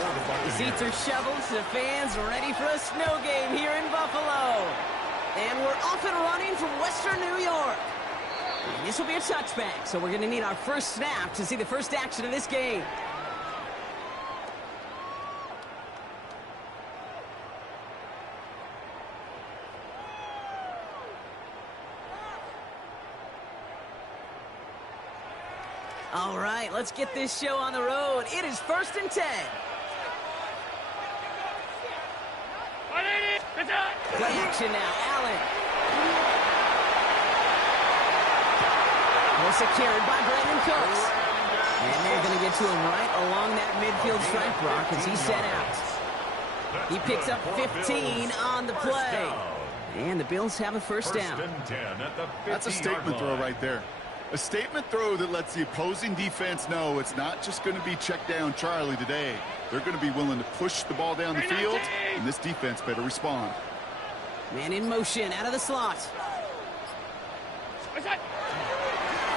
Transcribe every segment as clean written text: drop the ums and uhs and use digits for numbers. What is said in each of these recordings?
The seats are shoveled, the fans are ready for a snow game here in Buffalo. And we're off and running from Western New York. And this will be a touchback, so we're going to need our first snap to see the first action of this game. All right, let's get this show on the road. It is 1st and 10. Play action now, Allen. Also carried by Brandon Cooks. And they're going to get to him right along that midfield stripe, Brock, as he's set out. He picks up 15 on the play. And the Bills have a first down. That's a statement throw right there. A statement throw that lets the opposing defense know it's not just going to be check down Charlie today. They're going to be willing to push the ball down the field, and this defense better respond. Man in motion out of the slot.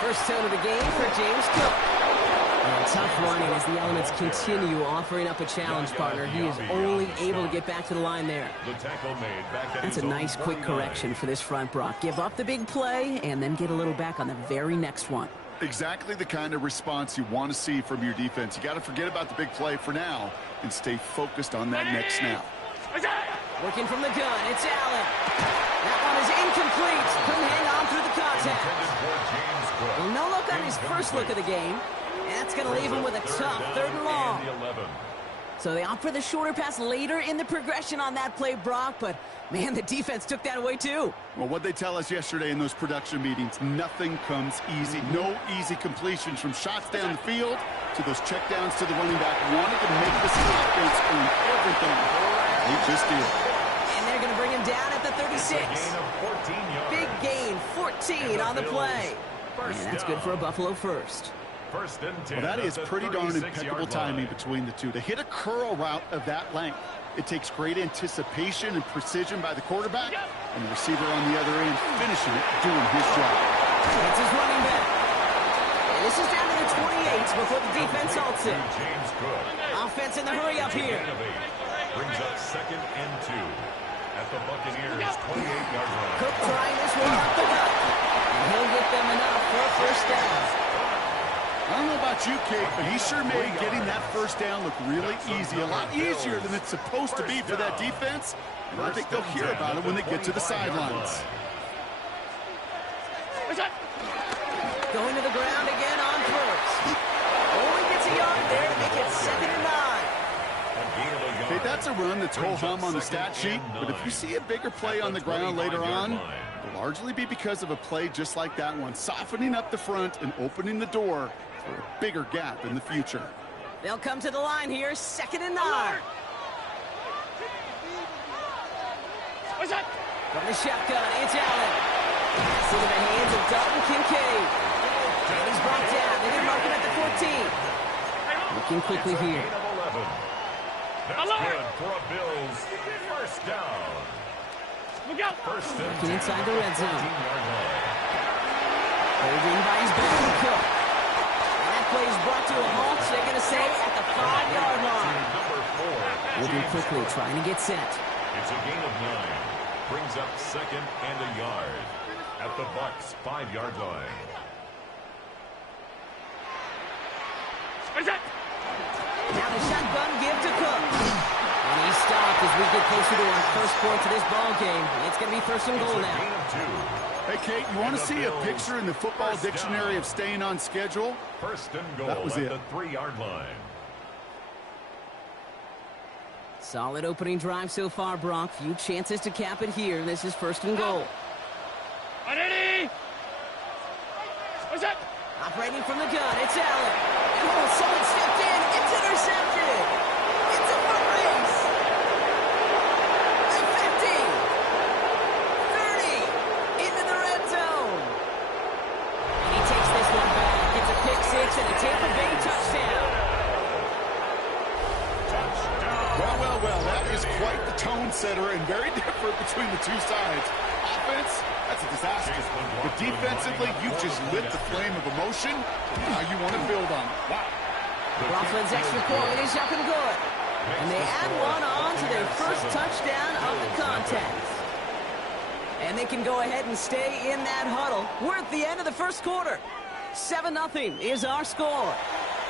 First tone of the game for James Cook. And tough running as the elements continue offering up a challenge, partner. He is only able to get back to the line there. That's a nice quick correction for this front, Brock. Give up the big play and then get a little back on the very next one. Exactly the kind of response you want to see from your defense. You got to forget about the big play for now and stay focused on that next snap. Working from the gun, it's Allen. That one is incomplete. Couldn't hang on through the contact. Well, no look on his first look of the game. That's going to leave him with a tough 3rd and long. So they opt for the shorter pass later in the progression on that play, Brock, but, man, the defense took that away, too. Well, what they tell us yesterday in those production meetings, nothing comes easy. No easy completions from shots down the field to those checkdowns to the running back. Wanted to make this offense earn everything. They just did. And they're going to bring him down at the 36. Big gain, 14 on the play. And that's good for a Buffalo first. Well, that is pretty darn impeccable timing between the two. To hit a curl route of that length, it takes great anticipation and precision by the quarterback, and the receiver on the other end finishing it, doing his job. It's his running back. And this is down to the 28 before the defense halts it. Offense in the hurry up here. Brings up 2nd and 2 at the Buccaneers' 28-yard line. Cook trying this one up the gut. And he'll get them enough for a first down. I don't know about you, Kate, but he sure made getting that first down look really easy. A lot easier than it's supposed to be for that defense. And I think they'll hear about it when they get to the sidelines. Going to the ground again on first. Only gets a yard there to make it 2nd and 9. Okay, that's a run that's ho-hum on the stat sheet, but if you see a bigger play on the ground later on, it'll largely be because of a play just like that one, softening up the front and opening the door for a bigger gap in the future. They'll come to the line here, 2nd and 9. From the shotgun, it's Allen. Pass into the hands of Dalton Kincaid. And he's brought down. They didn't mark him at the 14. Looking quickly here. That's good for a Bills first down. Looking inside the red zone. Holding by his back, Cook. And that play is brought to a halt. So they're going to say at the 5-yard line. Moving quickly, trying to get set. It's a gain of 9. Brings up 2nd and a yard at the Bucs' 5-yard line. Now the shotgun give to Cook. And he stopped as we get closer to our first point to this ball game. It's going to be 1st and goal now. Hey, Kate, you want to see a picture in the football dictionary of staying on schedule? 1st and goal that was at it. the 3-yard line. Solid opening drive so far, Brock. Few chances to cap it here. This is 1st and goal. Operating from the gun, it's Allen. And someone stepped in. It's intercepted. It's a foot race. The 50. 30. Into the red zone. And he takes this one back. It's a pick 6 and a Tampa Bay touchdown. Well, that is quite the tone setter and very different between the two sides. Offense, that's a disaster. But defensively, you've just lit the flame of emotion. Now you want to build on it. Wow. Rothman's extra point is up and good. And they add one on to their first touchdown of the contest. And they can go ahead and stay in that huddle. We're at the end of the first quarter. 7-0 is our score.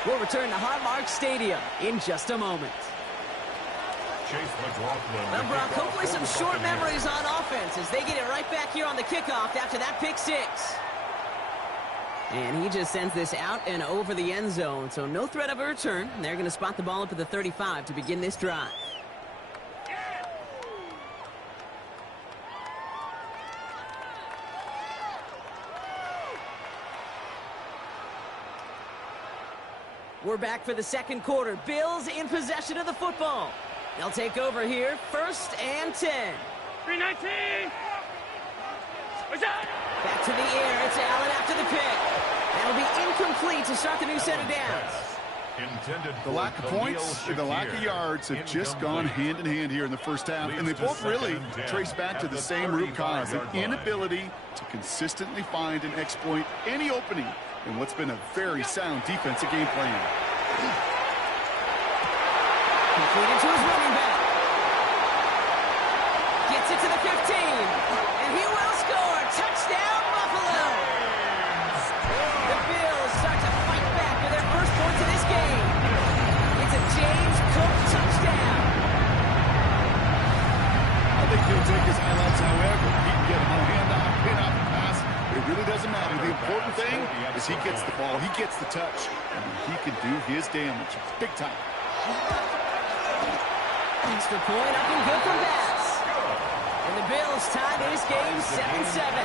We'll return to Highmark Stadium in just a moment. Well, Brock, hopefully some short memories on offense as they get it right back here on the kickoff after that pick six. And he just sends this out and over the end zone, so no threat of a return. They're going to spot the ball up at the 35 to begin this drive. We're back for the second quarter. Bills in possession of the football. They'll take over here, 1st and 10. 319. Back to the air. It's Allen after the pick. That'll be incomplete to start the new set of downs. The lack of points and the lack of yards have just gone hand in hand here in the first half, and they both really trace back to the same root cause, an inability to consistently find and exploit any opening in what's been a very sound defensive game plan. Completed to his running back. Gets it to the 15. And he will score. Touchdown, Buffalo. The Bills start to fight back with their first points of this game. It's a James Cook touchdown. I think he'll take his highlights however. He can get him on a handoff, pin off the pass. It really doesn't matter. The important thing is he gets the ball, he gets the touch, and he can do his damage. Big time. Extra point up and good from Bass. And the Bills tie this game 7-7.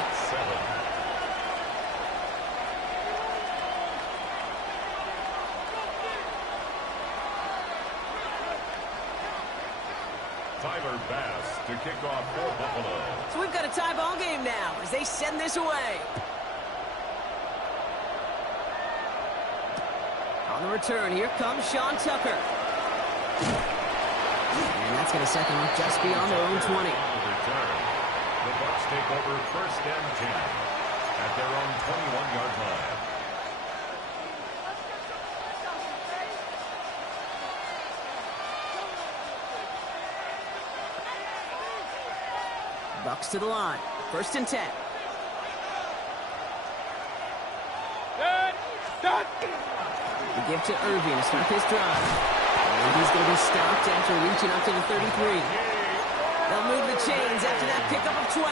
Tyler Bass to kick off for Buffalo. So we've got a tie ball game now as they send this away. On the return, here comes Sean Tucker. And that's going to set them up just beyond their own 20. The Bucs take over 1st and 10 at their own 21-yard line. Bucs to the line. 1st and 10. The give to Irving to start this drive. And he's going to be stopped after reaching up to the 33. They'll move the chains after that pickup of 12.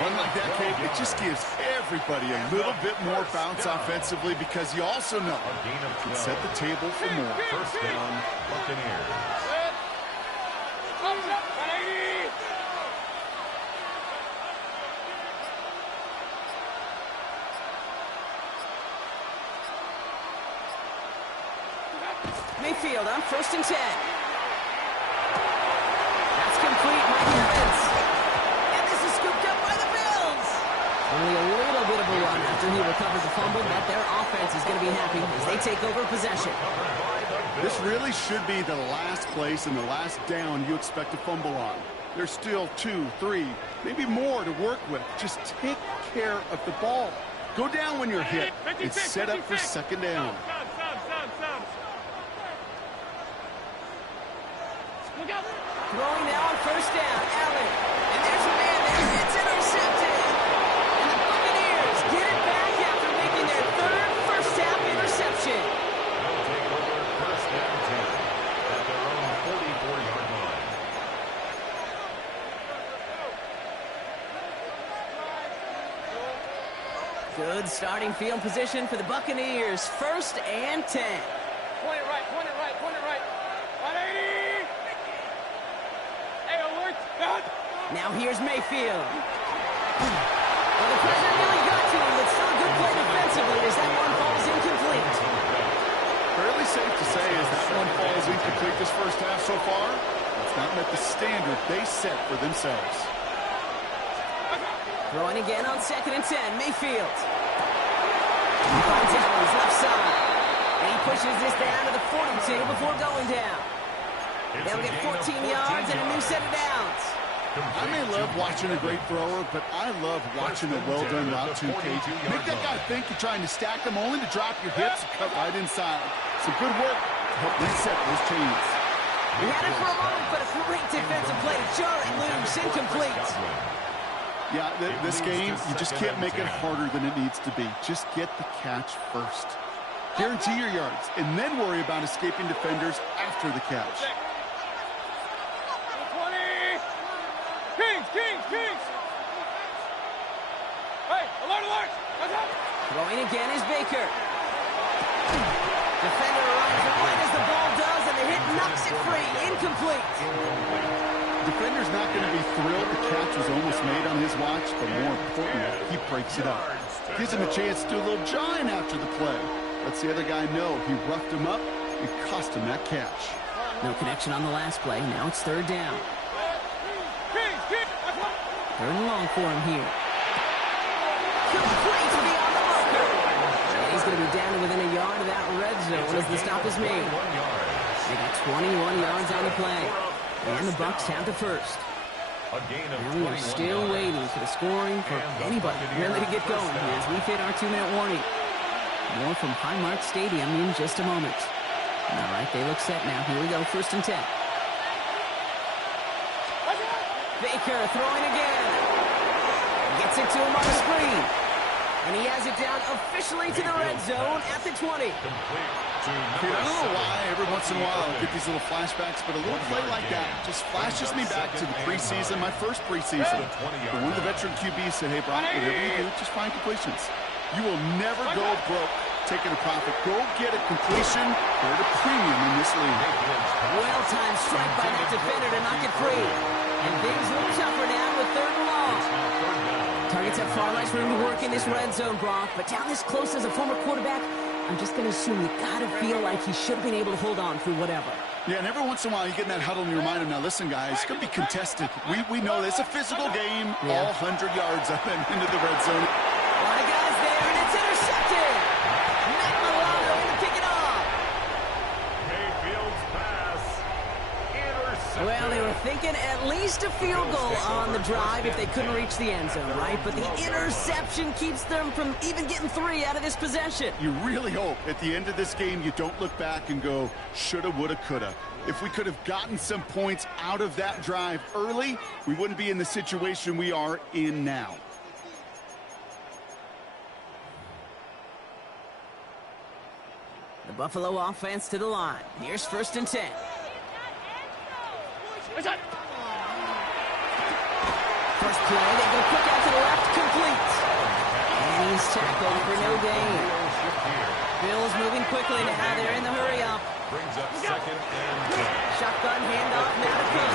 One like that, Kate, it just gives everybody a little bit more bounce offensively because you also know it can set the table for more. 1st down, Buccaneers. Mayfield on 1st and 10. That's complete, Mike Evans. And this is scooped up by the Bills. Only a little bit of a run after he recovers the fumble, but their offense is going to be happy as they take over possession. This really should be the last place and the last down you expect to fumble on. There's still 2, 3, maybe more to work with. Just take care of the ball. Go down when you're hit. It's set up for 2nd down. Throwing now on 1st down, Allen. And there's a man there. It's intercepted. And the Buccaneers get it back after making their 3rd first-half interception. They'll take over 1st and 10 at their own 44-yard line. Good starting field position for the Buccaneers. 1st and 10. Point it right, point it right, point it right. 180! Hey, alert! Now here's Mayfield. Well, the pressure really got to him, but still a good play defensively as that one falls incomplete. Fairly safe to say as that one falls incomplete this first half so far, it's not met the standard they set for themselves. Throwing again on 2nd and 10, Mayfield. He finds Allen's left side. And he pushes this down to the 42 before going down. They'll get 14 yards and a new set of downs. I may love watching a great thrower, but I love watching a well-done route too, KJ. Make that guy think you're trying to stack them only to drop your hips and cut right inside. Some good work to help reset those chains. He had it for a moment, but a great defensive play. Jarring loose, incomplete. Yeah, this game, you just can't make it harder than it needs to be. Just get the catch first. Guarantee your yards, and then worry about escaping defenders after the catch. 20! Kings! Hey, alert! What's up? Throwing again is Baker. Defender runs right as the ball does, and the hit knocks it free. Incomplete. Defender's not going to be thrilled the catch was almost made on his watch, but more importantly, he breaks it up. Gives him a chance to do a little jawing after the play. Lets the other guy know he roughed him up and cost him that catch. No connection on the last play. Now it's third down. Third and long for him here. Complete beyond the marker. And he's going to be down to within a yard of that red zone as the stop is made. They got 21 yards on the play. And the Bucs have the first. And we are still waiting for the scoring for anybody really to get going as we hit our 2-minute warning. More from Highmark Stadium in just a moment. All right, they look set now. Here we go, 1st and 10. Baker throwing again. Gets it to him on the screen. And he has it down officially to the red zone at the 20. I don't know why every once in a while I get these little flashbacks, but a little play like that just flashes me back to the preseason, my first preseason. But one of the veteran QBs said, hey, Brock, whatever you do, just find completions. You will never go broke taking a profit. Go get a completion. They're at a premium in this league. Well-timed strike by that defender to knock it free. And things look tougher now with 3rd and long. Targets have far less room to work in this red zone, Brock, but down this close as a former quarterback, I'm just going to assume you got to feel like he should have been able to hold on through whatever. Yeah, and every once in a while you get in that huddle and you remind him, now listen, guys, it's going to be contested. We know this. It's a physical game, all 100 yards up and into the red zone. A lot of guys there, and it's intercepted. Matt Milano to pick it off. Mayfield's pass. Intercepted. Well, they were thinking at least a field goal on the drive if they couldn't reach the end zone, right? But the interception keeps them from even getting 3 out of this possession. You really hope at the end of this game you don't look back and go, shoulda, woulda, coulda. If we could have gotten some points out of that drive early, we wouldn't be in the situation we are in now. The Buffalo offense to the line. Here's 1st and 10. What's up? First play, they go quick out to the left, complete. And he's tackled for no gain. Bills moving quickly now. They're in the hurry up. Brings up 2nd and 10. Shotgun handoff now to Cook.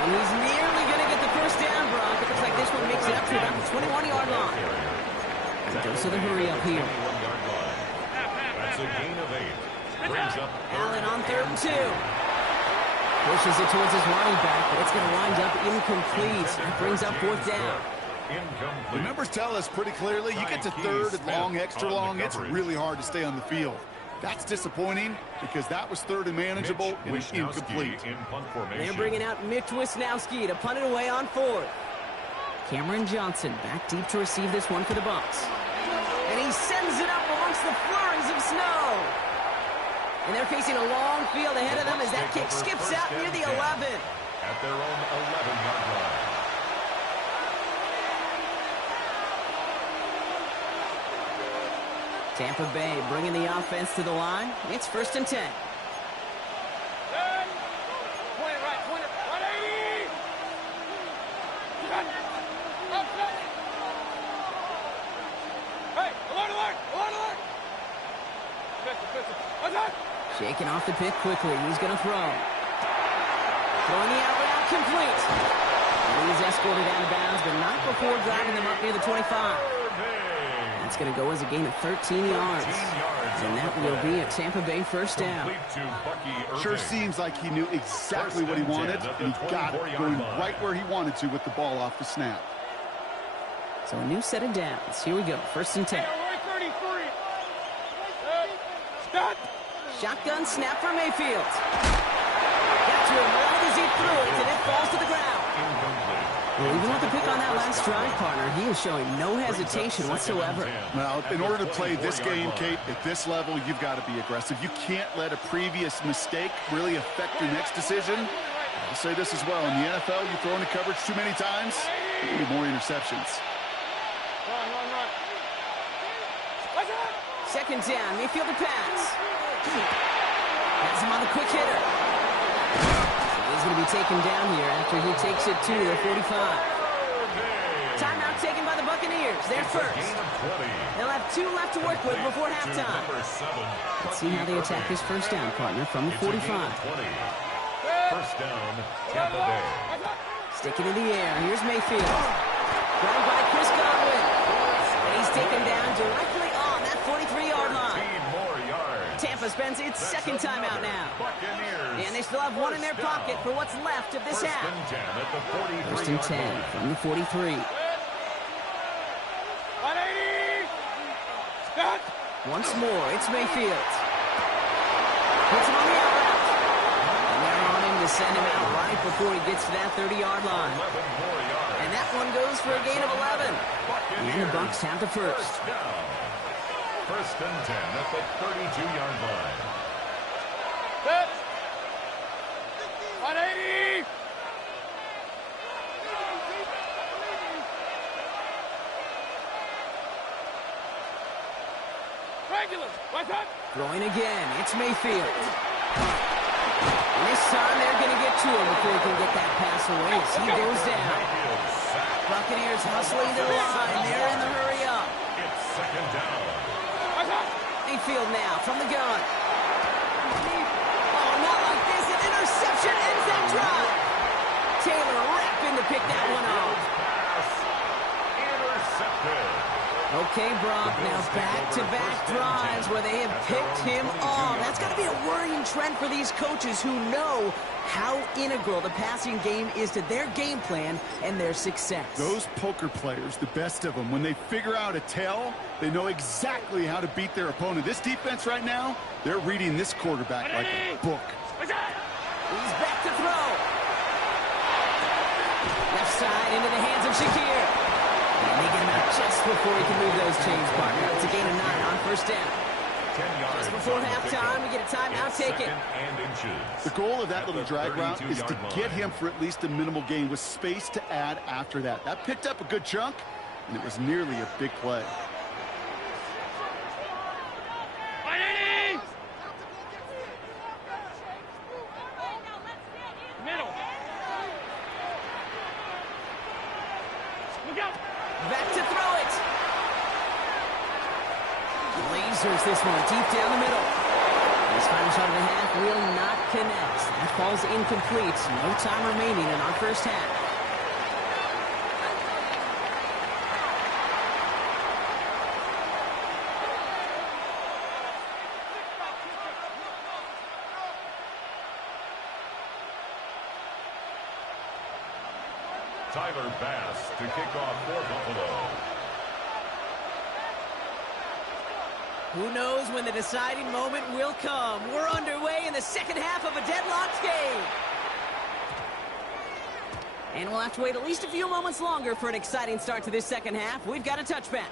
And he's nearly going to get the first down, Brock. It looks like this one makes it up to about the 21-yard line. And goes to the hurry up here. That's a gain of 8. Brings up Allen on 3rd and 2. Pushes it towards his running back, but it's going to wind up incomplete. That brings up 4th down. The numbers tell us pretty clearly, you get to 3rd and long, extra long, it's really hard to stay on the field. That's disappointing because that was 3rd and manageable and it's incomplete. They're bringing out Mitch Wisnowski to punt it away on 4th. Cameron Johnson back deep to receive this one for the Bucs. And he sends it up amongst the flurries of snow. And they're facing a long field ahead of them as that kick skips out near the 11. At their own 11-yard line. Tampa Bay bringing the offense to the line. It's 1st and 10. Point it right, 180! Cut. Up. Hey, alert! What's up? Shaking off the pick quickly. He's going to throw. Throwing the out route complete. And he's escorted out of bounds, but not before driving them up near the 25. That's going to go as a gain of 13 yards. And that will be a Tampa Bay 1st down. Sure seems like he knew exactly what he wanted, and he got it going right where he wanted to with the ball off the snap. So a new set of downs. Here we go. 1st and 10. Shotgun snap for Mayfield. Got to him right as he threw it, and it falls to the ground. Well, even with the pick on that last drive, partner, he is showing no hesitation whatsoever. Well, in order to play this game, Kate, at this level, you've got to be aggressive. You can't let a previous mistake really affect your next decision. I'll say this as well. In the NFL, you throw into coverage too many times, you need more interceptions. Second down, Mayfield to pass. Has him on the quick hitter. He's going to be taken down here after he takes it to the 45. Timeout taken by the Buccaneers. They're first. They'll have 2 left to work with before halftime. Let's see how they attack this first down, partner, from the 45. First down, Tampa Bay. Sticking in the air. Here's Mayfield. Run by Chris Godwin. And he's taken down directly on that 43-yard line. Tampa spends its second timeout now. And they still have 1 in their pocket for what's left of this half. First and 10 from the 43. 180. Stop. Once more, it's Mayfield. Puts him on the out route. And they're on him to send him out right before he gets to that 30-yard line. And that one goes for a gain of 11. And the Bucs have the first. First and 10 at the 32-yard line. Set. 180. Regular. What's up? Throwing again. It's Mayfield. And this time they're going to get to him before he can get that pass away as he goes down. Buccaneers hustling to the line. They're in the hurry up. It's second down. Mayfield now from the gun. Oh, not like this. An interception ends that drive. Taylor rapping to pick that one off. Intercepted. Okay, Brock, now back-to-back drives where they have picked him off. That's got to be a worrying trend for these coaches who know how integral the passing game is to their game plan and their success. Those poker players, the best of them, when they figure out a tell, they know exactly how to beat their opponent. This defense right now, they're reading this quarterback like a book. He's back to throw. Left side into the hands of Shakir. And they get him out just before he can move those chains, partner. It's a gain of 9 on first down. 10 yards. Just before halftime, we get a timeout taken. The goal of that little drag route is to get him for at least a minimal gain with space to add after that. That picked up a good chunk, and it was nearly a big play. 180. Middle. Look out. Back to throw it. Lasers this one deep down the middle. His final shot of the half will not connect. That falls incomplete. No time remaining in our first half. Tyler Bass to kick off for Buffalo. Who knows when the deciding moment will come. We're underway in the second half of a deadlocked game. And we'll have to wait at least a few moments longer for an exciting start to this second half. We've got a touchback.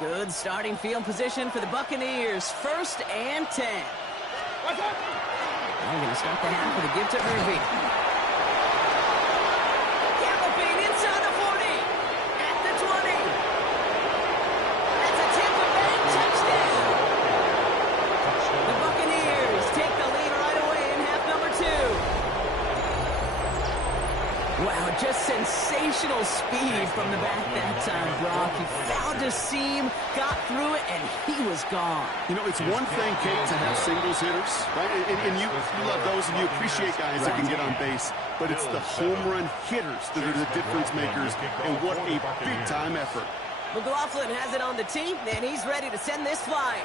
Good starting field position for the Buccaneers. First and 10. We're going to start the half with a give to Irving. Galloping inside the 40. At the 20. That's a Tampa Bay touchdown. The Buccaneers take the lead right away in half number 2. just sensational speed from the back that time, Brock. He found a seam, got through it, and he was gone. You know, it's one thing, Kate, to have singles hitters, right? And you love those, and you appreciate guys that can get on base. But it's the home run hitters that are the difference makers, and what a big-time effort. McLaughlin has it on the tee, and he's ready to send this flying.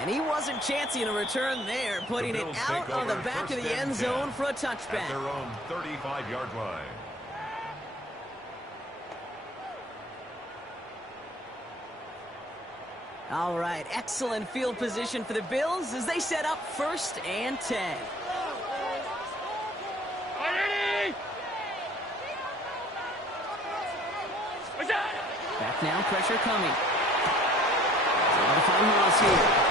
And he wasn't chancing a return there, putting it out on the back of the end zone for a touchback. At their own 35-yard line. All right, excellent field position for the Bills as they set up 1st and 10. Back now, pressure coming. Trying to find Ross here.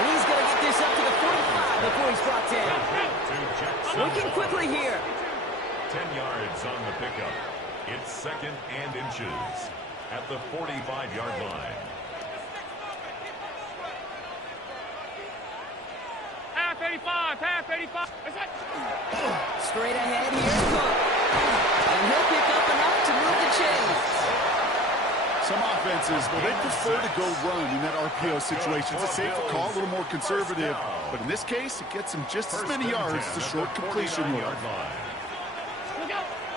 And he's going to get this up to the 45 before he's brought down. Looking quickly here. 10 yards on the pickup. It's 2nd and inches at the 45-yard line. Half 85, half 85. Straight ahead, here's Cook. And he'll pick up enough to move the chains. Some offenses, well, they prefer to go run in that RPO situation. It's a safer call, a little more conservative. But in this case, it gets him just as many yards as a short completion rule.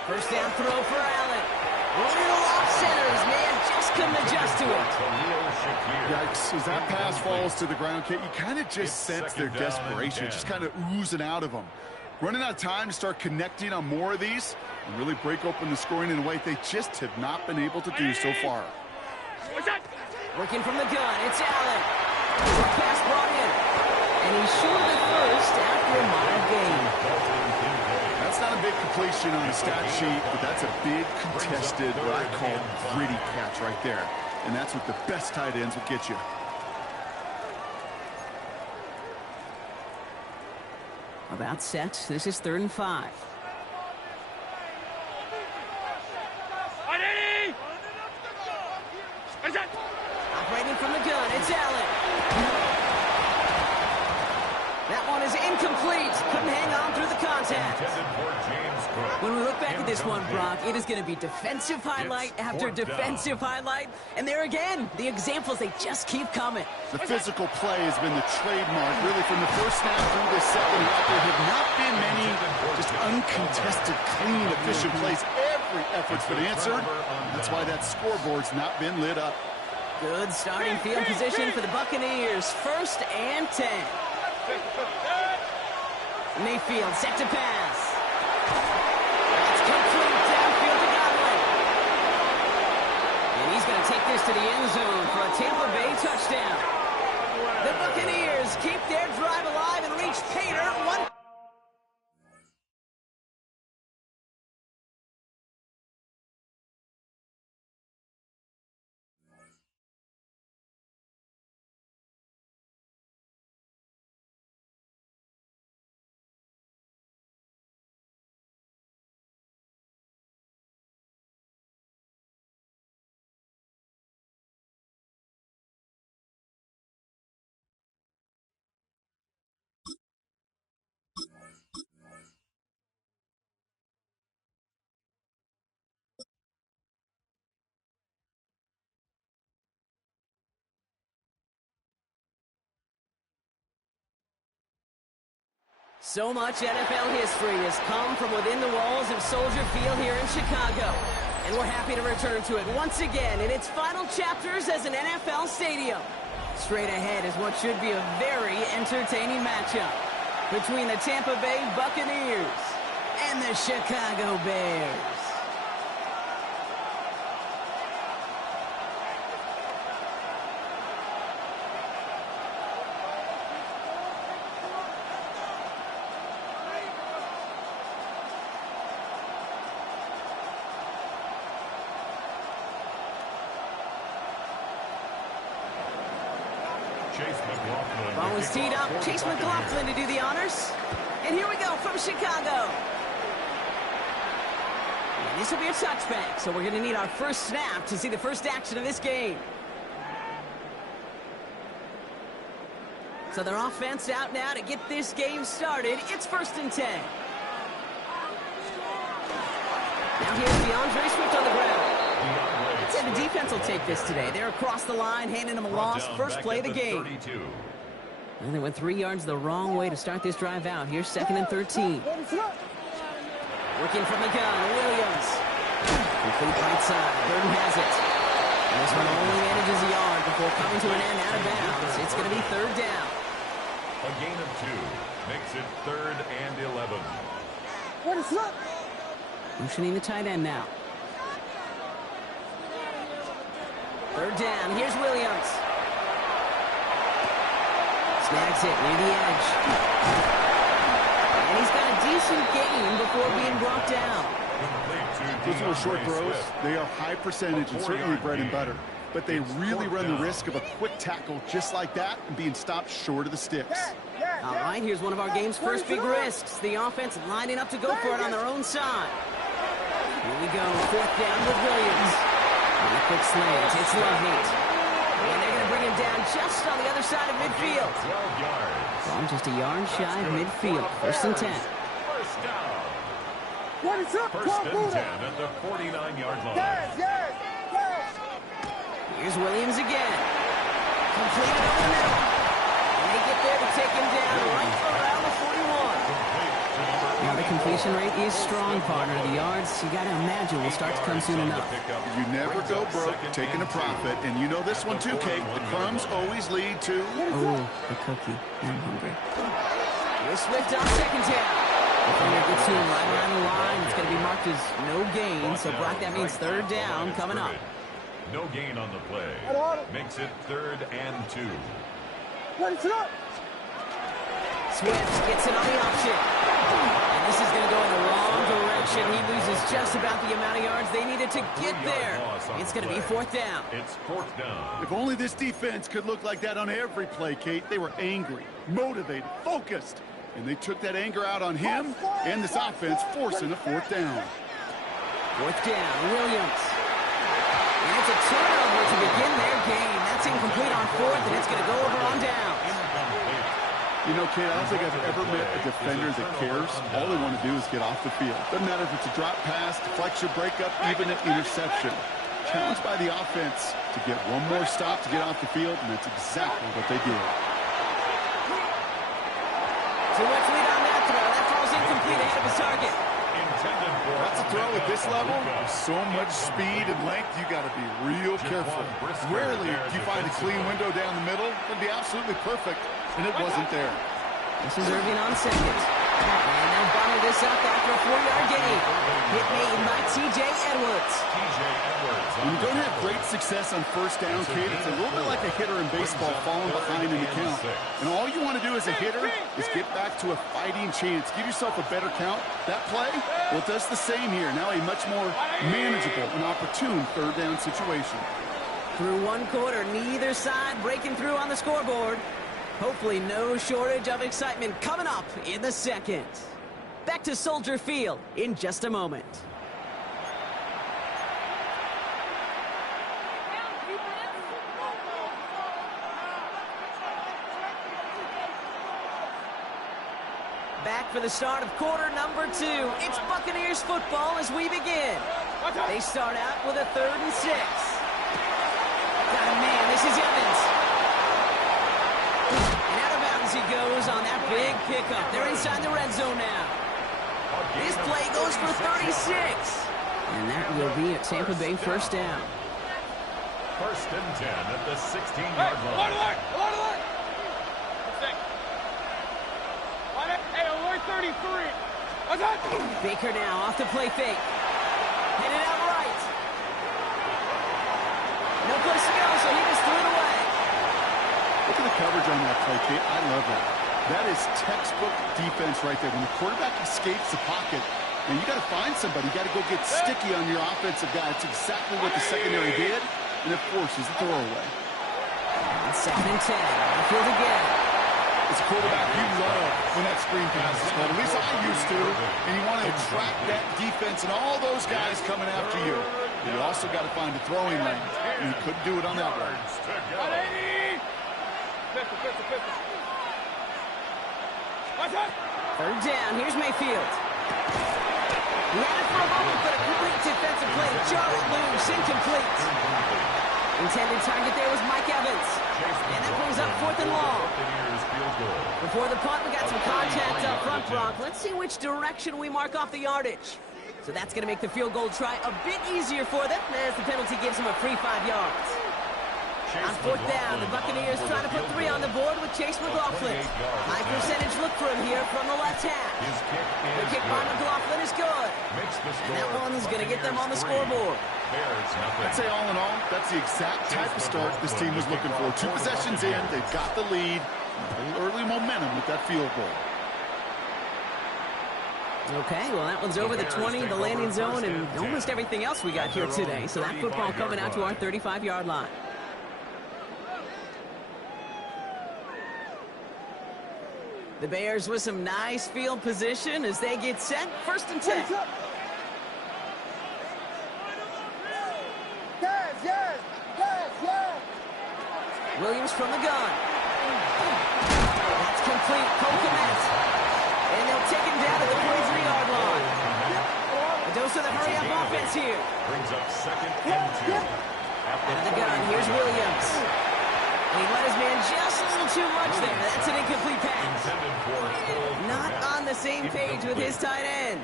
First down throw for Allen. A little off center. His man just couldn't adjust to it. Yikes. As that pass falls to the ground, Kate, you kind of just sense their desperation, just kind of oozing out of them. Running out of time to start connecting on more of these and really break open the scoring in a way they just have not been able to do so far. Working from the gun, it's Allen. Pass brought in. And he's short of first after a mild gain. That's not a big completion on the stat sheet, but that's a big contested, what I call gritty catch right there. And that's what the best tight ends will get you. About set. This is 3rd and 5. Operating from the gun, it's Allen. That one is incomplete. Couldn't hang on through the contact. When we look back at this one, Brock, it is going to be defensive highlight after defensive highlight. And there again, the examples, they just keep coming. The physical play has been the trademark, really, from the first snap through the second half. There have not been many just uncontested, clean, efficient plays. Every effort's been answered. That's why that scoreboard's not been lit up. Good starting field position for the Buccaneers. 1st and 10. Mayfield set to pass. That's complete downfield to Godwin. And he's going to take this to the end zone for a Tampa Bay touchdown. The Buccaneers keep their drive alive and reach Pater. One. So much NFL history has come from within the walls of Soldier Field here in Chicago. And we're happy to return to it once again in its final chapters as an NFL stadium. Straight ahead is what should be a very entertaining matchup between the Tampa Bay Buccaneers and the Chicago Bears. Ball is teed up. Chase McLaughlin to do the honors. And here we go from Chicago. And this will be a touchback, so we're going to need our first snap to see the first action of this game. So their offense out now to get this game started. It's 1st and 10. Now here's DeAndre Swift on the ground. I'd say the defense will take this today. They're across the line, handing them a loss. First play of the game. And they went 3 yards the wrong way to start this drive out. Here's 2nd and 13. Working from the gun, Williams. Complete right side. Burton has it. And this one only manages a yard before coming to an end out of bounds. It's going to be 3rd down. A gain of 2 makes it 3rd and 11. Motioning the tight end now. 3rd down. Here's Williams. Snags it near the edge. And he's got a decent gain before being brought down. Those are short throws. They are high percentage and certainly bread and butter. But they really run the risk of a quick tackle just like that and being stopped short of the sticks. All right, here's one of our game's first big risks. The offense lining up to go for it on their own side. Here we go, 4th down with Williams. And a quick slant, it's Loveheat. And they're going to bring him down just on the other side of midfield. 12 yards. Well, just a yard shy of midfield. 1st and 10. First down. First and 10 at the 49-yard line. Here's Williams again. Completed over the middle. And they get there to take him down right around the 41. Now the completion rate is strong, partner. The yards, you got to imagine, will start to come soon enough. You never go broke taking a profit. And you know this one too, Kate. The crumbs always lead to... Oh, the cookie. I'm hungry. Here's Swift on 2nd down. Defender gets to him right around the line. It's going to be marked as no gain. So, Brock, that means 3rd down coming up. No gain on the play. Makes it 3rd and 2. Swift gets it on the option. And this is going to go in the wrong direction. He loses just about the amount of yards they needed to get there. It's going to be 4th down. It's 4th down. If only this defense could look like that on every play, Kate. They were angry, motivated, focused. And they took that anger out on him and this offense, forcing a 4th down. 4th down, Williams. And it's a turnover to begin their game. That's incomplete on 4th, and it's going to go over on down. You know, Kate, I don't think I've ever met a defender that cares. All they want to do is get off the field. Doesn't matter if it's a drop pass, deflection, breakup, even an interception. Challenged by the offense to get one more stop to get off the field, and that's exactly what they did. So let's lead on that throw. That throw's incomplete ahead of his target. That's a throw at this level. With so much speed and length, you got to be real careful. Rarely do you find a clean window down the middle. It'd be absolutely perfect, and it wasn't there. This is Irving on 2nd. And they'll bottle this up after a 4-yard gain. Hit made by T.J. Edwards. When you don't have great success on 1st down, Kate, it's a little bit like a hitter in baseball falling behind in the count. And all you want to do as a hitter is get back to a fighting chance. Give yourself a better count. That play, well, it does the same here. Now a much more manageable and opportune 3rd down situation. Through 1 quarter, neither side breaking through on the scoreboard. Hopefully no shortage of excitement coming up in the 2nd. Back to Soldier Field in just a moment. Back for the start of quarter number 2. It's Buccaneers football as we begin. They start out with a 3rd and 6. Got a man, this is Evans. And out of bounds he goes on that big pickup. They're inside the red zone now. This play goes for 36. And that will be a Tampa Bay 1st down. 1st and 10 at the 16-yard line. Hey, alert 33. Baker now off the play fake. Headed out right. No place to go, so he just threw it away. Look at the coverage on that play, Kate. I love that. That is textbook defense right there. When the quarterback escapes the pocket, and you got to find somebody. You got to go get sticky on your offensive guy. It's exactly what the secondary did, and it forces the throwaway. And 2nd and 10. Field again. As a quarterback, you love when that screen pass is called. At least I used to. And you want to attract that defense and all those guys coming after you. But you also got to find a throwing lane. And you couldn't do it on that one. 3rd down. Here's Mayfield. He had it for a moment, but a great defensive play to jar it loose, incomplete. Intended target there was Mike Evans. And that brings up 4th and long. Before the punt, we got some contact up front, Brock. Let's see which direction we mark off the yardage. So that's going to make the field goal try a bit easier for them, as the penalty gives them a free 5 yards. On 4th down, the Buccaneers trying to put 3 on the board with Chase McLaughlin. High percentage look for him here from the left half. The kick by McLaughlin is good. And that one's going to get them on the scoreboard. I'd say all in all, that's the exact type of start this team was looking for. 2 possessions in, they've got the lead. A little early momentum with that field goal. Okay, well, that one's over the 20, the landing zone, and almost everything else we got here today. So that football coming out to our 35-yard line. The Bears with some nice field position as they get set. 1st and 10. Williams from the gun. That's complete. Kokomet. And they'll take him down at the 43-yard line. A dose of the hurry-up offense here. Brings up 2nd and 2. Out of the gun. Here's Williams. And he let his man just a little too much there. That's an incomplete pass. Not on the same page with his tight end.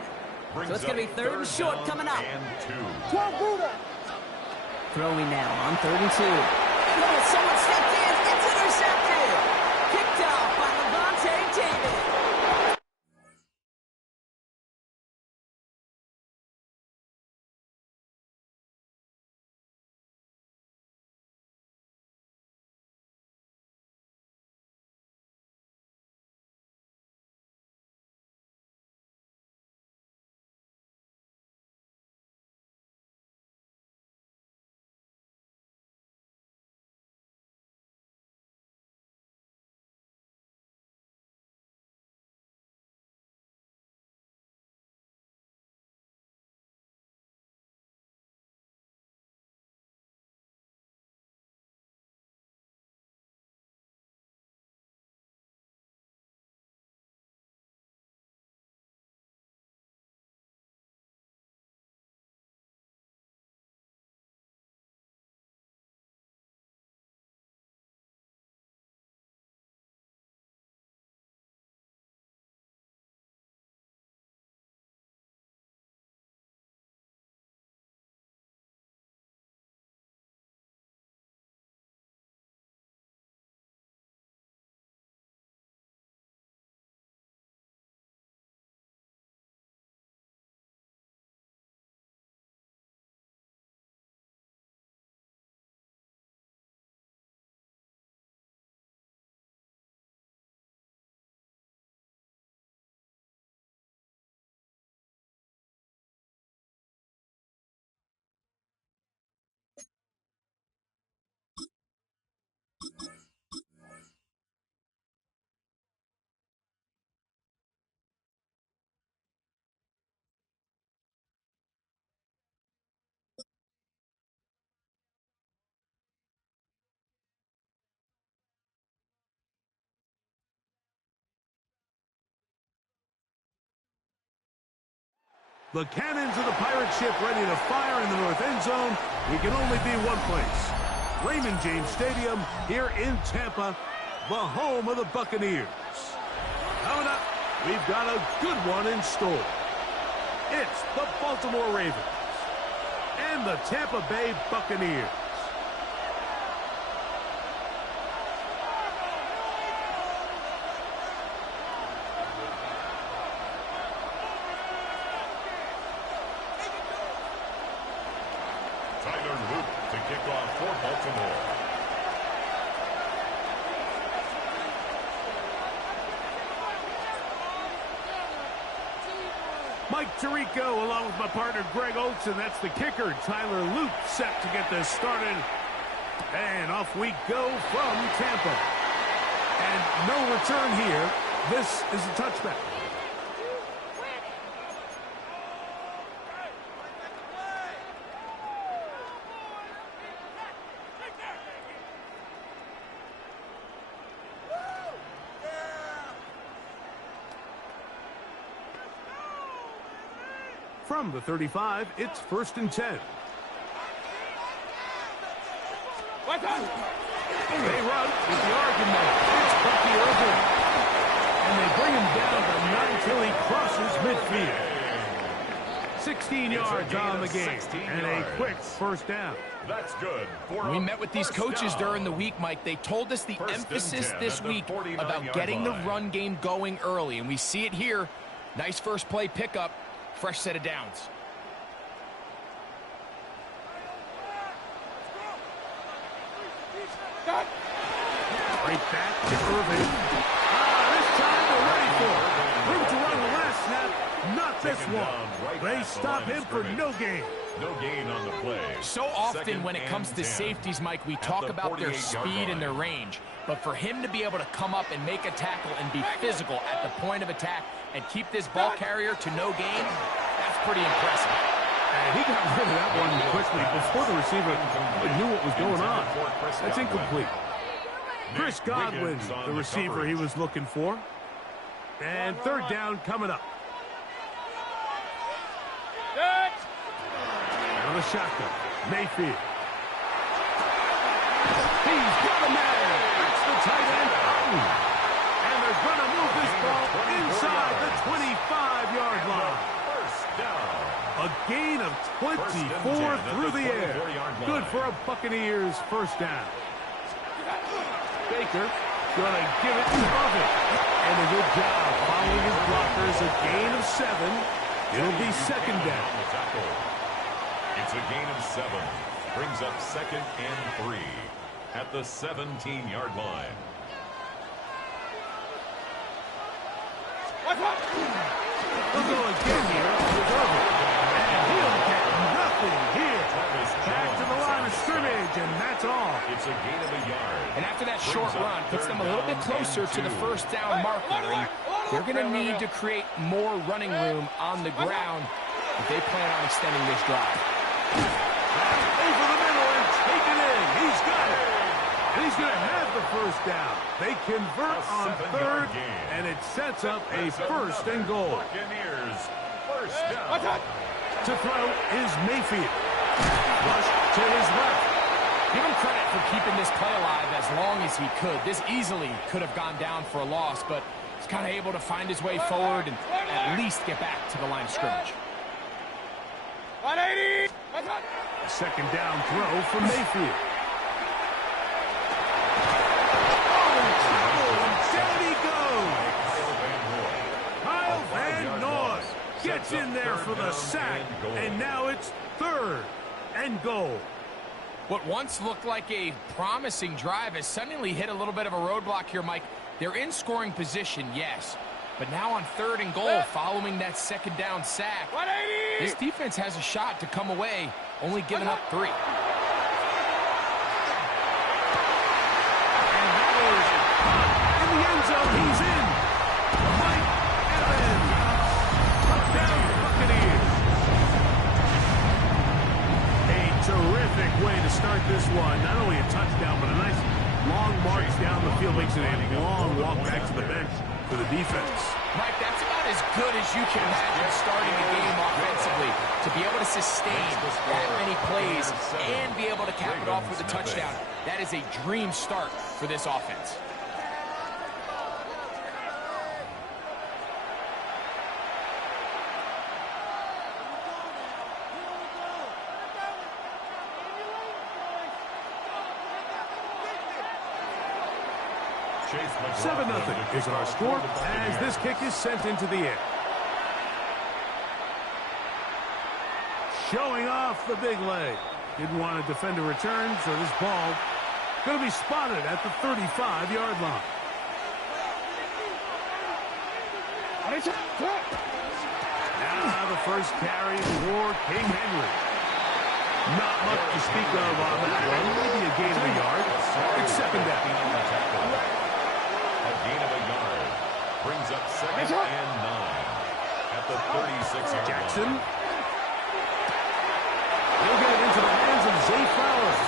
So it's going to be 3rd and short coming up. Throwing now on 3rd and 2. Oh, someone stepped in. It's intercepted. Picked off by Levante David. The cannons of the pirate ship ready to fire in the north end zone. We can only be one place. Raymond James Stadium here in Tampa, the home of the Buccaneers. Coming up, we've got a good one in store. It's the Baltimore Ravens and the Tampa Bay Buccaneers. To kick off for Baltimore. Mike Tirico along with my partner Greg Oates, and that's the kicker, Tyler Luke, set to get this started. And off we go from Tampa. And no return here. This is a touchback. From the 35, it's 1st and 10. Right on. They run with the argument. It's Bucky Irvin. And they bring him down but not until he crosses midfield. 16 yards on the game. And a quick first down. That's good. We met with these coaches during the week, Mike. They told us the emphasis this week about getting the run game going early. And we see it here. Nice first play pickup. Fresh set of downs. Right back to Irvin. This time they're ready for it. Room to run the last snap. Not this one. They stop him for no gain. No gain on the play. So often when it comes to safeties, Mike, we talk about their speed and their range. But for him to be able to come up and make a tackle and be physical at the point of attack and keep this ball carrier to no gain, that's pretty impressive. And he got rid of that one quickly before the receiver knew what was going on. That's incomplete. Chris Godwin, the receiver he was looking for. And 3rd down coming up. Out of the shotgun, Mayfield. He's got a man. That's the tight end. And they're going to move this ball inside the 25-yard line. First down. A gain of 24 through the air. Good for a Buccaneers first down. Baker going to give it to Buffett. And a good job following his blockers. A gain of 7. It'll be 2nd down. It's a gain of 7. Brings up 2nd and 3 at the 17-yard line. We'll go again here with Irvin. And he'll get nothing here. Back to the line of scrimmage, and that's all. It's a gain of a yard. And after that short run, puts them a little bit closer to the first down marker. And they're going to need to create more running room on the ground if they plan on extending this drive. Over the middle and taken in. He's got it. And he's going to have the first down. They convert on 3rd, and it sets up a 1st and goal. Buccaneers, first down. To throw is Mayfield. Rush to his left. Give him credit for keeping this play alive as long as he could. This easily could have gone down for a loss, but he's kind of able to find his way forward and at least get back to the line of scrimmage. 180. A 2nd down throw for Mayfield. Kyle Van Noy gets in there for the sack, and now it's 3rd and goal. What once looked like a promising drive has suddenly hit a little bit of a roadblock here, Mike. They're in scoring position, yes, but now on 3rd and goal following that 2nd down sack, this defense has a shot to come away, only giving up 3. And that is in the end zone. He's in. Mike Evans. Touchdown Buccaneers. A terrific way to start this one. Not only a touchdown, but a nice long march down the field. Makes it a long walk back to the bench for the defense. Mike, that's about as good as you can imagine starting a game offensively. To be able to sustain that many plays and be able to cap it off with a touchdown, that is a dream start for this offense. Chase 7-0 is our score as this kick is sent into the air. Showing off the big leg. Didn't want to defend a return, so this ball going to be spotted at the 35-yard line. Now the first carry for King Henry. Not much to speak of on that one. Maybe a gain of a yard. It's 2nd down. A gain of a yard. Brings up 2nd and 9 at the 36-yard Jackson. line. He'll get it into the hands of Zay Flowers.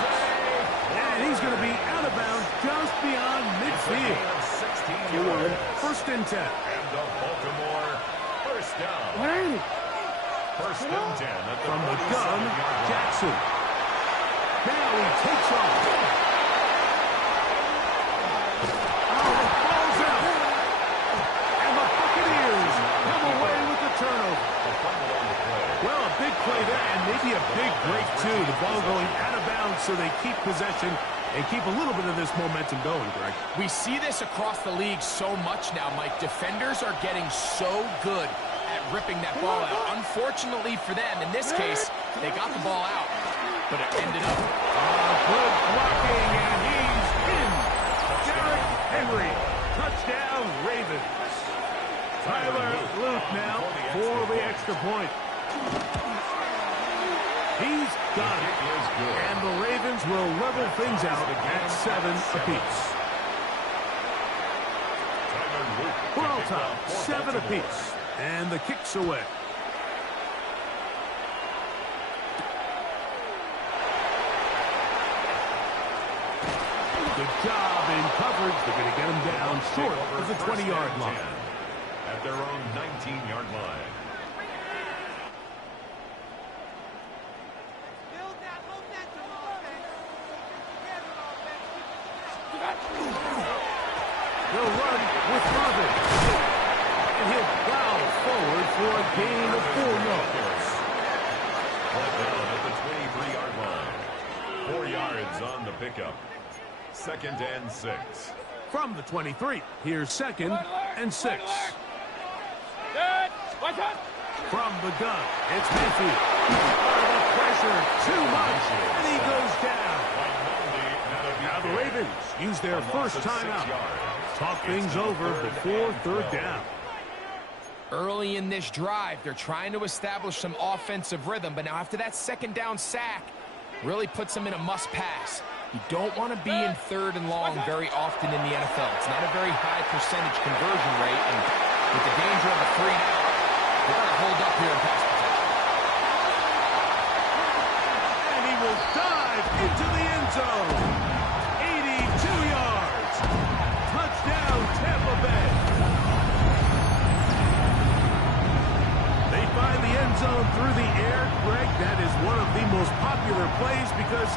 And he's going to be out of bounds just beyond midfield. 16 yards. 1st and 10. And the Baltimore first down. First and 10 at the From the gun, 47-yard line. Jackson. Now he takes off. Oh, the ball's out. And the Buccaneers come away with the turnover. Well, a big play there, and maybe a big break, too. The ball going out of bounds, so they keep possession and keep a little bit of this momentum going, Greg. We see this across the league so much now, Mike. Defenders are getting so good at ripping that ball out. Unfortunately for them, in this case, they got the ball out, but it ended up. Good blocking, and he's in. Derrick Henry, touchdown Ravens. Tyler Luke now for the extra point. He's got it. And the Ravens will level things out at 7 apiece. We're all tied, 7 apiece. And the kick's away. Good job in coverage. They're going to get him down short of the 20-yard line. At their own 19-yard line. They'll run with Marvin. And he'll plow forward for a gain of 4 yards. Brought down at the 23-yard line. 4 yards on the pickup. 2nd and 6. From the 23, here's 2nd and 6. From the gun, it's Mayfield. The pressure, too much, and he goes down. Now the Ravens use their first timeout. Talk things over before 3rd down. Early in this drive, they're trying to establish some offensive rhythm, but now after that 2nd down sack, really puts them in a must-pass. You don't want to be in 3rd and long very often in the NFL. It's not a very high percentage conversion rate, and with the danger of a 3 and out, they're going to hold up here in pass protection. And he will dive into the end zone. 82 yards. Touchdown, Tampa Bay. They find the end zone through the air. Greg, that is one of the most popular plays because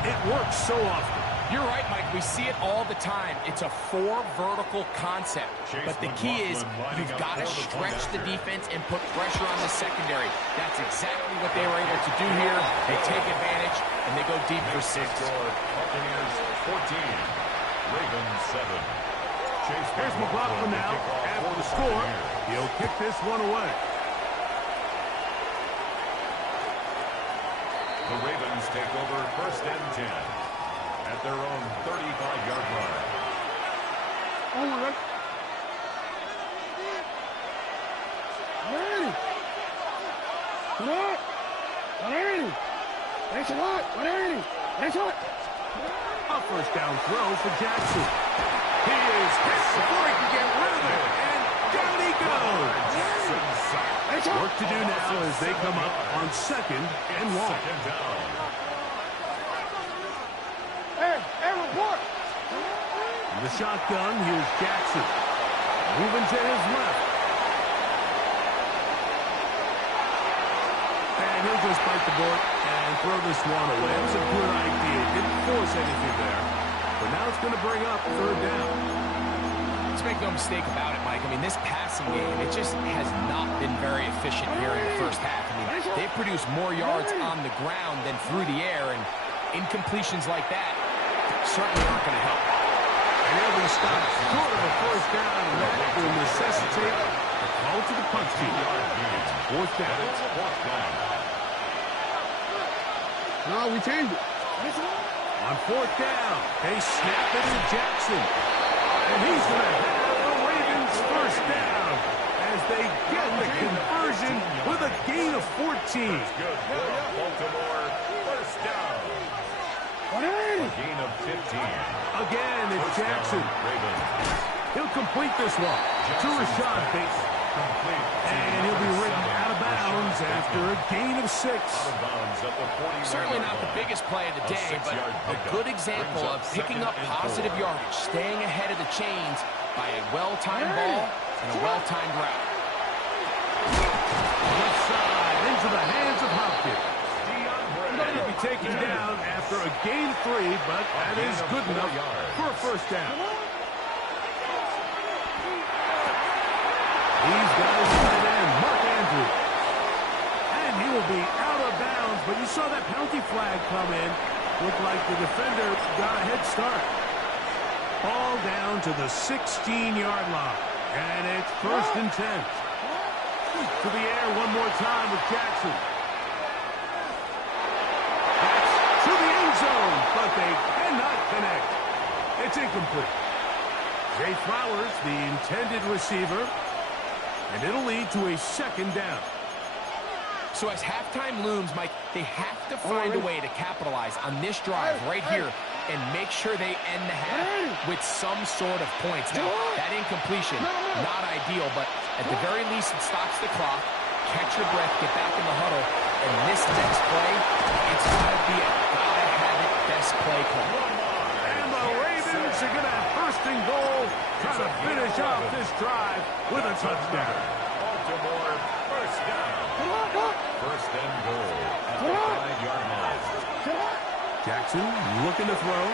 it works so often. You're right, Mike. We see it all the time. It's a 4 vertical concept. But the key is you've got to stretch the defense and put pressure on the secondary. That's exactly what they were able to do here. They take advantage, and they go deep for 6. Buccaneers 14. Ravens 7. Here's McLaughlin now. After the score, he'll kick this one away. The Ravens take over 1st and 10 at their own 35-yard line. A first down throw for Jackson. He is hit before he can get rid of it, and down he goes. Work to do now as they come up on 2nd and long. 2nd down. In the shotgun, here's Jackson. Moving to his left. And he'll just bite the bullet and throw this one away. It was a good idea. Didn't force anything there. But now it's going to bring up 3rd down. Let's make no mistake about it, Mike. I mean, this passing game, it just has not been very efficient here in the first half. I mean, they've produced more yards on the ground than through the air, and incompletions like that certainly aren't going to help. And he'll be stopped short of a first down, and that will necessitate a call to the punch team. 4th down. No, we changed it. On 4th down, they snap it to Jackson. And he's going to have the Ravens first down as they get the conversion with a gain of 14. Good for Baltimore. First down. A gain of 15. Again, it's Jackson. Ravens. He'll complete this one to Rashad Bateman. And he'll be ridden out of bounds after a gain of 6. Certainly not the biggest play of the day, but a good example of picking up positive yardage, staying ahead of the chains by a well-timed ball and a well-timed route. Left side, and into the hands of Hopkins. He'll be taken down after a gain 3, but that is good enough for a first down. He's got his tight end, Mark Andrews. And he will be out of bounds, but you saw that penalty flag come in. Looked like the defender got a head start. Ball down to the 16-yard line. And it's 1st and 10. To the air one more time with Jackson. That's to the end zone, but they cannot connect. It's incomplete. Zay Flowers, the intended receiver, and it'll lead to a 2nd down. So as halftime looms, Mike, they have to find a way to capitalize on this drive right here and make sure they end the half with some sort of points. Now, that incompletion, not ideal, but at the very least, it stops the clock. Catch your breath, get back in the huddle, and this next play, it's got to be a gotta-have-it best play call. And the Ravens are going to have 1st and goal, trying to finish off this drive with a touchdown. Baltimore, 1st down. 1st and goal at the 5-yard line. Jackson looking to throw.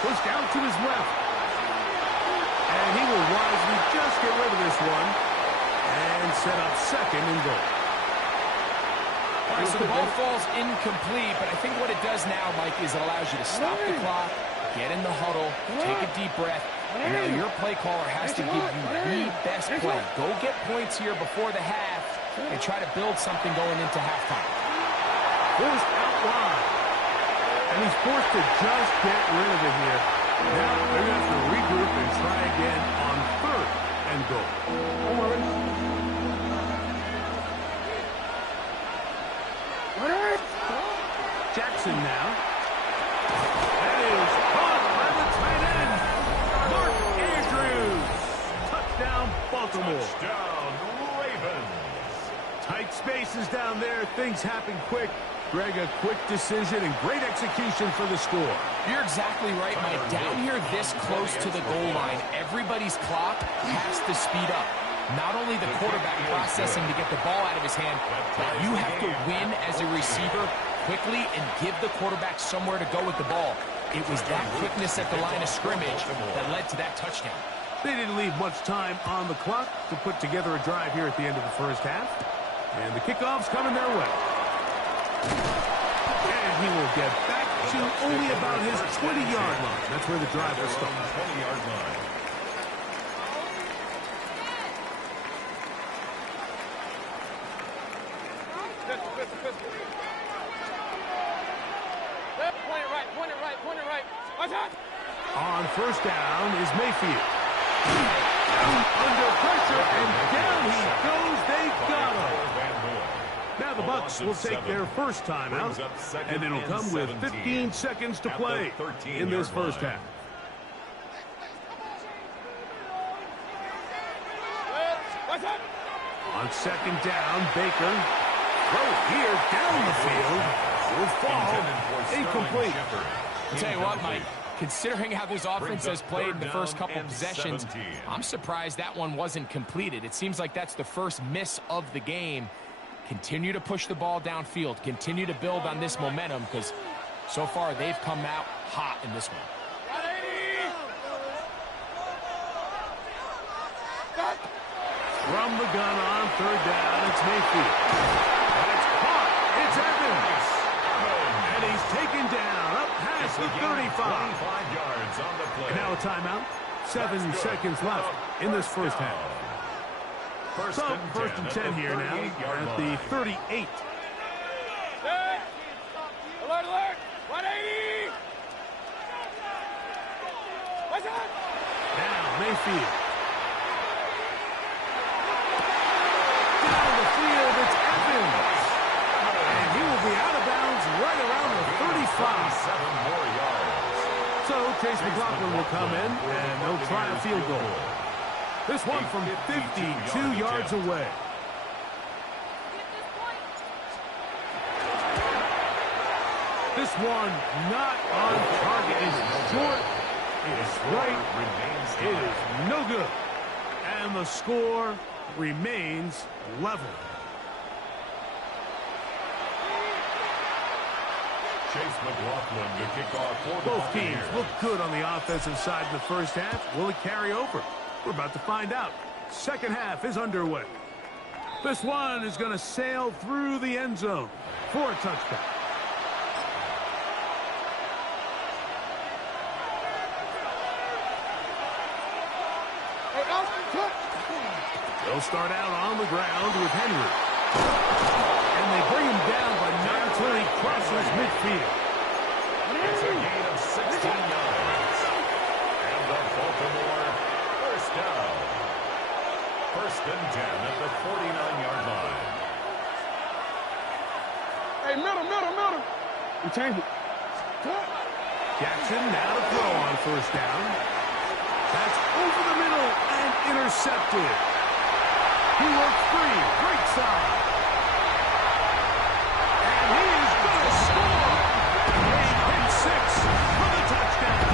Pushed out to his left. And he will wisely just get rid of this one and set up 2nd and goal. All right, so the ball falls incomplete, but I think what it does now, Mike, is it allows you to stop the clock, get in the huddle, take a deep breath, and now your play caller has to give you the best play. Go get points here before the half and try to build something going into halftime. Forced out wide. And he's forced to just get rid of it here. Now they're going to have to regroup and try again on 3rd and goal. Jackson now. That is caught by the tight end, Mark Andrews. Touchdown, Baltimore. Touchdown, Ravens. Tight spaces down there. Things happen quick. Greg, a quick decision and great execution for the score. You're exactly right, Mike. Down here this close to the goal line, everybody's clock has to speed up. Not only the quarterback processing to get the ball out of his hand, but you have to win as a receiver quickly and give the quarterback somewhere to go with the ball. It was that quickness at the line of scrimmage that led to that touchdown. They didn't leave much time on the clock to put together a drive here at the end of the first half. And the kickoff's coming their way. And he will get back to only about his 20-yard line. That's where the drive will start. 20-yard line. On 1st down is Mayfield. Under pressure, and down he goes. They got him. Now the Bucs will take their first timeout, and it'll come with 15 seconds to play in this first half. On 2nd down, Baker. Throw here down the field. Will fall. Incomplete. I'll tell you what, Mike. Considering how this offense has played in the first couple possessions, I'm surprised that one wasn't completed. It seems like that's the first miss of the game. Continue to push the ball downfield. Continue to build on this momentum because so far they've come out hot in this one. From the gun on 3rd down, it's Mayfield. That's caught. It's Evans. And he's taken down up past the 35. 25 yards on the play. And now a timeout. 7 seconds left in this first half. So, 1st and 10 here now at the 38. Alert, alert! 180! What's up? Now Mayfield. Down the field, it's Evans. And he will be out of bounds right around the 35. 7 more yards. So Chase McLaughlin will come in, and they'll try a field goal. This one from 52 yards away. This one not on target. It is short. It is right. It is no good. And the score remains level. Chase McLaughlin to kick off for the Both teams Buccaneers. look good on the offensive side in the first half. Will it carry over? We're about to find out. Second half is underway. This one is going to sail through the end zone for a touchdown. They'll start out on the ground with Henry. And they bring him down, but not until he crosses midfield. It's a gain of 16 yards. And the Baltimore first down. First and 10 at the 49-yard line. Hey, middle. You change it. Jackson now to throw on first down. That's over the middle and intercepted. He works free, great side. And he is going to score. He hit 6 for the touchdown.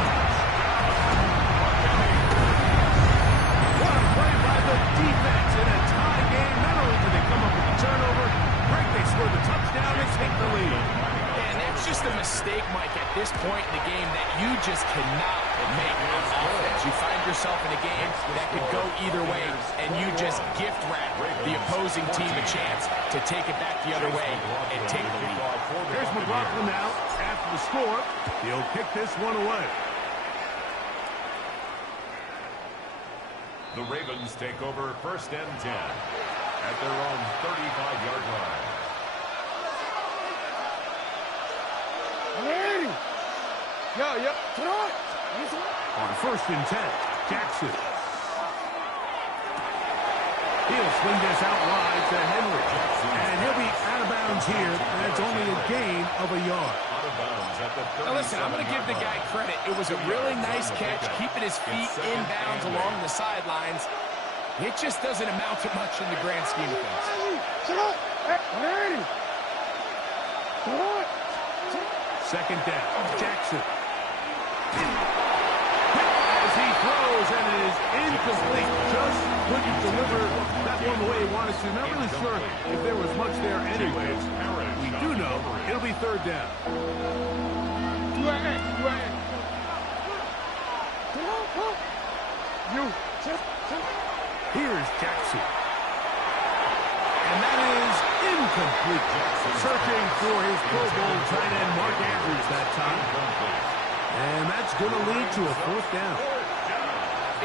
What a play by the defense in a tie game. Not only did they come up with the turnover, Greg, they scored the touchdown and take the lead. And that's just a mistake, Mike, at this point in the game that you just cannot make on offense. You find yourself in a game that could go either way, and you just gift wrap the opposing team a chance to take it back the other way and take the lead. Here's McLaughlin now. After the score, he'll kick this one away. The Ravens take over first and 10 at their own 35-yard line. Yeah. Get on. On first and 10, Jackson. He'll swing this out wide to Henry. And he'll be out of bounds here, and it's only a gain of a yard. Out of bounds at the 37-yard line. Now listen, I'm going to give the guy credit. It was a really nice catch, keeping his feet in bounds along the sidelines. It just doesn't amount to much in the grand scheme of things. Second down, Jackson. As he throws, and it is incomplete. Just couldn't deliver that one the way he wanted to. Not really sure if there was much there anyways. We do know it'll be third down. Here's Jackson. And that is incomplete. Searching for his Pro Bowl tight end, Mark Andrews, that time. And that's going to lead to a fourth down.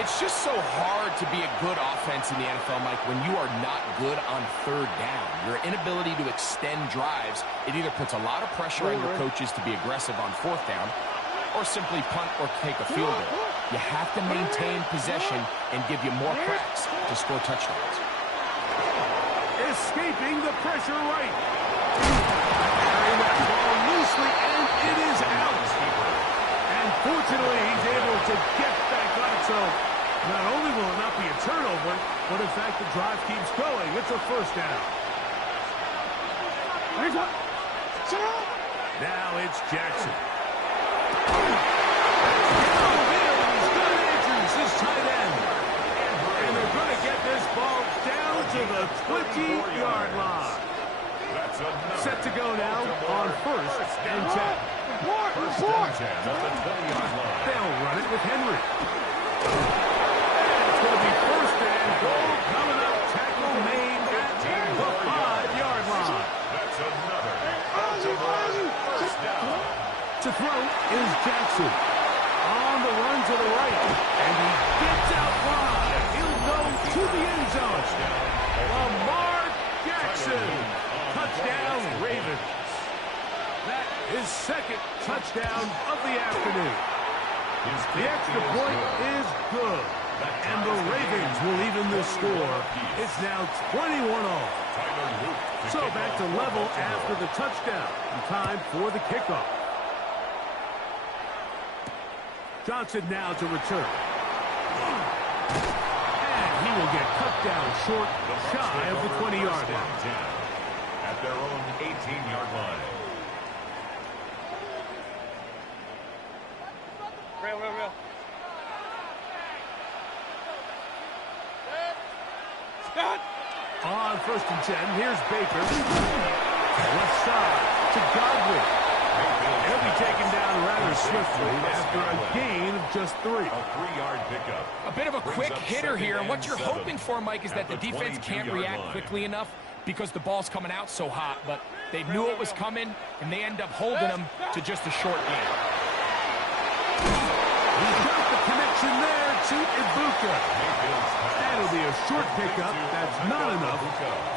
It's just so hard to be a good offense in the NFL, Mike, when you are not good on third down. Your inability to extend drives, it either puts a lot of pressure on your coaches to be aggressive on fourth down or simply punt or take a field goal. You have to maintain possession and give you more cracks to score touchdowns. Escaping the pressure right. Carrying that ball loosely, and it is out. And fortunately, he's able to get back on. So not only will it not be a turnover, but in fact the drive keeps going. It's a first down. Now it's Jackson. He's got Andrews, his tight end. And they're going to get this ball down to the 20-yard line. Set to go now on first and 10. First and 10 at the 20-yard line. They'll run it with Henry. It's going to be first and goal coming up. Tackle made at the 5-yard line. That's another first down. To throw is Jackson. On the run to the right. And he gets out wide. He'll go to the end zone. Lamar Jackson. Touchdown, Ravens. That is second touchdown of the afternoon. The extra point is good. And the Ravens will even the score. It's now 21-all. So back to level after the touchdown. Time for the kickoff. Johnson now to return. And he will get cut down short, shy of the 20-yard line. At their own 18-yard line. Real. Scott! On first and 10, here's Baker. Left side to Godwin. He'll be taken down rather swiftly after a gain of just 3. A 3-yard pickup. A bit of a quick hitter here, and what you're hoping for, Mike, is that the defense can't react quickly enough because the ball's coming out so hot, but they knew it was coming, and they end up holding them to just a short gain. He's got the connection there to Ibuka. That'll be a short pickup. That's not enough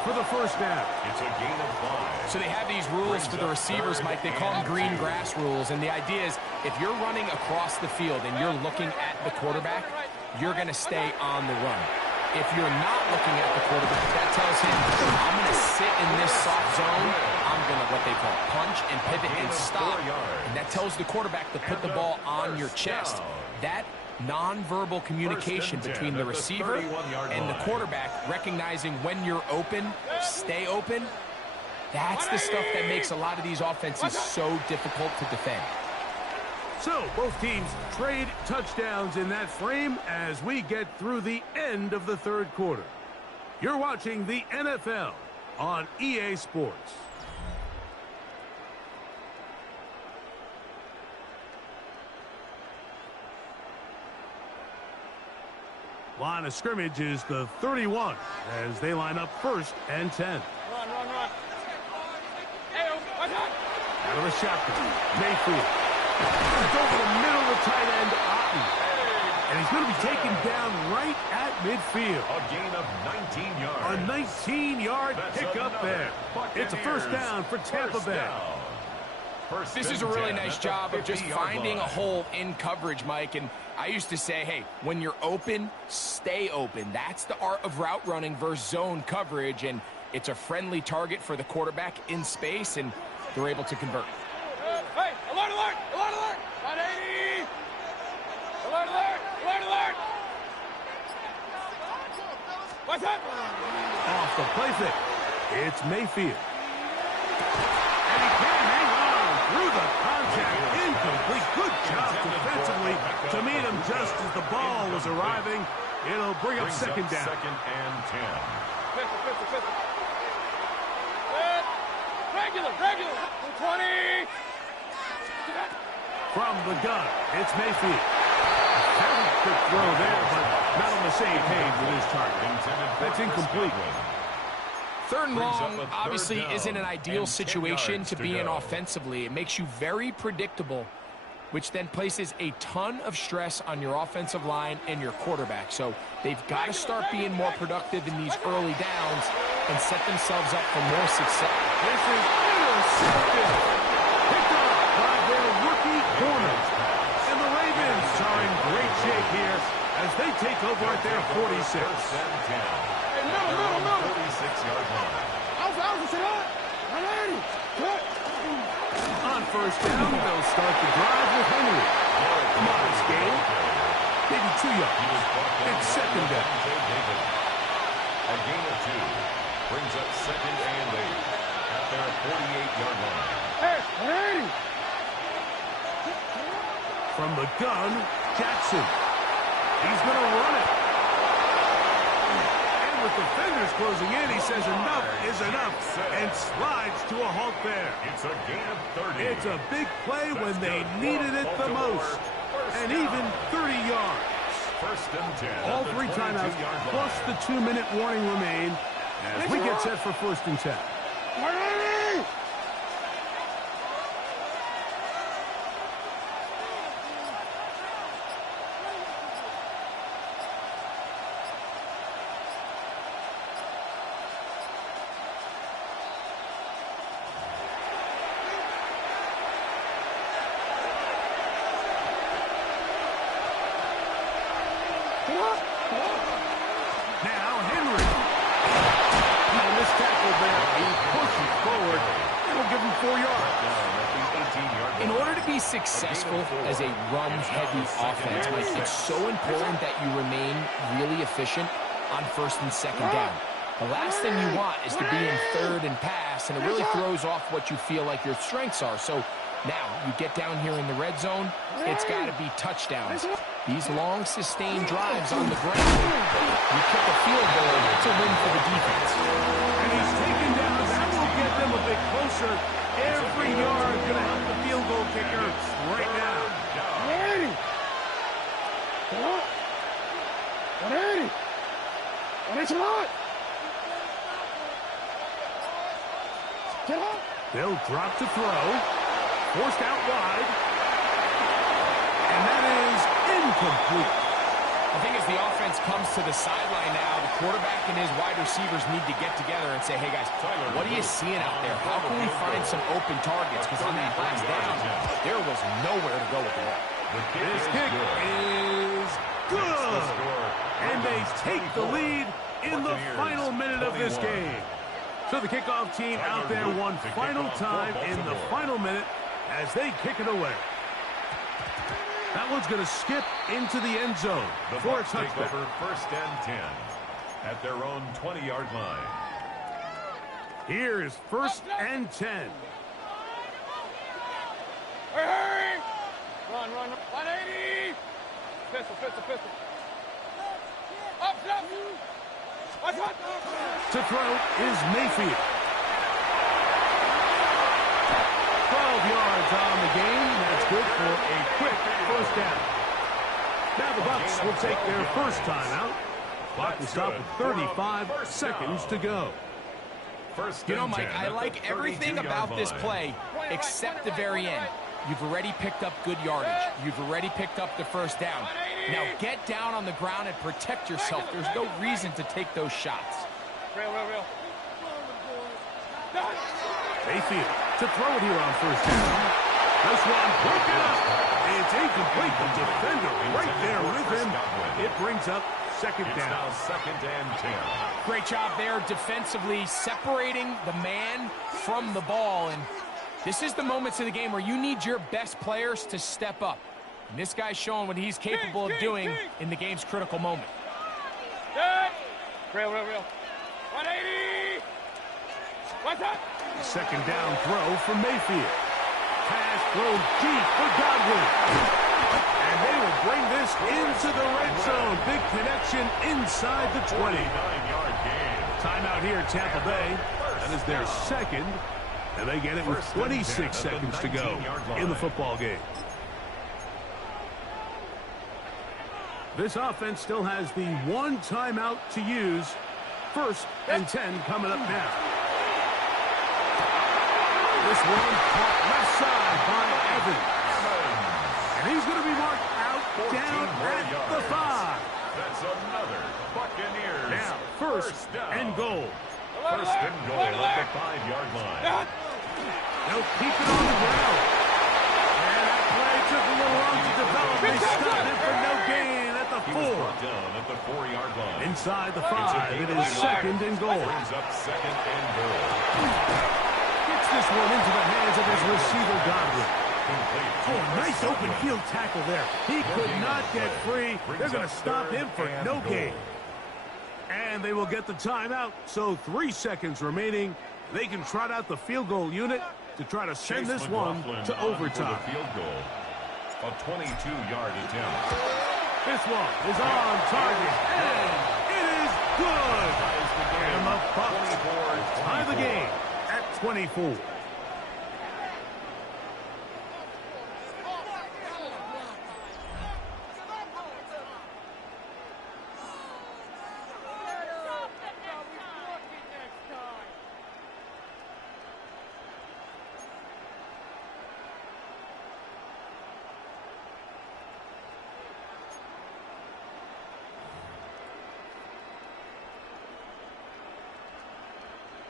for the first down. It's a gain of 5. So they have these rules for the receivers, Mike. They call them green grass rules, and the idea is if you're running across the field and you're looking at the quarterback, you're going to stay on the run. If you're not looking at the quarterback, that tells him, I'm going to sit in this soft zone. I'm going to, what they call, punch and pivot and stop. And that tells the quarterback to put the ball on your chest. That nonverbal communication between the receiver and the quarterback, recognizing when you're open, stay open, that's the stuff that makes a lot of these offenses so difficult to defend. So, both teams trade touchdowns in that frame as we get through the end of the third quarter. You're watching the NFL on EA Sports. Line of scrimmage is the 31 as they line up 1st and 10. Run. Hey, watch out. Out of the shotgun, Mayfield. It's over the middle of the tight end, Otten. And he's going to be taken down right at midfield. A gain of 19 yards. A 19-yard pickup there. It's a first down for Tampa Bay. This is a really nice job of just finding a hole in coverage, Mike. And I used to say, hey, when you're open, stay open. That's the art of route running versus zone coverage. And it's a friendly target for the quarterback in space, and they're able to convert. Hey, alert! 180! Alert! What's up? Off the play fake. It's Mayfield. And he can't hang on through the contact. Incomplete. Good job defensively to meet him just as the ball was arriving. It'll bring up second down. 2nd and 10. Pistol. Regular. 20. From the gun, it's Mayfield. Very quick throw there, but not on the same page with his target. That's incomplete. 3rd and long obviously isn't an ideal situation to be in offensively. It makes you very predictable, which then places a ton of stress on your offensive line and your quarterback. So they've got to start being more productive in these early downs and set themselves up for more success. This is intercepted. Picked up by their rookie corner. And the Ravens are in great shape here as they take over at their 46. 1st and 10. Hey, middle. 46-yard line. On first down, they'll start the drive with Henry. Modest gain. Maybe 2 yards. It's second down. A gain of 2 brings up 2nd and 8 at their 48-yard line. Hey! From the gun, Jackson. He's going to run it. And with defenders closing in, he says enough is enough and slides to a halt there. It's a gain of 30. It's a big play when they needed it the most. And even 30 yards. 1st and 10. All 3 timeouts plus the 2-minute warning remain as we get set for 1st and 10. Now Henry. On this tackle there, he pushes forward. It'll give him 4 yards. In order to be successful as a run-heavy offense, Mike, it's so important that you remain really efficient on 1st and 2nd down. The last thing you want is to be in 3rd and pass, and it really throws off what you feel like your strengths are. So now you get down here in the red zone, it's got to be touchdowns. These long, sustained drives on the ground, you kick a field goal, it's a win for the defense. And he's taken down. That will get them a bit closer. Every yard going to help the field goal kicker right now. 180. Come on. 180. 180 lot. Get up. They'll drop to throw. Forced out wide. And that is incomplete. I think as the offense comes to the sideline now, the quarterback and his wide receivers need to get together and say, hey, guys, what are you seeing out there? How can we find some open targets? Because on that last down, there was nowhere to go with the ball. This kick is good. And they take the lead in the final minute of this game. So the kickoff team out there one final time in the final minute as they kick it away. That one's going to skip into the end zone for a touchdown. First and 10 at their own 20-yard line. Here is first and 10. Hurry! Run. 180. Pistol. Up. Watch out. To throw is Mayfield. 12 yards on the game. That's good for a quick first down. Now the Bucs will take their first timeout. Clock will stop with 35 seconds to go. You know, Mike, I like everything about this play except the very end. You've already picked up good yardage. You've already picked up the first down. Now get down on the ground and protect yourself. There's no reason to take those shots. Real. Mayfield to throw it here on first down. This one broken up. It's incomplete. The defender right there with him. It brings up second down. Now second and 10. Great job there defensively separating the man from the ball. And this is the moments of the game where you need your best players to step up. And this guy's showing what he's capable of doing in the game's critical moment. Real. 180. What's up? Second down throw for Mayfield. Pass throw deep for Godwin. And they will bring this into the red zone. Big connection inside the 20. 9-yard gain. Timeout here, Tampa Bay. That is their second. And they get it with 26 seconds to go in the football game. This offense still has the one timeout to use. First and 10 coming up now. This one caught left side by Evans. And he's going to be marked out down at the 5. That's another Buccaneers. Now, first and goal. First and goal at the 5-yard line. They'll keep it on the ground. And that play took a little long to develop. They stopped it for no gain at the 4. Down at the 4-yard line. Inside the 5, it is second and goal. Brings up second and goal. Gets this one into the hands of his receiver, Godwin. Oh, nice open field tackle there. He could not get free. They're going to stop him for no gain. And they will get the timeout. So 3 seconds remaining. They can trot out the field goal unit to try to send this one to overtime. Field goal. A 22-yard attempt. This one is on target. And it is good. And the Bucs tie the game at 24.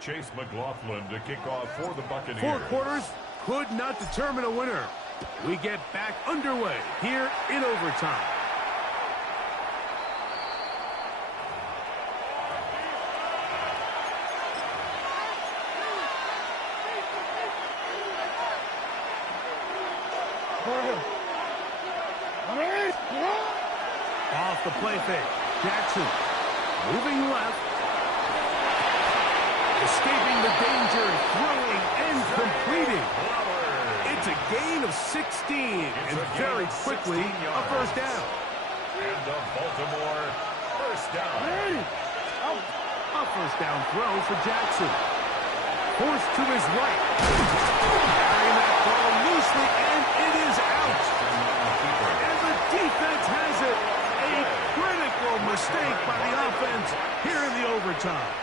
Chase McLaughlin to kick off for the Buccaneers. 4 quarters could not determine a winner. We get back underway here in overtime. Off the play fake. Jackson moving left. Escaping the danger, throwing and completing. It's a gain of 16, and very quickly a first down. And the Baltimore first down. A first down throw for Jackson. forced to his right. Carrying that ball loosely, and it is out. And the defense has it. A critical mistake by the offense here in the overtime.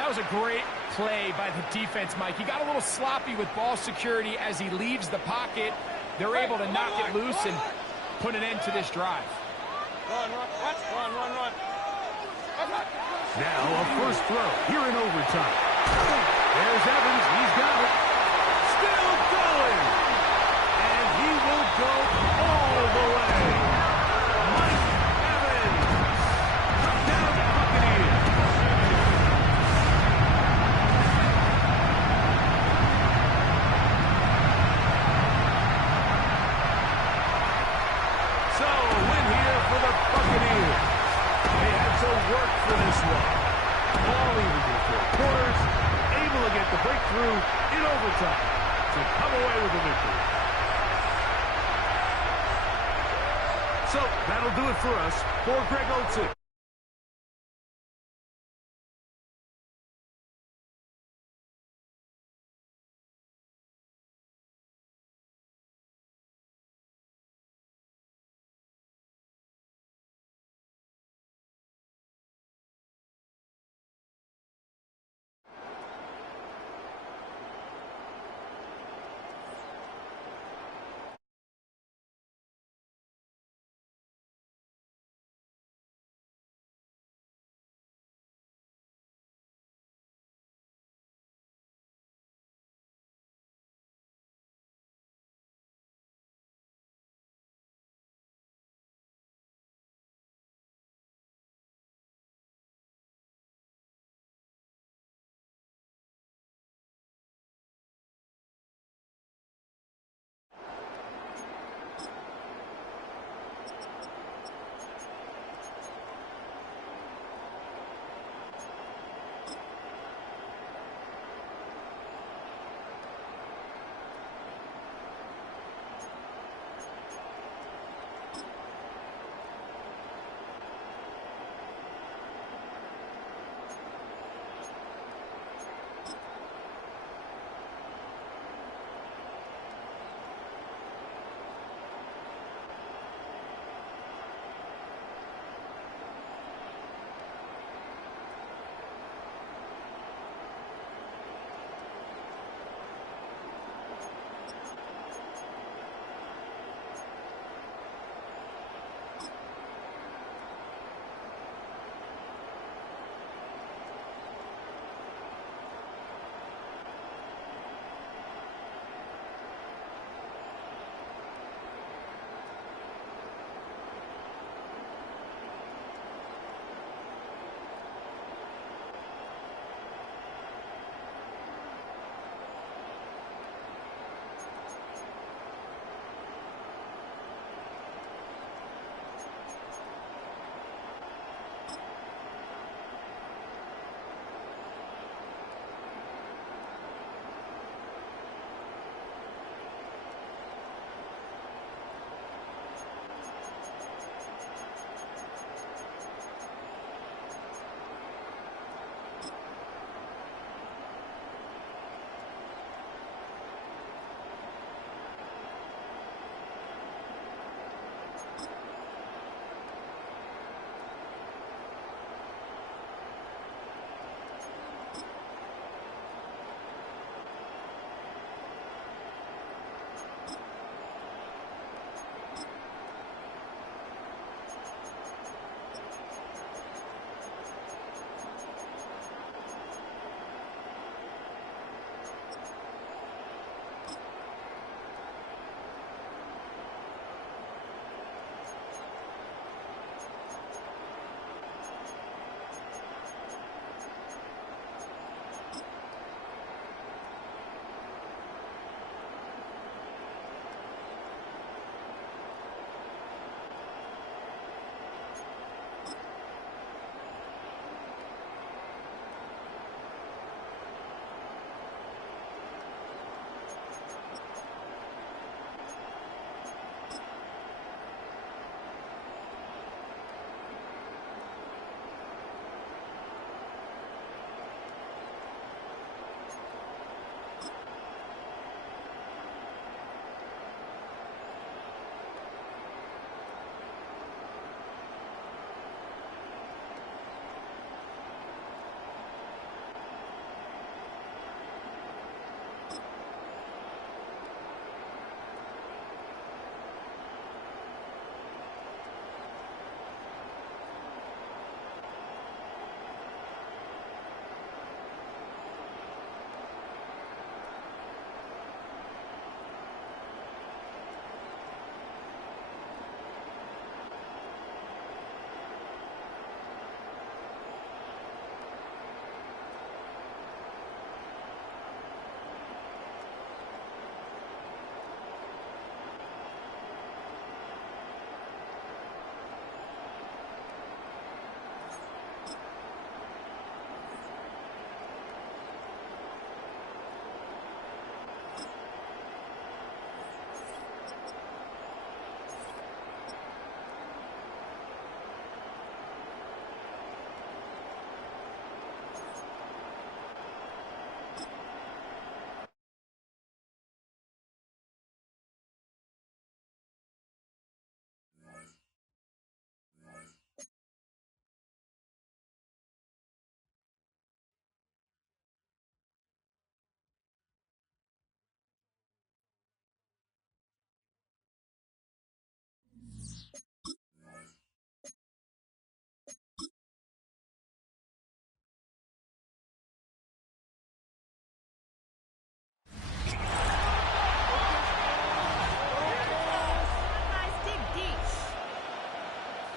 That was a great play by the defense, Mike. He got a little sloppy with ball security as he leaves the pocket. They're able to knock it loose and put an end to this drive. Run, run, run, run, run. Now a first throw here in overtime. There's Evans. He's got it. Still going. And he will go all the way. Mike Evans. Touchdown Buccaneers. So a win here for the Buccaneers. They had to work for this one. All even in 4 quarters, able to get the breakthrough in overtime to come away with the victory. So that'll do it for us. For Greg Olsen.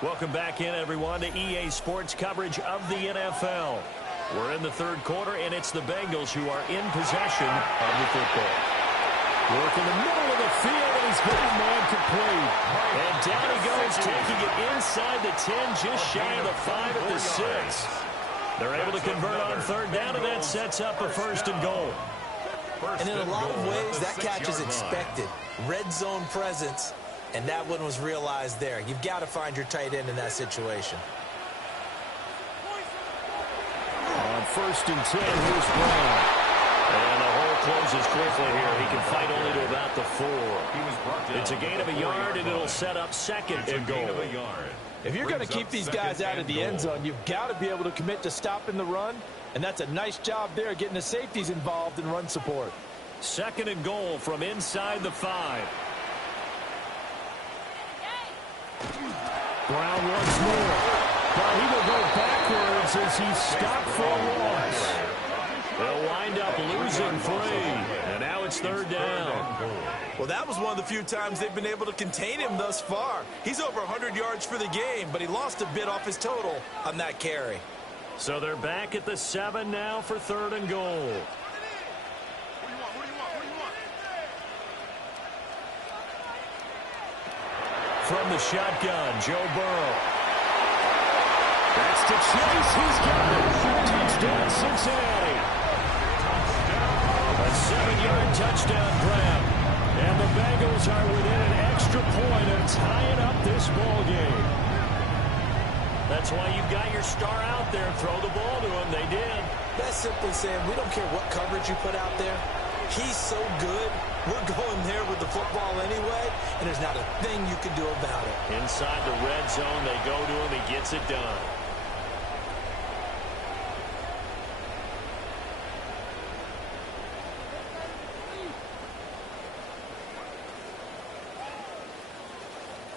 Welcome back in, everyone, to EA Sports coverage of the NFL. We're in the third quarter, and it's the Bengals who are in possession of the football. Work in the middle of the field, and he's getting man complete. And down he goes, taking it inside the 10, just shy of the 5 at the 6. They're able to convert on third down, and that sets up a first and goal. And in a lot of ways, that catch is expected. Red zone presence, and that one was realized there. You've got to find your tight end in that situation. On first and 10, here's Brown. And the hole closes quickly here. He can fight only to about the 4. It's a gain of a yard, and it'll set up second and goal. If you're going to keep these guys out of the end zone, you've got to be able to commit to stopping the run, and that's a nice job there, getting the safeties involved in run support. Second and goal from inside the 5. Brown once more. But he will go backwards as he's stopped for a loss. They'll wind up losing 3. And now it's third down. Well, that was one of the few times they've been able to contain him thus far. He's over 100 yards for the game, but he lost a bit off his total on that carry. So they're back at the 7 now for third and goal. From the shotgun, Joe Burrow. That's to Chase. He's got it. Touchdown, Cincinnati. A 7-yard touchdown grab. And the Bengals are within an extra point of tying up this ball game. That's why you've got your star out there. Throw the ball to him. They did. That's simply saying we don't care what coverage you put out there. He's so good. We're going there with the football anyway, and there's not a thing you can do about it. Inside the red zone, they go to him. He gets it done.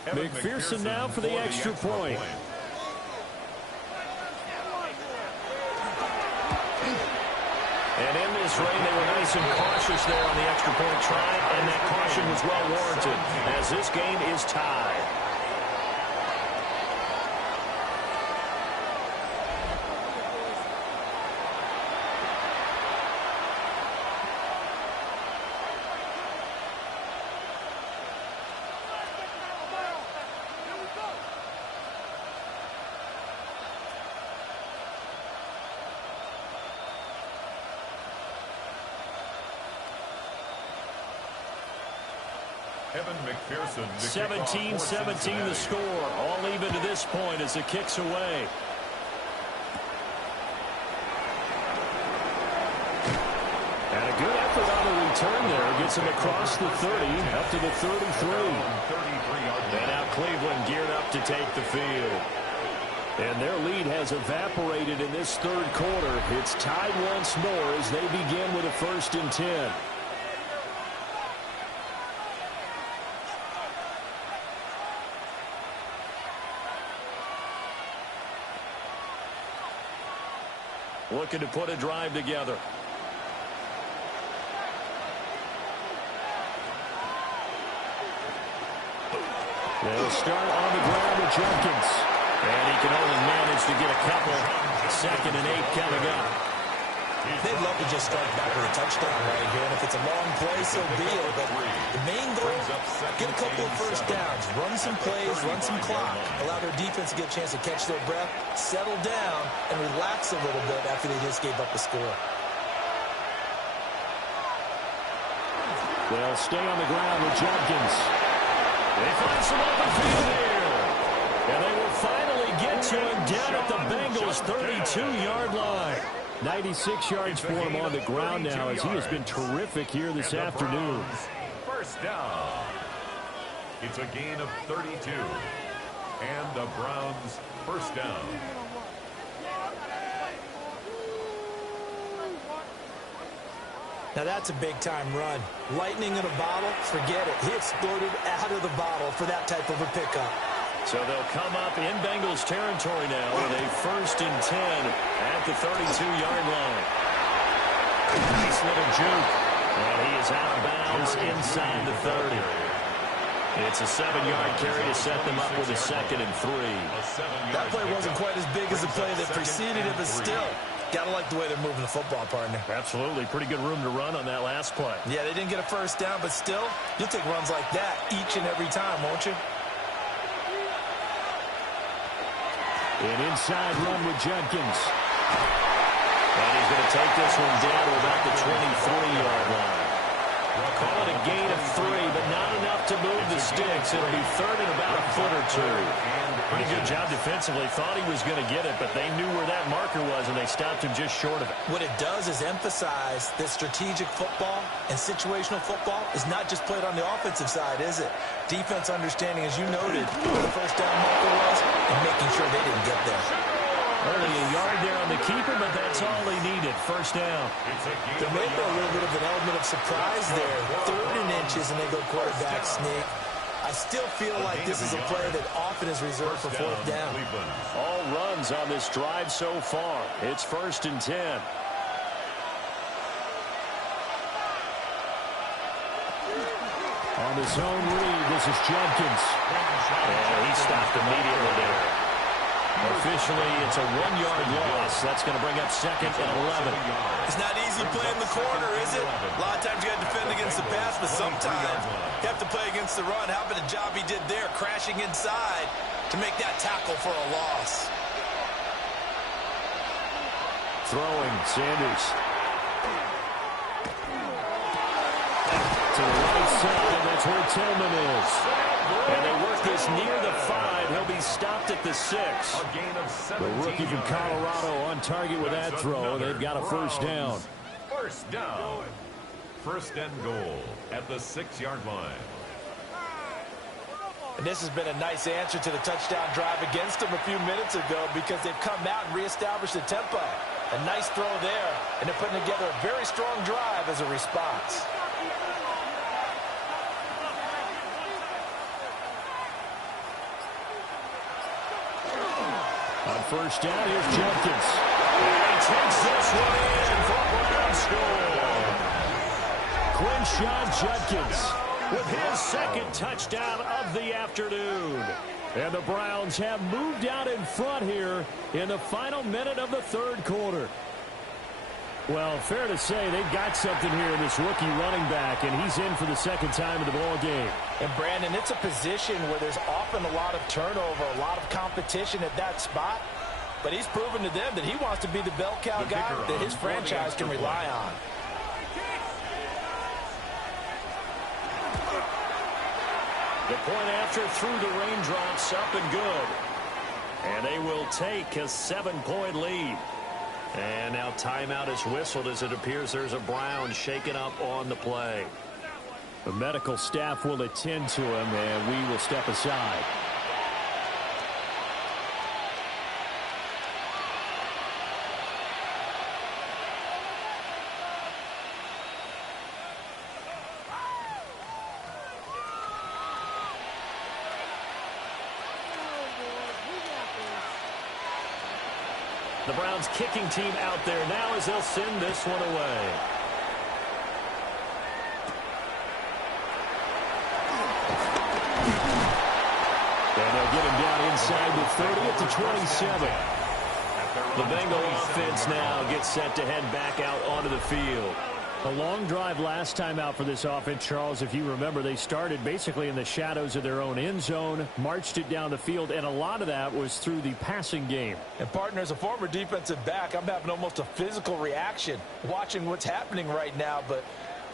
McPherson now for the extra point. And in this rain, they were nice and cautious there on the extra point try, and that caution was well warranted as this game is tied. Evan McPherson. 17-17 the score. All even to this point as it kicks away. And a good effort on the return there. Gets him across the 30, up to the 33. And now Cleveland geared up to take the field. And their lead has evaporated in this third quarter. It's tied once more as they begin with a 1st and 10. Looking to put a drive together. They'll start on the ground with Jenkins. And he can only manage to get a couple. 2nd and 8 coming up. They'd love to just start back with a touchdown right here. And if it's a long play, so be it. But the main goal, get a couple of first downs. Run some plays, run some clock. Allow their defense to get a chance to catch their breath, settle down, and relax a little bit after they just gave up the score. They'll stay on the ground with Jenkins. They find some open field here. And they will finally get to him down at the Bengals' 32-yard line. 96 yards for him on the ground now as he has been terrific here this afternoon. First down. It's a gain of 32. And the Browns first down. Now that's a big-time run. Lightning in a bottle, forget it. He exploded out of the bottle for that type of a pickup. So they'll come up in Bengals territory now with a 1st and 10 at the 32-yard line. Nice little juke. And he is out of bounds inside the 30. It's a 7-yard carry to set them up with a 2nd and 3. That play wasn't quite as big as the play that preceded it, but still, gotta like the way they're moving the football, partner. Absolutely. Pretty good room to run on that last play. Yeah, they didn't get a first down, but still, you'll take runs like that each and every time, won't you? An inside run with Judkins. And he's going to take this one down to about the 23-yard line. Call it a gain of 3, but not enough to move the sticks. It'll be 3rd and about a foot or 2. Pretty good job defensively. Thought he was going to get it, but they knew where that marker was, and they stopped him just short of it. What it does is emphasize that strategic football and situational football is not just played on the offensive side, is it? Defense understanding, as you noted, where the first down marker was and making sure they didn't get there. Only a yard there on the keeper, but that's all they needed. First down. There may be a little bit of an element of surprise there. 3rd and inches, and they go quarterback sneak. I still feel like this is a play that often is reserved for 4th down. All runs on this drive so far. It's 1st and 10. On the zone read, this is Judkins. And he stopped immediately there. Officially, it's a 1-yard loss. That's going to bring up 2nd and 11. It's not easy playing the corner, is it? A lot of times you got to defend against the pass, but sometimes you have to play against the run. How about the job he did there, crashing inside to make that tackle for a loss? Throwing, Sanders. To the right side, and that's where Tillman is. And they work this near the 5. He'll be stopped at the 6. The rookie from Colorado on target with that throw. They've got a first down. First down. 1st and goal at the 6-yard line. And this has been a nice answer to the touchdown drive against them a few minutes ago because they've come out and reestablished the tempo. A nice throw there, and they're putting together a very strong drive as a response. On first down, here's Judkins. And he takes this one in for a Brown score. Quinshon Judkins with his 2nd touchdown of the afternoon. And the Browns have moved out in front here in the final minute of the 3rd quarter. Well, fair to say they've got something here in this rookie running back, and he's in for the 2nd time in the ball game. And, Brandon, it's a position where there's often a lot of turnover, a lot of competition at that spot. But he's proven to them that he wants to be the bell cow guy that his franchise can rely on. The point after through the raindrops, up and good. And they will take a 7-point lead. And now timeout is whistled as it appears there's a Brown shaken up on the play. The medical staff will attend to him, and we will step aside. The Browns kicking team out there now as they'll send this one away. And they'll get him down inside the 30 at the 27. The Bengal offense now gets set to head back out onto the field. A long drive last time out for this offense, Charles. If you remember, they started basically in the shadows of their own end zone, marched it down the field, and a lot of that was through the passing game. And, partner, as a former defensive back, I'm having almost a physical reaction watching what's happening right now. But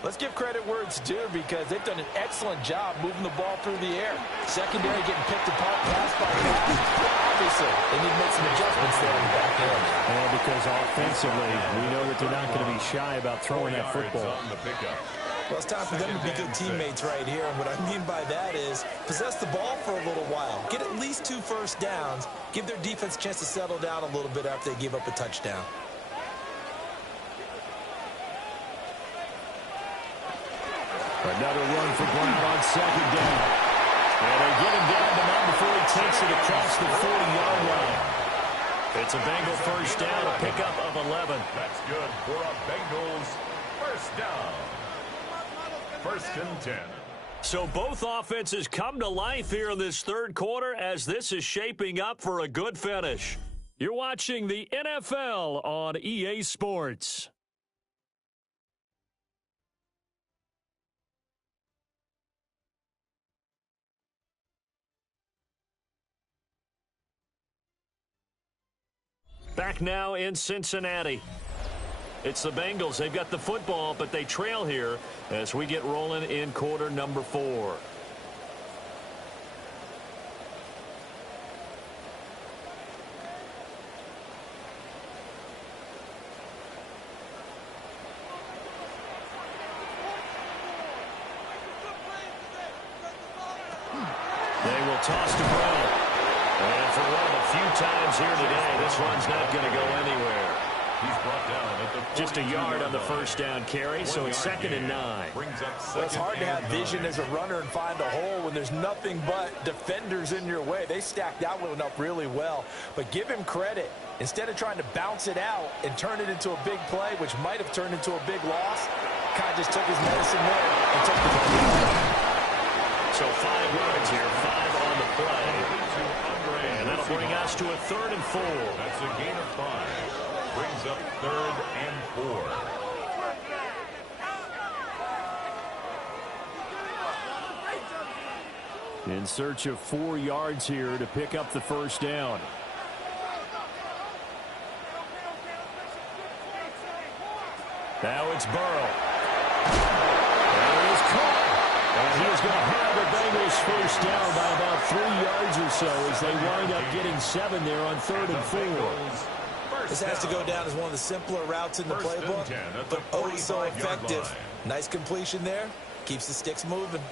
let's give credit where it's due because they've done an excellent job moving the ball through the air. Secondary getting picked apart pass by pass. Obviously, they need to make some adjustments there in the back end. And because offensively, we know that they're not going to be shy about throwing that football. Well, it's time for them to be good teammates right here. And what I mean by that is possess the ball for a little while. Get at least 2 first downs. Give their defense a chance to settle down a little bit after they give up a touchdown. Another run for Brown on 2nd down. And they get him down to not before he takes it across the 40-yard line. It's a Bengal first down, a pickup of 11. That's good for a Bengals first down. 1st and 10. So both offenses come to life here in this third quarter as this is shaping up for a good finish. You're watching the NFL on EA Sports. Back now in Cincinnati. It's the Bengals. They've got the football, but they trail here as we get rolling in quarter number 4. They will toss to Brown. And for one of the few times here today, this one's not going to go anywhere. He's brought down at the Just a yard on the first down carry, so it's 2nd and 9. Well, it's hard to have vision as a runner and find a hole when there's nothing but defenders in your way. They stacked that one up really well. But give him credit. Instead of trying to bounce it out and turn it into a big play, which might have turned into a big loss, kind of just took his medicine there and took the ball. So 5 yards here, 5 on the play. And that'll bring us to a 3rd and 4. That's a gain of 5. Brings up 3rd and 4. In search of 4 yards here to pick up the first down. Now it's Burrow. And it is caught. And he is going to have the Bengals first down by about 3 yards or so as they wind up getting 7 there on 3rd and 4. This has to go down as one of the simpler routes in the playbook, but oh so effective. Nice completion there. Keeps the sticks moving.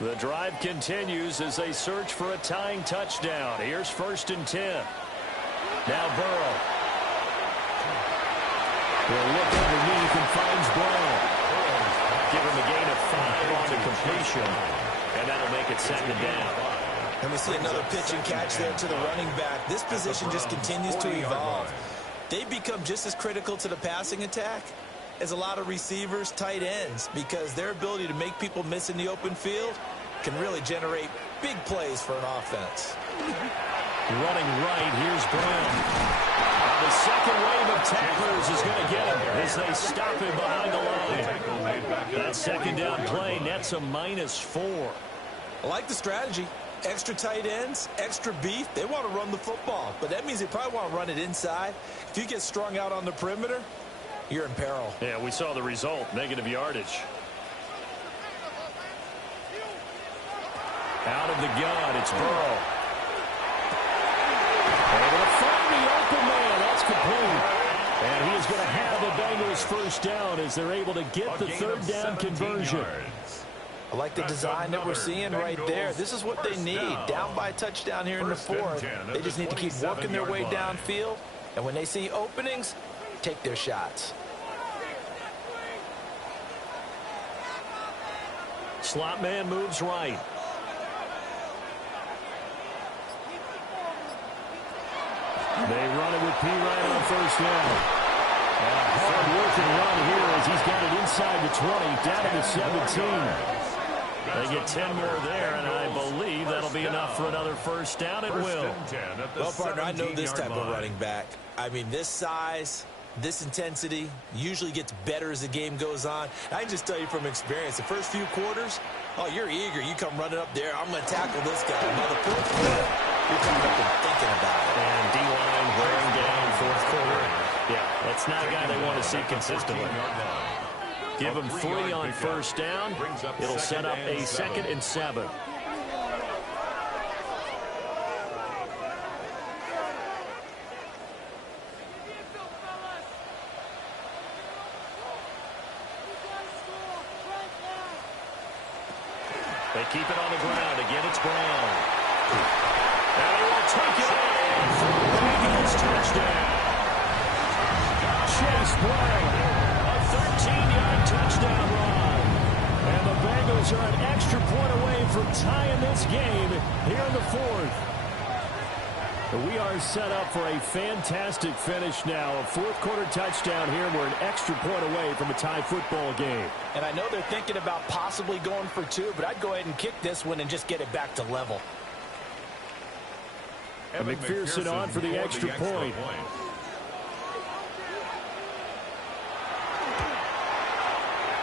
The drive continues as they search for a tying touchdown. Here's 1st and 10. Now Burrow. Will look underneath and finds Brown. Give him a gain of 5 on the completion, and that'll make it 2nd down. And we see another pitch and catch there to the running back. This position just continues to evolve. They've become just as critical to the passing attack as a lot of receivers, tight ends, because their ability to make people miss in the open field can really generate big plays for an offense. Running right, here's Brown. And the second wave of tacklers is going to get him as they stop him behind the line. That 2nd down play nets a -4. I like the strategy. Extra tight ends, extra beef. They want to run the football, but that means they probably want to run it inside. If you get strung out on the perimeter, you're in peril. Yeah, we saw the result, negative yardage. Out of the gun, it's Burrow. Able to find the open man. That's complete. And he is going to have the Bengals first down as they're able to get the 3rd down conversion. I like the design that we're seeing right there. This is what they need. Down by a touchdown here in the 4th. They just need to keep working their way downfield. And when they see openings, take their shots. Slot man moves right. They run it with P. right on 1st down. And a hard-working run here as he's got it inside the 20, down to the 17. They get 10 more there, and I believe that'll be enough for another first down. It will. Well, partner, I know this type of running back. I mean, this size, this intensity usually gets better as the game goes on. I can just tell you from experience, the first few quarters, oh, you're eager. You come running up there. I'm going to tackle this guy. By the 4th quarter, you're coming up and thinking about it. And D-line wearing down 4th quarter. Yeah, that's not a guy they want to see consistently. Give him 3 on 1st down. It'll set up a 2nd and 7. They keep it on the ground. Again, it's Brown. And he will take it in for the Bengals touchdown. Chase Brown. 13-yard touchdown run. And the Bengals are an extra point away from tying this game here in the 4th. We are set up for a fantastic finish now. A fourth-quarter touchdown here. We're an extra point away from a tie football game. And I know they're thinking about possibly going for two, but I'd go ahead and kick this one and just get it back to level. And McPherson on for the extra point.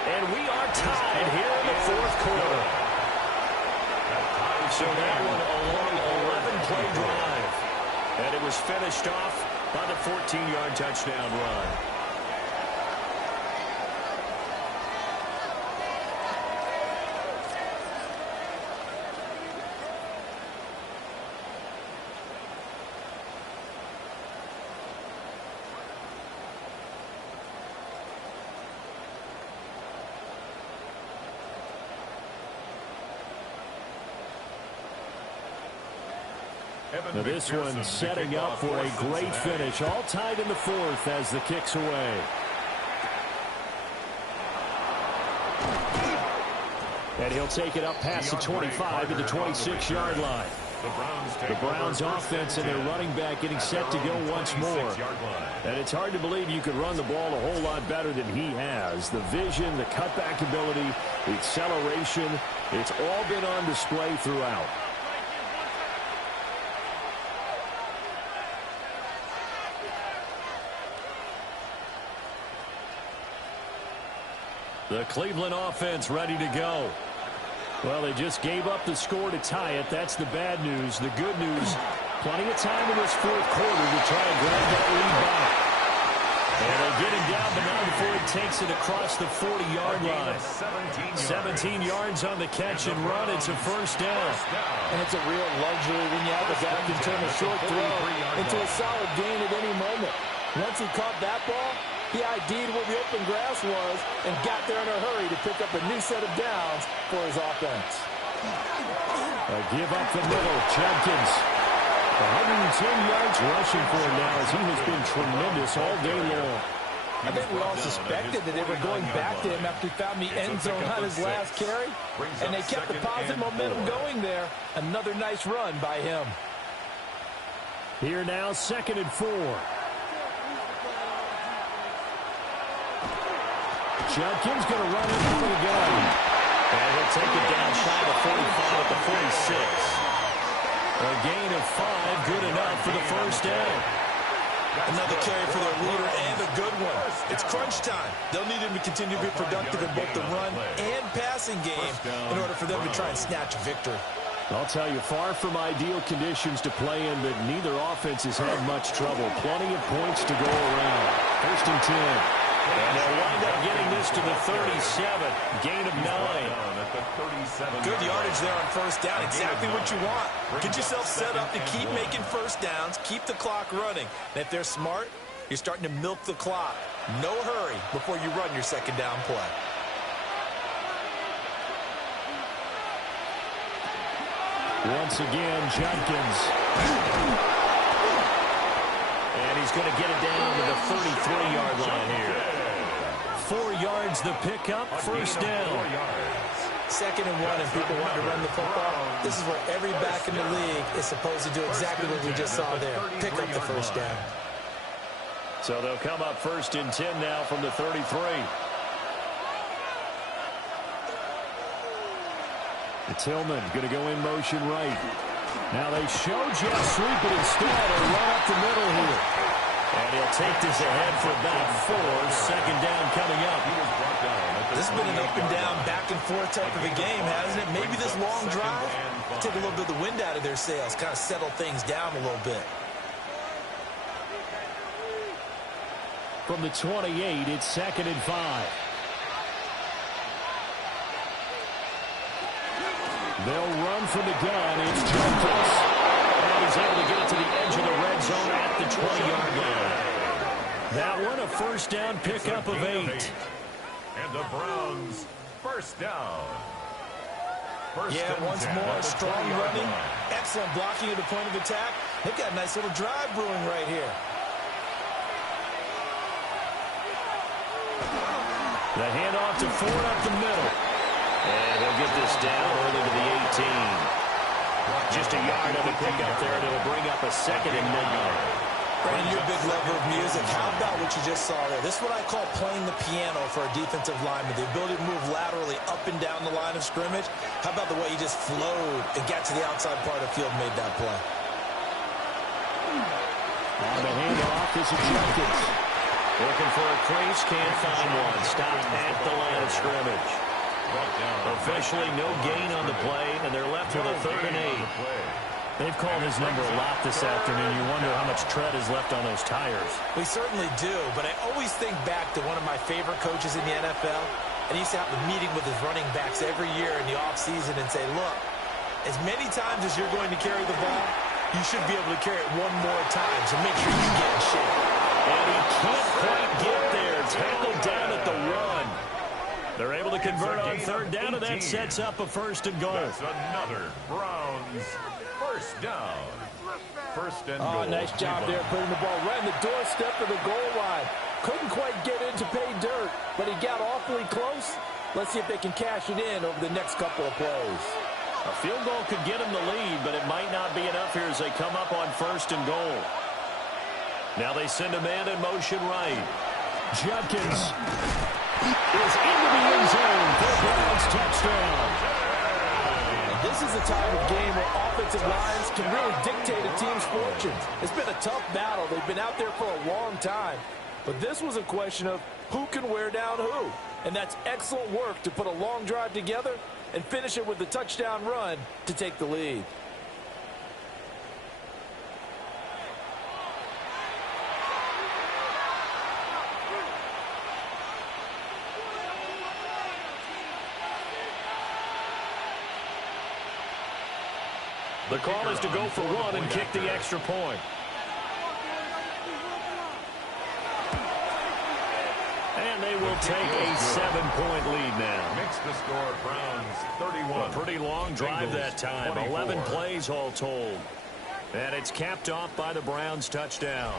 And we are tied here in the fourth quarter. So that one a long 11-play drive. And it was finished off by the 14-yard touchdown run. Now this one setting up for a great finish. All tied in the fourth as the kick's away. And he'll take it up past the 25 to the 26-yard line. The Browns offense and their running back getting set to go once more. And it's hard to believe you could run the ball a whole lot better than he has. The vision, the cutback ability, the acceleration, it's all been on display throughout. The Cleveland offense ready to go. Well, they just gave up the score to tie it. That's the bad news. The good news, plenty of time in this fourth quarter to try and grab that lead back. And they get him down, but not before he takes it across the 40-yard line. 17 yards on the catch and run. It's a first down. And it's a real luxury when you have a guy can turn a short throw into a solid gain at any moment. Once he caught that ball, he ID'd where the open grass was and got there in a hurry to pick up a new set of downs for his offense. A give up the middle. Jenkins, 110 yards rushing for him now as he has been tremendous all day long. I think we all suspected that they were going back to him after he found the end zone on his last carry, and they kept the positive momentum going there. Another nice run by him. Here now, 2nd and 4. Jenkins going to run it out of the gun. And he'll take it down shy of 45 at the 46. A gain of 5, good enough for the first down. Another carry for their leader and a good one. It's crunch time. They'll need him to continue to be productive in both the run and passing game in order for them to try and snatch victory. I'll tell you, far from ideal conditions to play in, but neither offense has had much trouble. Plenty of points to go around. 1st and 10. And they'll wind up getting this to the 37. Gain of 9. Good yardage there on first down. Exactly what you want. Get yourself set up to keep making first downs, keep the clock running. And if they're smart, you're starting to milk the clock. No hurry before you run your second down play. Once again, Jenkins. And he's going to get it down to the 33-yard line here. 4 yards the pickup, first down. 2nd and 1, and people want to run the football. This is where every back in the league is supposed to do exactly what we just saw there. Pick up the first down. So they'll come up 1st and 10 now from the 33. Tillman going to go in motion right. Now they show jet sweep it instead and run up the middle here. And he'll take this ahead for about 4. 2nd down coming up. This has been an up and down, back and forth type of a game, hasn't it? Maybe this long drive take a little bit of the wind out of their sails, kind of settle things down a little bit. From the 28, it's 2nd and 5. They'll run from the gun. It's Jenkins. And he's able to get it to the edge of the red zone at the 20-yard line. That one a first down pickup of 8. And the Browns first down. Once more, strong running. Excellent blocking at the point of attack. They've got a nice little drive brewing right here. The handoff to Ford up the middle. And he'll get this down early to the 18. Just a yard on the pickup there, and it'll bring up a 2nd and 9. Brandon, you're a big lover of music. How about what you just saw there? This is what I call playing the piano for a defensive lineman. The ability to move laterally up and down the line of scrimmage. How about the way he just flowed and got to the outside part of the field and made that play? On the handoff, this is Jenkins. Looking for a crease, can't find one. Stopped at the line of scrimmage. Officially no gain on the play, and they're left with a 3rd and 8. They've called his number a lot this afternoon. You wonder how much tread is left on those tires. We certainly do, but I always think back to one of my favorite coaches in the NFL, and he used to have a meeting with his running backs every year in the offseason and say, look, as many times as you're going to carry the ball, you should be able to carry it one more time, so make sure you get in shape. And he can't quite get there. Tackled down at the 1. They're able to convert on 3rd down, and that sets up a 1st and goal. That's another Browns 1st down. 1st and goal. Oh, nice job there putting the ball right in the doorstep of the goal line. Couldn't quite get in to pay dirt, but he got awfully close. Let's see if they can cash it in over the next couple of plays. A field goal could get them the lead, but it might not be enough here as they come up on 1st and goal. Now they send a man in motion right. Judkins is into the end zone for a Browns touchdown. This is the time of game where offensive lines can really dictate a team's fortunes. It's been a tough battle. They've been out there for a long time. But this was a question of who can wear down who. And that's excellent work to put a long drive together and finish it with the touchdown run to take the lead. The call is to go for 1 and kick the extra point. And they will take a 7-point lead now. Makes the score Browns 31. A pretty long drive that time. 11 plays all told. And it's capped off by the Browns touchdown.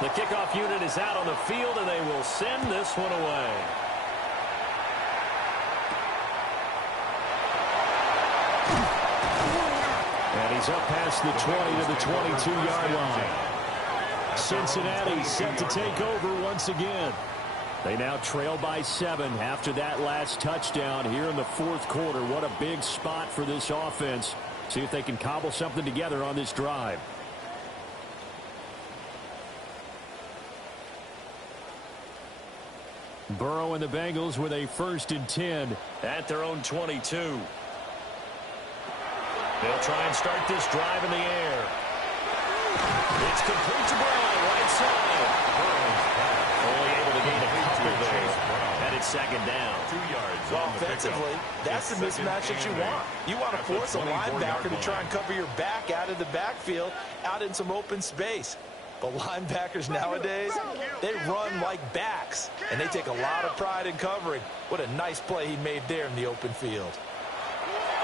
The kickoff unit is out on the field, and they will send this one away. And he's up past the 20 to the 22-yard line. Cincinnati set to take over once again. They now trail by 7 after that last touchdown here in the 4th quarter. What a big spot for this offense. See if they can cobble something together on this drive. Burrow and the Bengals with a 1st and 10 at their own 22. They'll try and start this drive in the air. It's complete to Brown, right side. Only able to gain a couple there. And it's 2nd down. 2 yards. Well, offensively, that's the mismatch that you want. You want to force a linebacker to try and cover your back out of the backfield, out in some open space. But linebackers nowadays, they run like backs, and they take a lot of pride in covering. What a nice play he made there in the open field.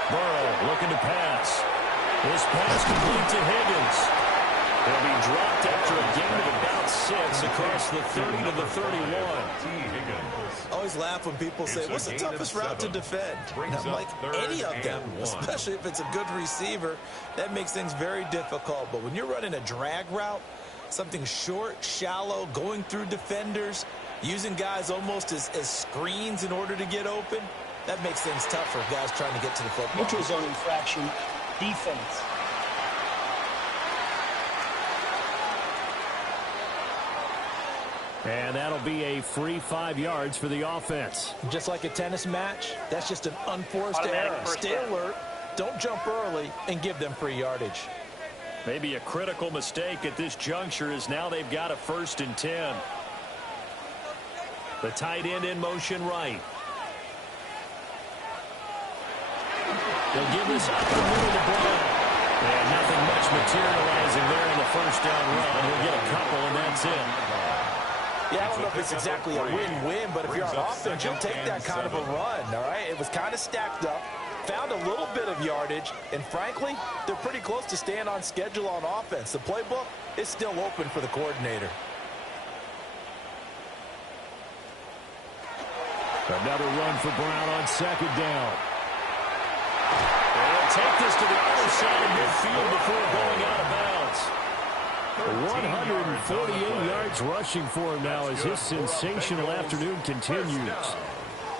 Burrow looking to pass. This pass complete to Higgins. He'll be dropped after a gain of about 6 across the 30 to the 31. I always laugh when people say, what's the toughest route to defend? And I'm like, any of them, especially if it's a good receiver. That makes things very difficult. But when you're running a drag route, something short, shallow, going through defenders, using guys almost as screens in order to get open, that makes things tough for guys trying to get to the football. Neutral zone infraction, defense. And that'll be a free 5 yards for the offense. Just like a tennis match, that's just an unforced error. Stay alert, don't jump early, and give them free yardage. Maybe a critical mistake at this juncture is now they've got a 1st and 10. The tight end in motion right. They'll give this up the middle to Brown. And nothing much materializing there in the first down run. We'll get a couple, and that's it. Yeah, I don't know if it's exactly a win-win, but if you're on offense, you'll take that kind of a run, all right? It was kind of stacked up, found a little bit of yardage, and frankly, they're pretty close to staying on schedule on offense. The playbook is still open for the coordinator. Another run for Brown on second down. They'll take this to the other side of midfield before going out of bounds. 148 yards rushing for him now as his sensational afternoon continues.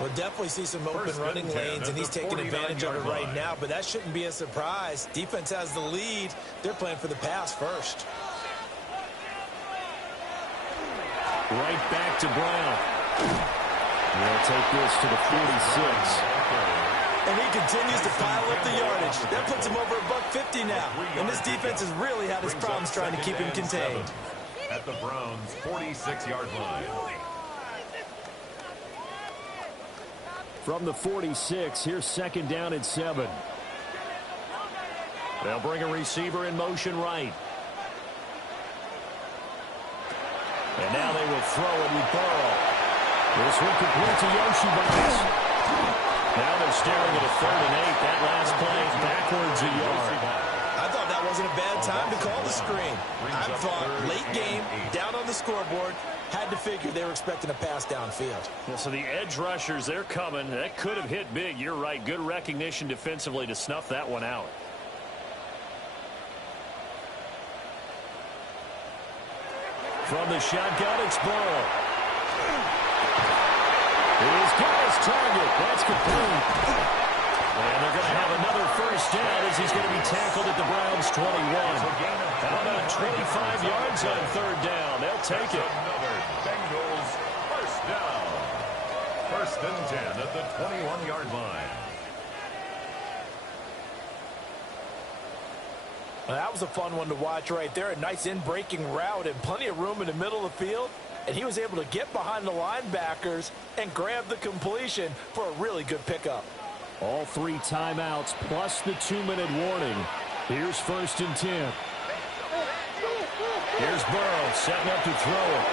We'll definitely see some open running lanes, and he's taking advantage of it right now, but that shouldn't be a surprise. Defense has the lead. They're playing for the pass first. Right back to Brown. They'll take this to the 46. And he continues to pile up the yardage. That puts him over $150 now. And this defense has really had his problems trying to keep him contained. At the Browns' 46-yard line. From the 46, here's second down and 7. They'll bring a receiver in motion right. And now they will throw it with Burrow. This one complete to Yoshi. Now they're staring at a 3rd and 8. That last play backwards a yard. I thought that wasn't a bad time to call the screen. I thought late game, down on the scoreboard, had to figure they were expecting a pass downfield. Yeah, so the edge rushers, they're coming. That could have hit big. You're right. Good recognition defensively to snuff that one out. From the shotgun, it's Burrow. He's got his target. That's complete. And they're going to have another first down as he's going to be tackled at the Browns' 21. How about 25 yards on 3rd down? They'll take it. Another Bengals first down. 1st and 10 at the 21-yard line. Well, that was a fun one to watch right there. A nice in-breaking route and plenty of room in the middle of the field. And he was able to get behind the linebackers and grab the completion for a really good pickup. All 3 timeouts plus the 2-minute warning. Here's 1st and 10. Here's Burrow setting up to throw it.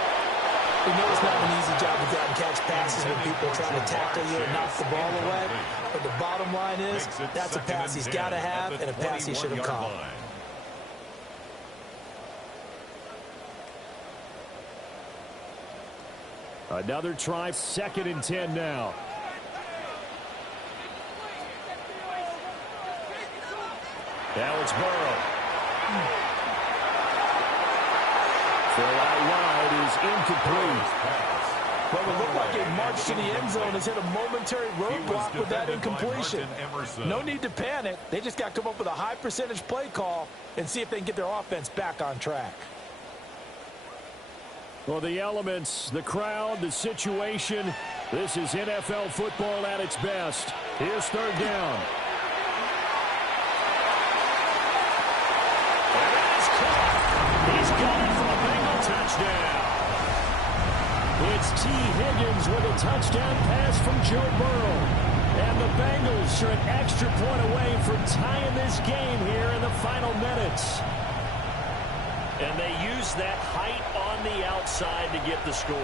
You know it's not an easy job to go out and catch passes when people are trying to tackle you and knock the ball away. But the bottom line is that's a pass he's got to have and a pass he should have caught. Another try, 2nd and 10 now. Now it's Burrow. Throw out wide is incomplete. Well, it looked like a march to the end zone has hit a momentary roadblock with that incompletion. No need to panic. They just got to come up with a high percentage play call and see if they can get their offense back on track. Well, the elements, the crowd, the situation, this is NFL football at its best. Here's 3rd down. And that is caught. He's got it for a Bengal touchdown. It's T. Higgins with a touchdown pass from Joe Burrow. And the Bengals are an extra point away from tying this game here in the final minutes. And they use that height on the outside to get the score.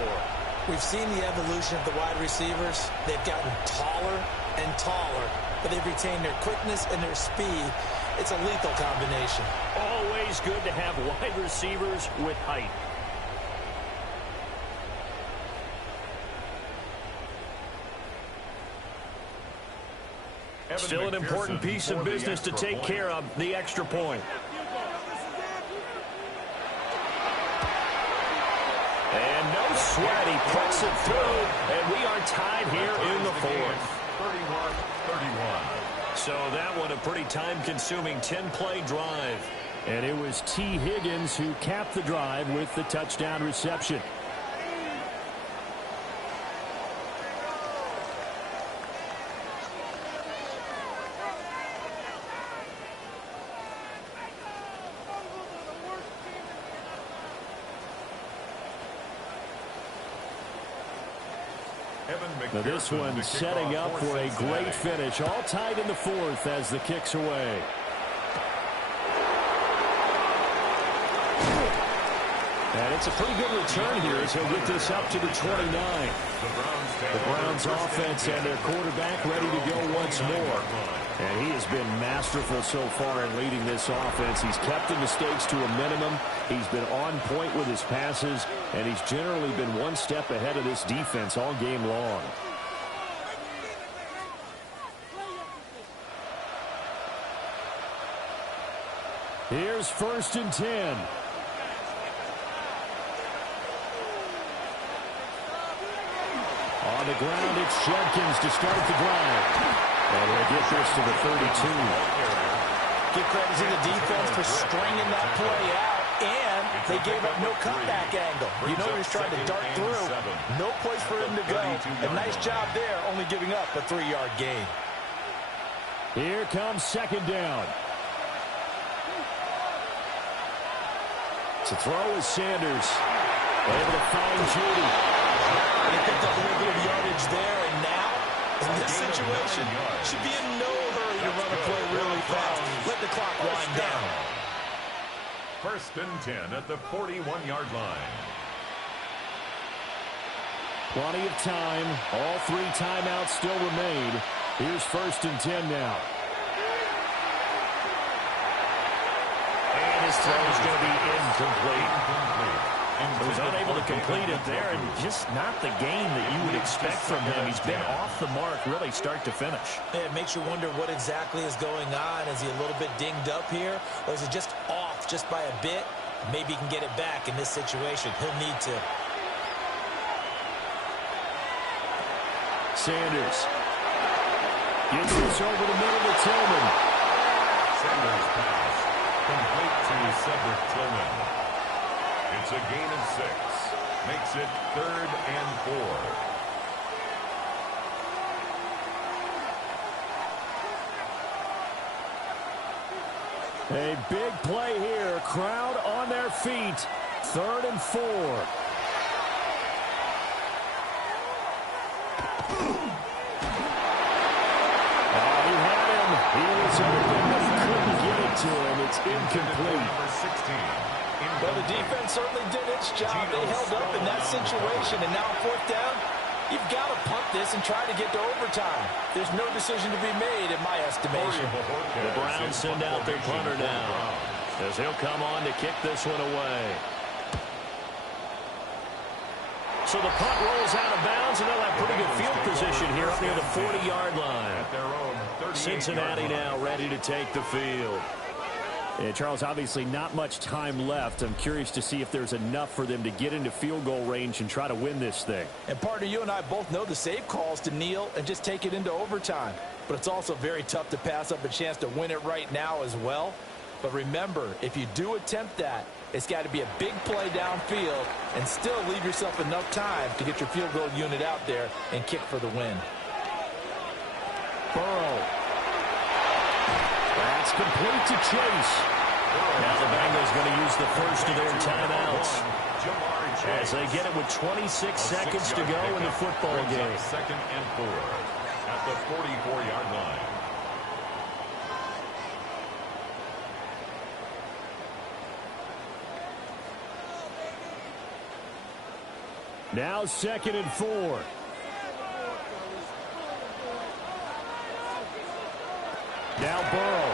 We've seen the evolution of the wide receivers. They've gotten taller and taller, but they've retained their quickness and their speed. It's a lethal combination. Always good to have wide receivers with height. Still an important piece of business to take care of, the extra point. And no sweat, he puts it through, and we are tied here in the 4th. 31-31. So that one a pretty time-consuming 10-play drive. And it was T. Higgins who capped the drive with the touchdown reception. Now this one setting up for a great finish. All tied in the 4th as the kick's away. And it's a pretty good return here as he'll get this up to the 29. The Browns offense and their quarterback ready to go once more. And he has been masterful so far in leading this offense. He's kept the mistakes to a minimum. He's been on point with his passes, and he's generally been one step ahead of this defense all game long. Here's 1st and 10. On the ground, it's Judkins to start the drive. And he'll get this to the 32. Give credit to the defense for stringing that play out, and they gave up no cutback angle. You know he was trying to dart through. No place for him to go. A nice job there, only giving up a 3-yard gain. Here comes 2nd down. To throw is Sanders. Able to find Judy. They picked up a little bit of yardage there, and now, in this situation, should be in no hurry to run a play really fast. Let the clock wind down. 1st and 10 at the 41-yard line. Plenty of time. All 3 timeouts still remain. Here's 1st and 10 now. And his throw is going to be incomplete. He was unable to complete it there, and just not the game that you would expect from him. He's been off the mark really start to finish. Yeah, it makes you wonder what exactly is going on. Is he a little bit dinged up here, or is it just off just by a bit? Maybe he can get it back in this situation. He'll need to. Sanders gets this over the middle to Tillman. Sanders pass complete to Cedric Tillman. It's a gain of 6. Makes it 3rd and 4. A big play here. Crowd on their feet. 3rd and 4. He had him. He was open, but he couldn't get it to him. It's incomplete. Number 16. Well, the defense certainly did its job. They held up in that situation, and now 4th down, you've got to punt this and try to get to overtime. There's no decision to be made in my estimation. The Browns send out their punter now, as he'll come on to kick this one away. So the punt rolls out of bounds, and they'll have pretty good field position here up near the 40-yard line. Cincinnati now ready to take the field. And Charles, obviously not much time left. I'm curious to see if there's enough for them to get into field goal range and try to win this thing. And partner, you and I both know the save calls to kneel and just take it into overtime. But it's also very tough to pass up a chance to win it right now as well. But remember, if you do attempt that, it's got to be a big play downfield and still leave yourself enough time to get your field goal unit out there and kick for the win. Burrow. That's complete to Chase. Now the Bengals going to use the first of their timeouts as they get it with 26 seconds to go in the football game. 2nd and 4 at the 44-yard line. Now 2nd and 4. Now Burrow.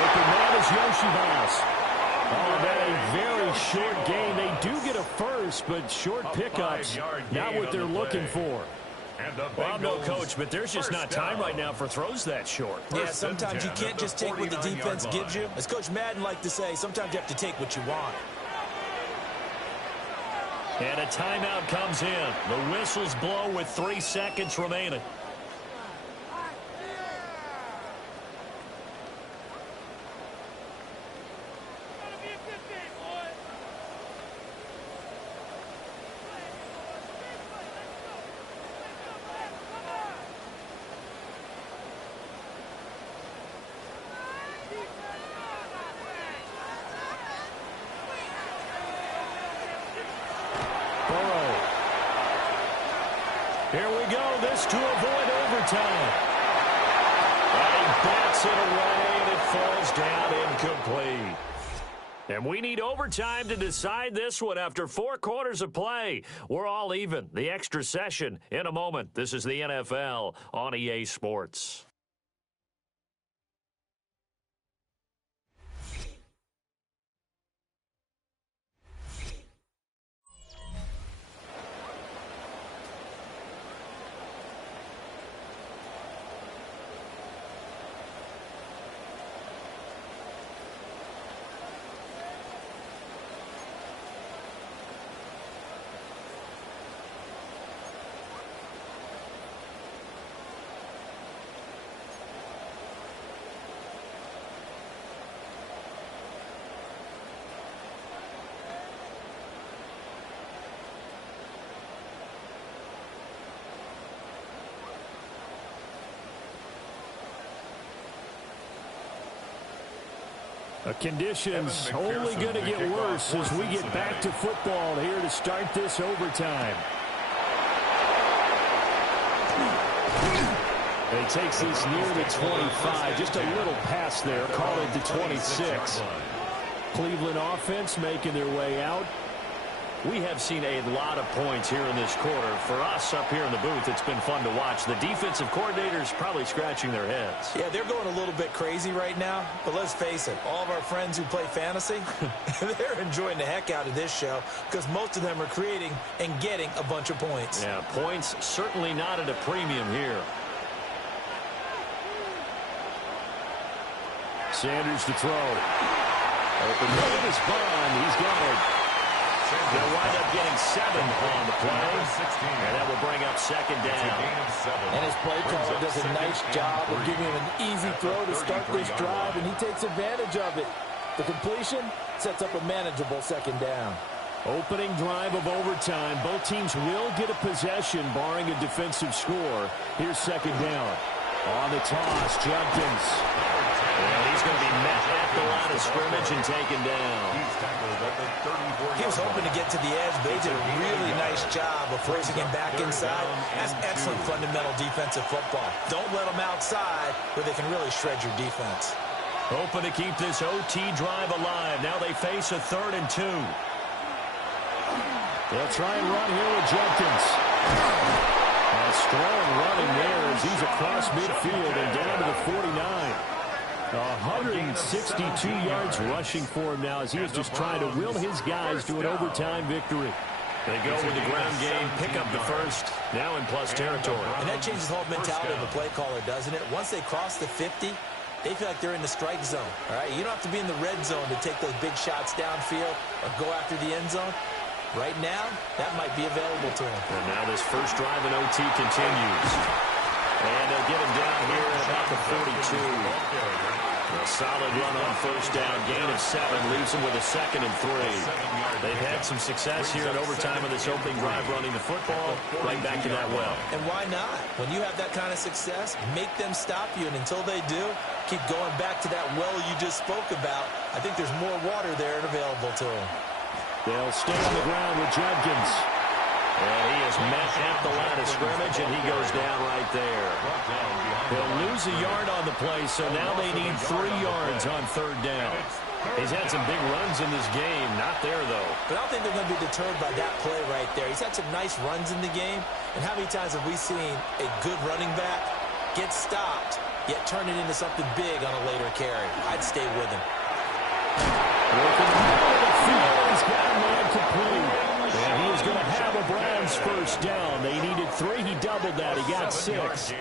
Open man is Yoshibas. Oh, that a very short game. They do get a first, but short pickups, not what they're looking for. Well, I'm no coach, but there's just not time right now for throws that short. Yeah, sometimes you can't just take what the defense gives you. As Coach Madden liked to say, sometimes you have to take what you want. And a timeout comes in. The whistles blow with 3 seconds remaining. Here we go. This to avoid overtime. And he bats it away, and it falls down incomplete. And we need overtime to decide this one after 4 quarters of play. We're all even. The extra session in a moment. This is the NFL on EA Sports. Conditions only going to get worse as we get back to football here to start this overtime. He takes this near the 25, just a little pass there, call it the 26. Cleveland offense making their way out. We have seen a lot of points here in this quarter. For us up here in the booth, it's been fun to watch. The defensive coordinators probably scratching their heads. Yeah, they're going a little bit crazy right now. But let's face it, all of our friends who play fantasy, they're enjoying the heck out of this show because most of them are creating and getting a bunch of points. Yeah, points certainly not at a premium here. Sanders to throw. Open field is Bond. He's got it. They'll wind up getting 7 on the play, and that will bring up second down. And his play caller does a nice job of giving him an easy throw to start this drive, and he takes advantage of it. The completion sets up a manageable second down. Opening drive of overtime. Both teams will get a possession, barring a defensive score. Here's second down. On the toss, Jenkins. And he's going to be met at the line of scrimmage and taken down. He was hoping to get to the edge, but they did a really nice job of forcing him back inside. That's excellent fundamental defensive football. Don't let them outside where they can really shred your defense. Hoping to keep this OT drive alive. Now they face a 3rd and 2. They'll try and run here with Jenkins. A strong running there as he's across midfield and down to the 49. 162 yards rushing for him now as he is just trying to will his guys to an overtime victory. They go with the ground game, pick up the first, now in plus territory. And that changes the whole mentality of the play caller, doesn't it? Once they cross the 50, they feel like they're in the strike zone. All right, you don't have to be in the red zone to take those big shots downfield or go after the end zone. Right now, that might be available to him. And now this first drive in OT continues. And they'll get him down here at about the 42. A solid run on first down. Gain of 7 leaves them with a 2nd and 3. They've had some success here in overtime on this opening drive running the football. Right back to that well. And why not? When you have that kind of success, make them stop you. And until they do, keep going back to that well you just spoke about. I think there's more water there and available to them. They'll stay on the ground with Jenkins. And he is met at the line of scrimmage, and he goes down right there. They'll lose a yard on the play, so now they need 3 yards on 3rd down. He's had some big runs in this game. Not there, though. But I don't think they're going to be deterred by that play right there. He's had some nice runs in the game. And how many times have we seen a good running back get stopped, yet turn it into something big on a later carry? I'd stay with him. Working the middle of the field, he's got a man complete. And he is going to have a Browns first down. They needed 3. He doubled that. He got 6.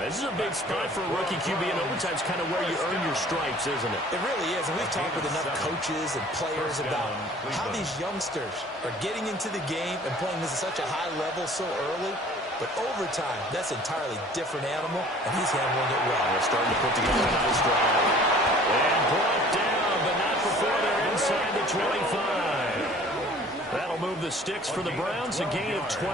This is a big spot for a rookie QB, and overtime's kind of where you earn your stripes, isn't it? It really is, and we've talked with enough coaches and players about how these youngsters are getting into the game and playing this at such a high level so early. But overtime, that's an entirely different animal, and he's handling it well. They're starting to put together a nice drive. And brought down, but not before they're inside the 25. That'll move the sticks for the Browns, a gain of 12.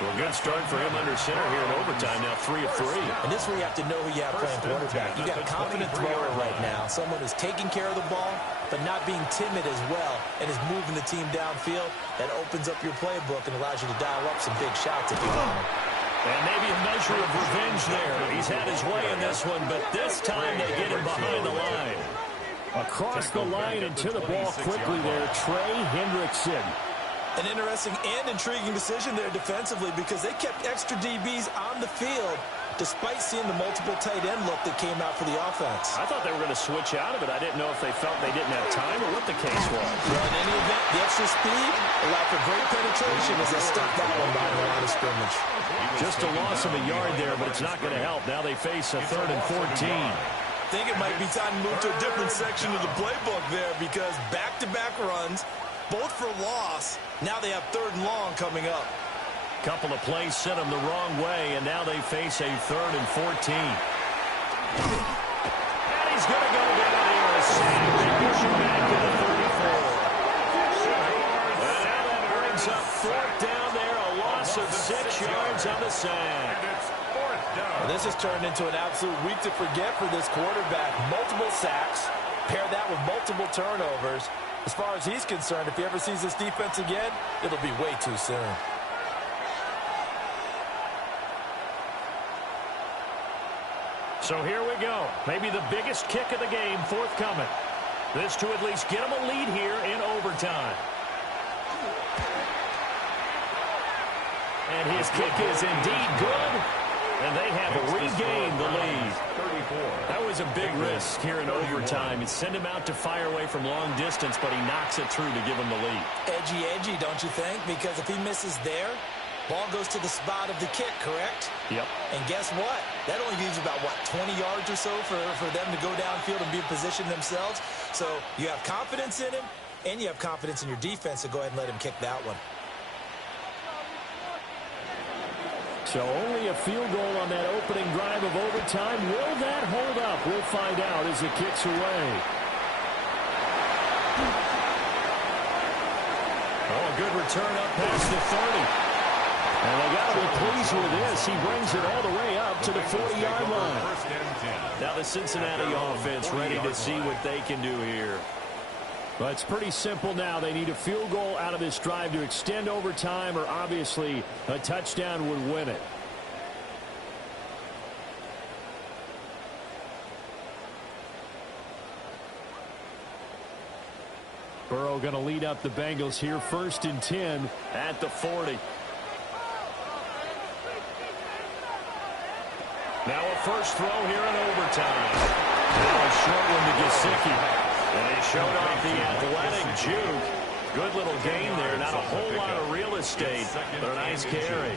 Well, good start for him under center here in overtime, now 3 of 3. And this is where you have to know who you have playing quarterback. You got a confident thrower right now, someone who's taking care of the ball, but not being timid as well, and is moving the team downfield. That opens up your playbook and allows you to dial up some big shots if you want. And maybe a measure of revenge there. He's had his way in this one, but this time they get him behind the line. Across the line and to the ball quickly there, Trey Hendrickson. An interesting and intriguing decision there defensively because they kept extra DBs on the field despite seeing the multiple tight end look that came out for the offense. I thought they were going to switch out of it. I didn't know if they felt they didn't have time or what the case was. Well, in any event, the extra speed allowed for great penetration as they stuck that one by the line of scrimmage. Just a loss of a yard there, but it's not going to help. Now they face a 3rd and 14. I think it might be time to move to a different section of the playbook there because back-to-back runs, both for loss. Now they have 3rd and long coming up. Couple of plays sent them the wrong way, and now they face a 3rd and 14. And he's going to go down here. A sack. They push him back to the 34. And now that brings up 4th down there. A loss of 6 yards on the sack. Well, this has turned into an absolute week to forget for this quarterback. Multiple sacks. Pair that with multiple turnovers. As far as he's concerned, if he ever sees this defense again, it'll be way too soon. So here we go. Maybe the biggest kick of the game forthcoming. This to at least get them a lead here in overtime. And his kick is indeed good. And they have regained the lead. That was a big risk here in overtime. It sent him out to fire away from long distance, but he knocks it through to give him the lead. Edgy, don't you think? Because if he misses there, ball goes to the spot of the kick, correct? Yep. And guess what? That only leaves about, 20 yards or so for them to go downfield and be in position themselves. So you have confidence in him, and you have confidence in your defense to go ahead and let him kick that one. So only a field goal on that opening drive of overtime. Will that hold up? We'll find out as it kicks away. Oh, good return up past the 30. And they got to be pleased with this. He brings it all the way up to the 40-yard line. Now the Cincinnati offense ready to see what they can do here. But it's pretty simple now. They need a field goal out of this drive to extend overtime, or obviously a touchdown would win it. Burrow going to lead up the Bengals here, 1st and 10 at the 40. Now a first throw here in overtime. Now a short one to Gesicki. And they showed off the athletic juke. Good little gain there. Not a whole lot of real estate, but a nice carry.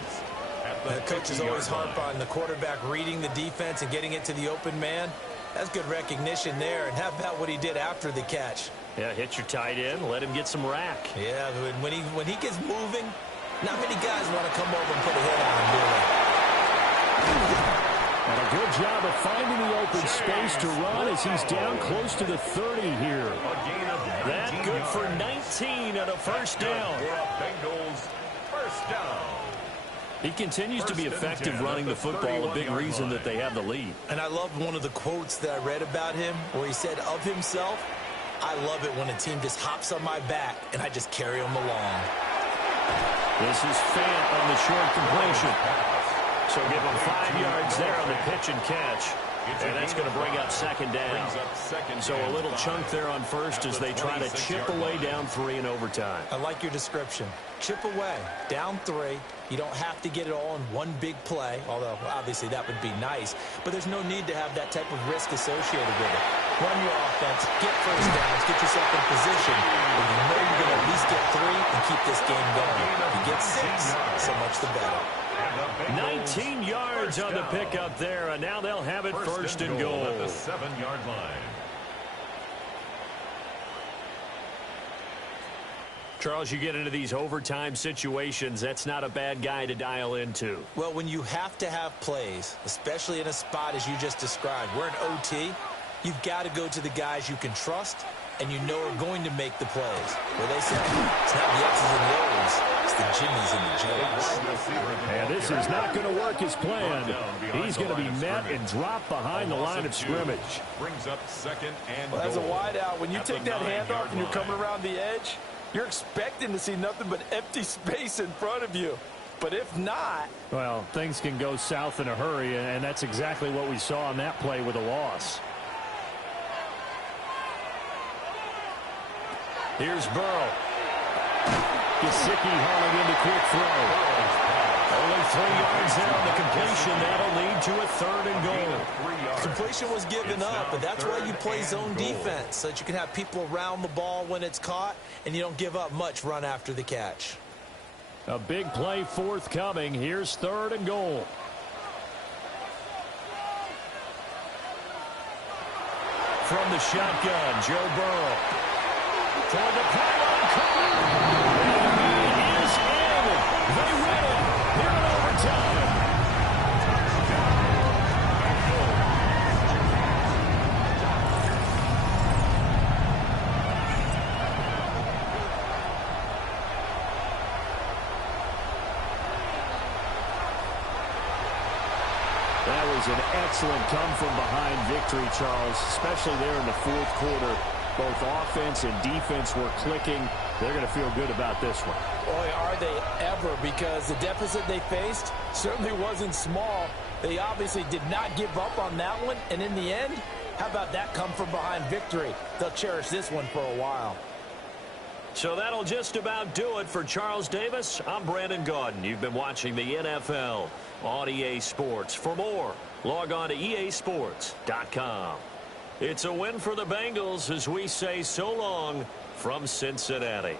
The coaches always harp on the quarterback reading the defense and getting it to the open man. That's good recognition there. And how about what he did after the catch? Yeah, hit your tight end, let him get some rack. Yeah, when he gets moving, not many guys want to come over and put a hit on him, do they? And a good job of finding the open space to run as he's down close to the 30 here. That good for 19 and a first down. He continues to be effective running the football, a big reason that they have the lead. And I love one of the quotes that I read about him where he said of himself, I love it when a team just hops on my back and I just carry them along. This is Fant on the short completion. So give him 5 yards there on the pitch and catch. And that's going to bring up 2nd down. So a little chunk there on first as they try to chip away down 3 in overtime. I like your description. Chip away, down 3. You don't have to get it all in one big play, although obviously that would be nice. But there's no need to have that type of risk associated with it. Run your offense, get first downs, get yourself in position where you know you're going to at least get 3 and keep this game going. If you get 6, so much the better. 19 yards on the pickup there, and now they'll have it 1st and goal. At the 7-yard line. Charles, you get into these overtime situations, that's not a bad guy to dial into. Well, when you have to have plays, especially in a spot as you just described, we're in OT, you've got to go to the guys you can trust and you know are going to make the plays. Where they say, it's not the X's and the O's, it's the Jimmys and the Joes. And this is not going to work as planned. He's going to be met and dropped behind the line of scrimmage. Brings up 2nd and goal. As a wideout, when you take that handoff and you're coming around the edge, you're expecting to see nothing but empty space in front of you. But if not... Well, things can go south in a hurry, and that's exactly what we saw on that play with a loss. Here's Burrow. Gesicki hauling into quick throw. Only 3 yards there on the completion. That'll lead to a 3rd and goal. Completion was given up, but that's why you play zone defense, so that you can have people around the ball when it's caught, and you don't give up much run after the catch. A big play forthcoming. Here's 3rd and goal. From the shotgun, Joe Burrow. Toward the pylon, he is in. They win it here in overtime. That was an excellent come-from-behind victory, Charles, especially there in the 4th quarter. Both offense and defense were clicking. They're going to feel good about this one. Boy, are they ever, because the deficit they faced certainly wasn't small. They obviously did not give up on that one, and in the end, how about that come-from-behind victory? They'll cherish this one for a while. So that'll just about do it for Charles Davis. I'm Brandon Gaudin. You've been watching the NFL on EA Sports. For more, log on to easports.com. It's a win for the Bengals as we say so long from Cincinnati.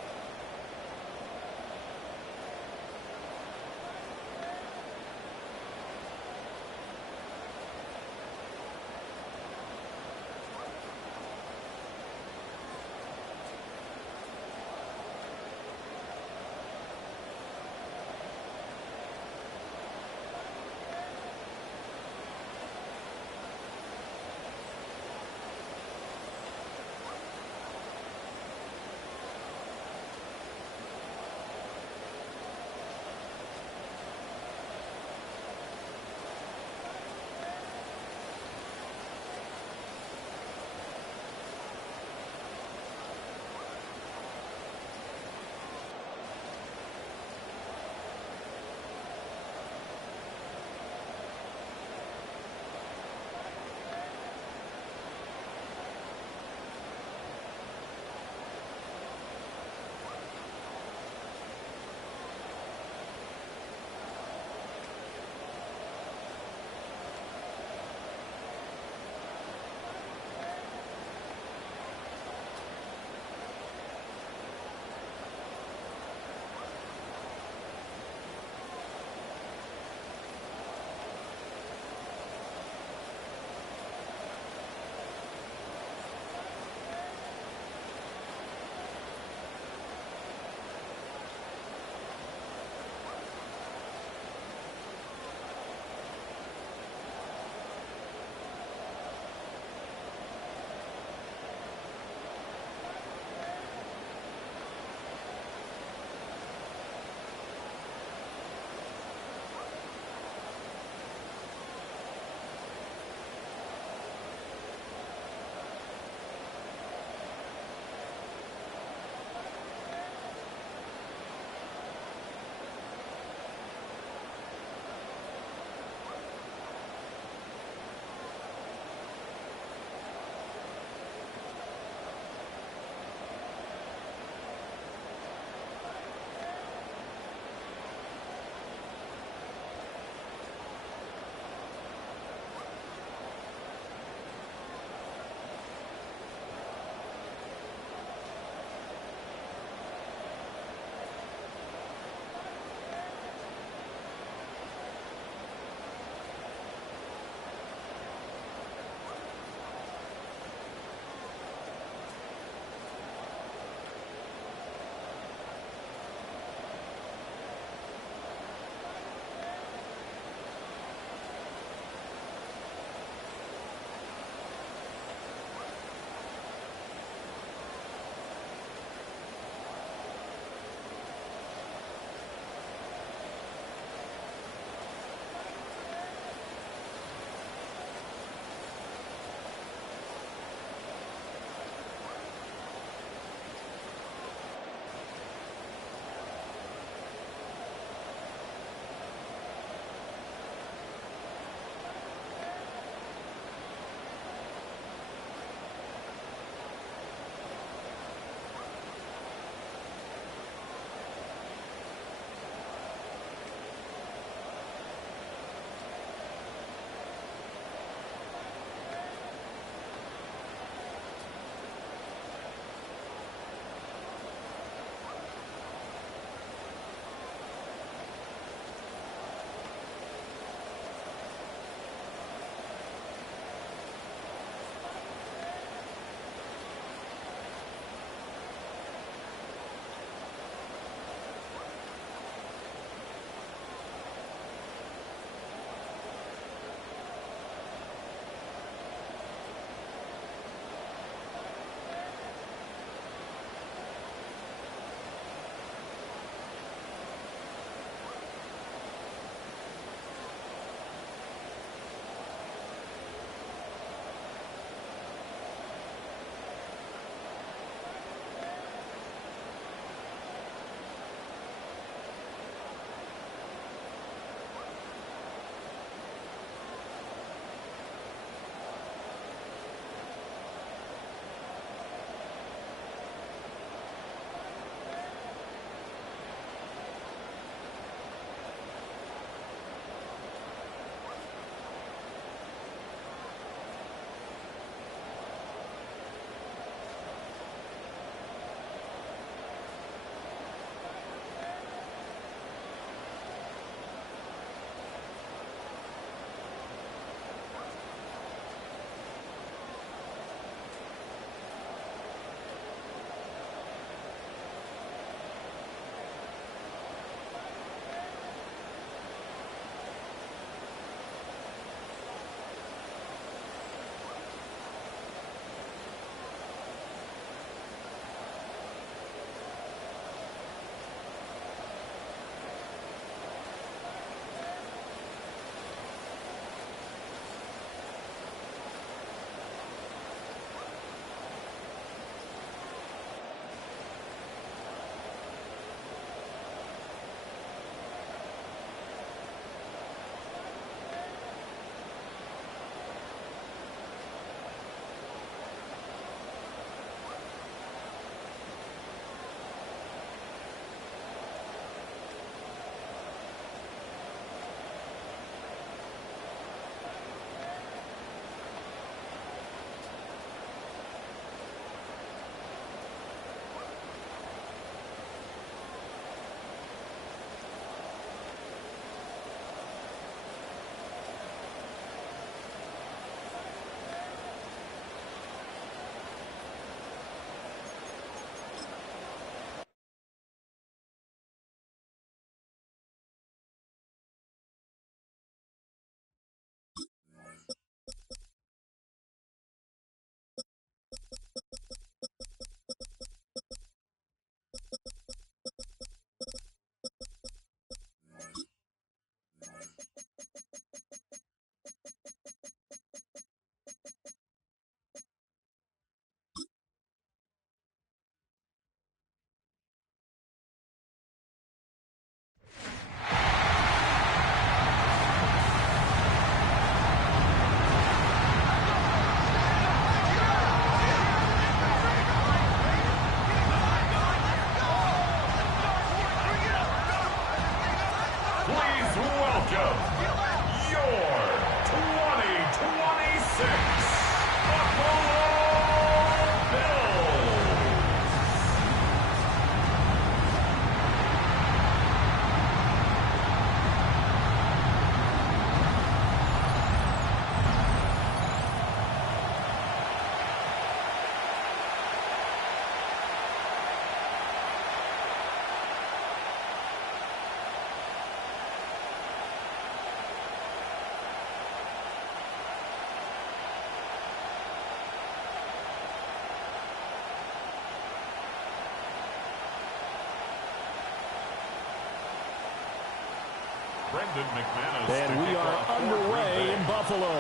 And we are underway in Buffalo.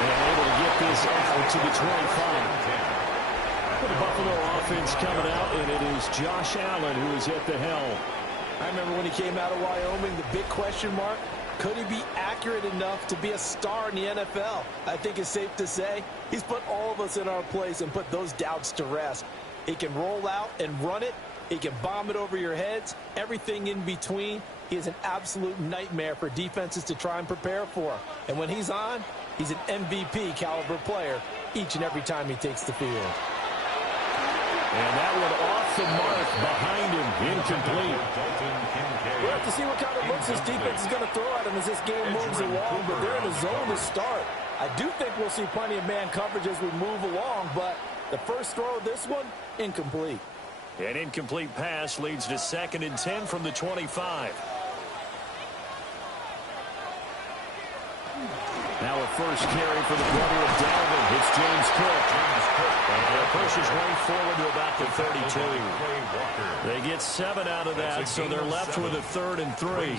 And able to get this out to the 25. The Buffalo offense coming out, and it is Josh Allen who is at the helm. I remember when he came out of Wyoming, the big question mark, could he be accurate enough to be a star in the NFL? I think it's safe to say he's put all of us in our place and put those doubts to rest. He can roll out and run it. He can bomb it over your heads. Everything in between. He is an absolute nightmare for defenses to try and prepare for. And when he's on, he's an MVP caliber player each and every time he takes the field. And that one off the mark behind him, incomplete. We'll have to see what kind of looks this defense is going to throw at him as this game moves along, but they're in a zone to start. I do think we'll see plenty of man coverage as we move along, but the first throw of this one, incomplete. An incomplete pass leads to 2nd and 10 from the 25. Now a first carry for the brother of Dalvin. It's James Cook. And it pushes way forward to about the 32. They get 7 out of that, so they're left with a 3rd and 3.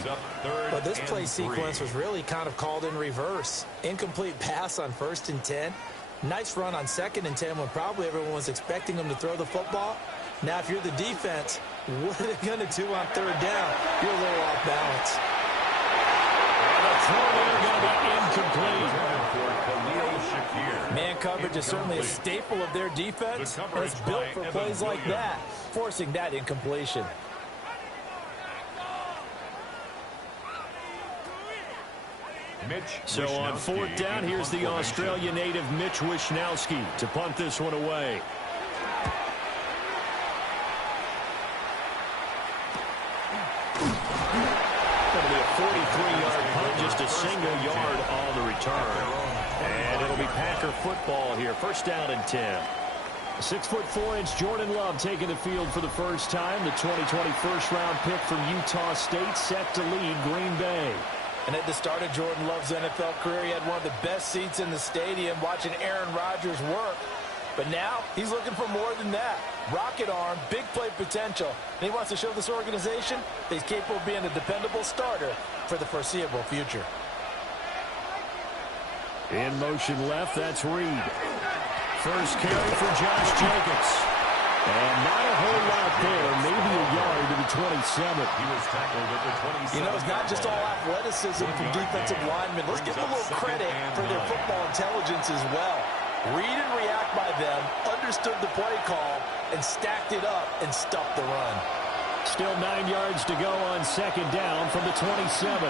But this play sequence was really kind of called in reverse. Incomplete pass on 1st and 10. Nice run on 2nd and 10 when probably everyone was expecting him to throw the football. Now, if you're the defense, what are they going to do on 3rd down? You're a little off balance. And the throw there going to be incomplete. Man coverage is certainly a staple of their defense, and it's built for plays like that, forcing that incompletion. So on 4th down, here's the Australia native Mitch Wishnowsky to punt this one away. Going to be a 43-yard punt, just a single yard on the return. And it'll be Packer football here. 1st down and 10. 6'4" Jordan Love taking the field for the first time. The 2020 first-round pick from Utah State set to lead Green Bay. And at the start of Jordan Love's NFL career, he had one of the best seats in the stadium watching Aaron Rodgers work. But now he's looking for more than that. Rocket arm, big play potential. And he wants to show this organization that he's capable of being a dependable starter for the foreseeable future. In motion left, that's Reed. First carry for Josh Jacobs. And not a whole lot there, maybe a yard to the 27. He was tackled at the 27. You know, it's not just all athleticism from defensive linemen. Let's give them a little credit for their football intelligence as well. Read and react by them, understood the play call, and stacked it up and stuffed the run. Still 9 yards to go on 2nd down from the 27.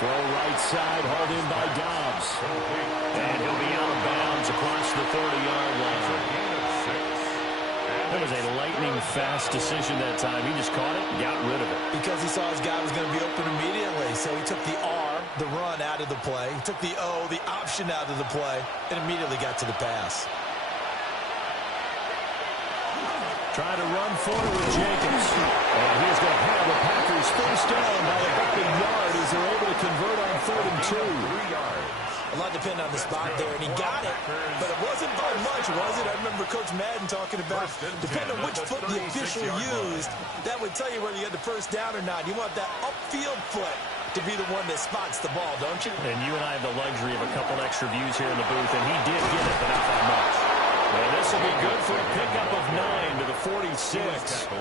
Throw right side, hauled in by Dobbs. And he'll be out of bounds across the 30-yard line. That was a lightning-fast decision that time. He just caught it and got rid of it. Because he saw his guy was going to be open immediately. So he took the R, the run, out of the play. He took the O, the option, out of the play, and immediately got to the pass. Trying to run forward with Jacobs. And he's going to have the Packers first down by about the yard as they're able to convert on 3rd and 2. 3 yards. A lot depended on the spot there, and he got it. But it wasn't by much, was it? I remember Coach Madden talking about, depending on which foot the official used, that would tell you whether you had the first down or not. You want that upfield foot to be the one that spots the ball, don't you? And you and I have the luxury of a couple extra views here in the booth, and he did get it, but not that much. And this will be good for a pickup of 9 to the 46.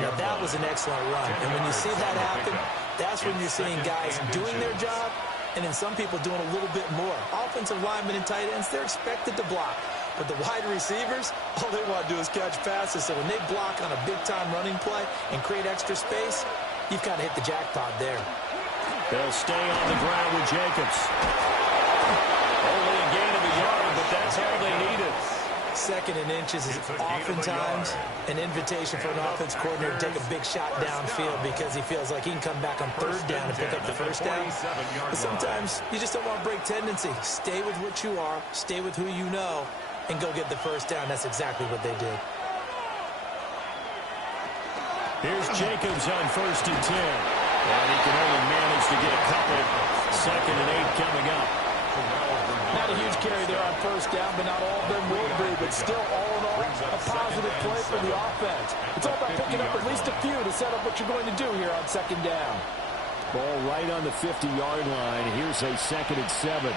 Now, that was an excellent run. And when you see that happen, that's when you're seeing guys doing their job and then some people doing a little bit more. Offensive linemen and tight ends, they're expected to block. But the wide receivers, all they want to do is catch passes. So when they block on a big-time running play and create extra space, you've kind of hit the jackpot there. They'll stay on the ground with Jacobs. Only a gain of a yard, but that's all they needed. 2nd and inches is oftentimes an invitation for an offense coordinator to take a big shot downfield because he feels like he can come back on 3rd down and pick up the first down. But sometimes you just don't want to break tendency. Stay with what you are, stay with who you know, and go get the first down. That's exactly what they did. Here's Jacobs on 1st and 10. And he can only manage to get a couple. 2nd and 8 coming up. Not a huge carry there on first down, but not all of them will be. But still, all in all, a positive play for the offense. It's all about picking up at least a few to set up what you're going to do here on second down. Ball right on the 50-yard line. Here's a 2nd and 7.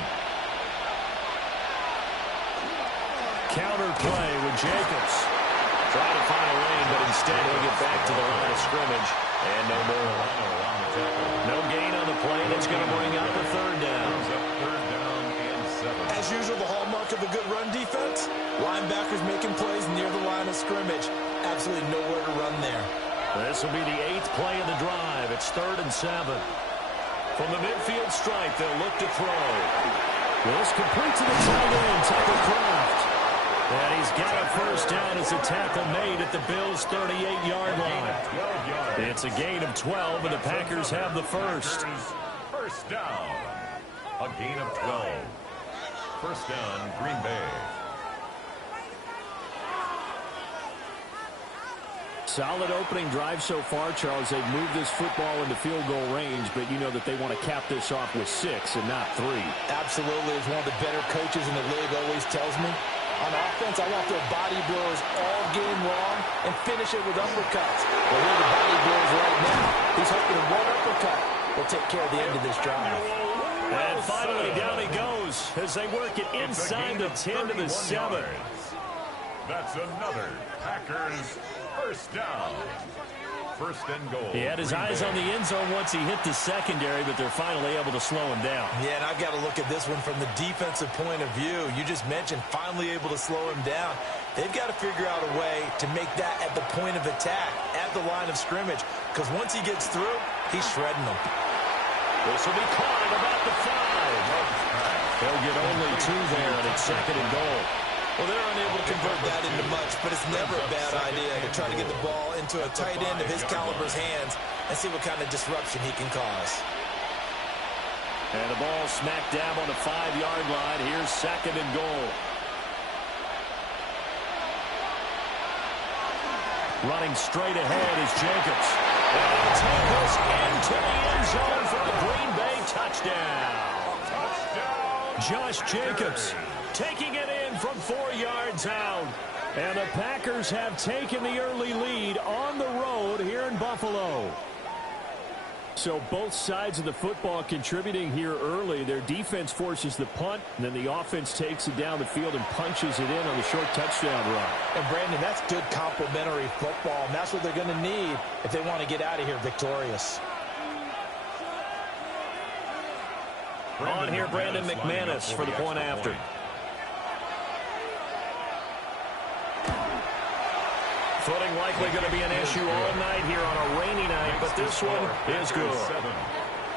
Counter play with Jacobs. Trying to find a lane, but instead he'll get back to the line of scrimmage. And no more. No gain on the play. That's going to bring up a 3rd down. As usual, the hallmark of a good run defense, linebackers making plays near the line of scrimmage. Absolutely nowhere to run there. This will be the 8th play of the drive. It's 3rd and 7. From the midfield stripe, they'll look to throw. This complete to the tight end, Tucker Kraft. And he's got a first down as a tackle made at the Bills' 38-yard line. It's a gain of 12, and the Packers have the first. First down. A gain of 12. First down, Green Bay. Solid opening drive so far, Charles. They've moved this football into field goal range, but you know that they want to cap this off with 6 and not 3. Absolutely. As one of the better coaches in the league always tells me, on offense, I want their body blows all game long and finish it with uppercuts. Well, here are the body blows right now. He's hoping one uppercut will take care of the end of this drive. And finally, down he goes as they work it inside the 10 to the 7. That's another Packers first down. First and goal. He had his eyes on the end zone once he hit the secondary, but they're finally able to slow him down. Yeah, and I've got to look at this one from the defensive point of view. You just mentioned finally able to slow him down. They've got to figure out a way to make that at the point of attack, at the line of scrimmage, because once he gets through, he's shredding them. This will be caught at about the 5. They'll get only 2 there, and it's 2nd and goal. Well, they're unable to convert that into much, but it's never a bad idea to try to get the ball into a tight end of his caliber's hands and see what kind of disruption he can cause. And the ball smack dab on the 5-yard line. Here's 2nd and goal. Running straight ahead is Jacobs. And he'll take this into the end zone for a Green Bay touchdown. Josh Jacobs taking it in from 4 yards out. And the Packers have taken the early lead on the road here in Buffalo. So both sides of the football contributing here early. Their defense forces the punt, and then the offense takes it down the field and punches it in on the short touchdown run. And, Brandon, that's good complementary football, and that's what they're going to need if they want to get out of here victorious. On here, Brandon McManus for the point after. Footing likely going to be an issue all night here on a rainy night, but this one is good.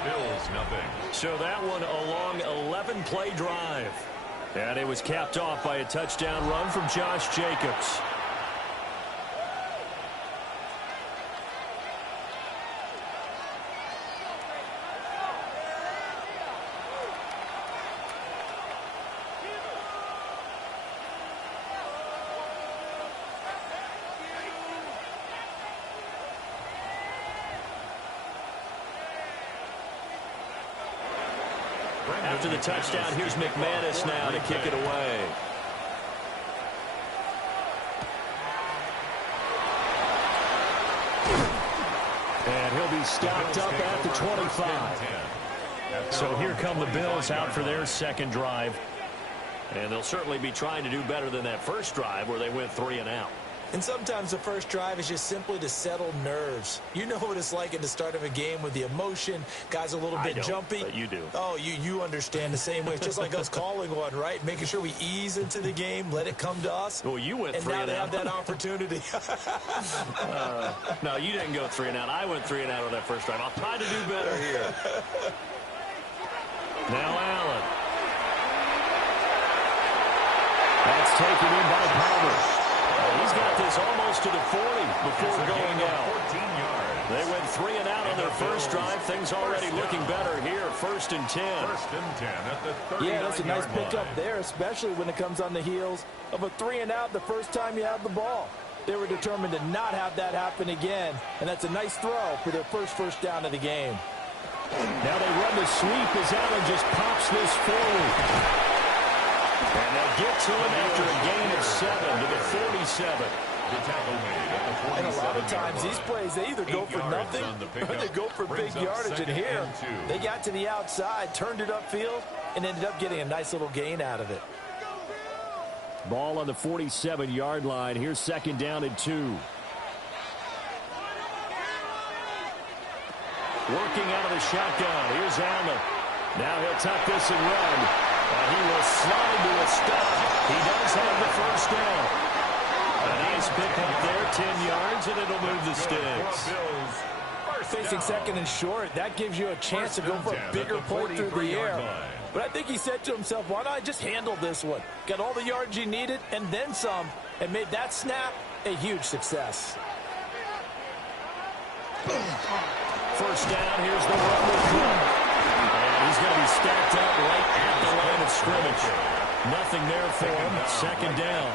Bills nothing. So that one a long 11-play drive. And it was capped off by a touchdown run from Josh Jacobs. After the touchdown, here's McManus now to kick it away. And he'll be stopped up at the 25. So here come the Bills out for their second drive. And they'll certainly be trying to do better than that first drive where they went 3 and out. And sometimes the first drive is just simply to settle nerves. You know what it's like at the start of a game with the emotion. Guys are a little bit jumpy. But you do. Oh, you understand the same way. It's just like us calling one, right? Making sure we ease into the game, let it come to us. Well, you went 3 and out. And now they have that opportunity. No, you didn't go 3 and out. I went 3 and out on that first drive. I'll try to do better here. Now Allen. That's taken in by Palmer. He's got this almost to the 40 before going out. 14 yards. They went 3 and out on their first drive. Things already looking better here. 1st and 10. First and 10 at the 39-yard Yeah, that's a nice pickup line. there, especially when it comes on the heels of a 3 and out the first time you have the ball. They were determined to not have that happen again, and that's a nice throw for their first down of the game. Now they run the sweep as Allen just pops this forward. And they'll get to him after a gain of 7 to the 47. And a lot of times these plays, they either go for nothing or they go for big yardage. And here, they got to the outside, turned it upfield, and ended up getting a nice little gain out of it. Ball on the 47-yard line. Here's second down and 2. Working out of the shotgun. Here's Allen. Now he'll tuck this and run. And he will slide to a stop. He does have the first down. A nice pick up there, 10 yards, and it'll move the sticks. Facing second and short, that gives you a chance to go for a bigger play through the air. But I think he said to himself, why not I just handle this one? Got all the yards he needed and then some, and made that snap a huge success. First down, here's the run with Cook. And he's going to be stacked up right at the line of scrimmage. Nothing there for him. Second down.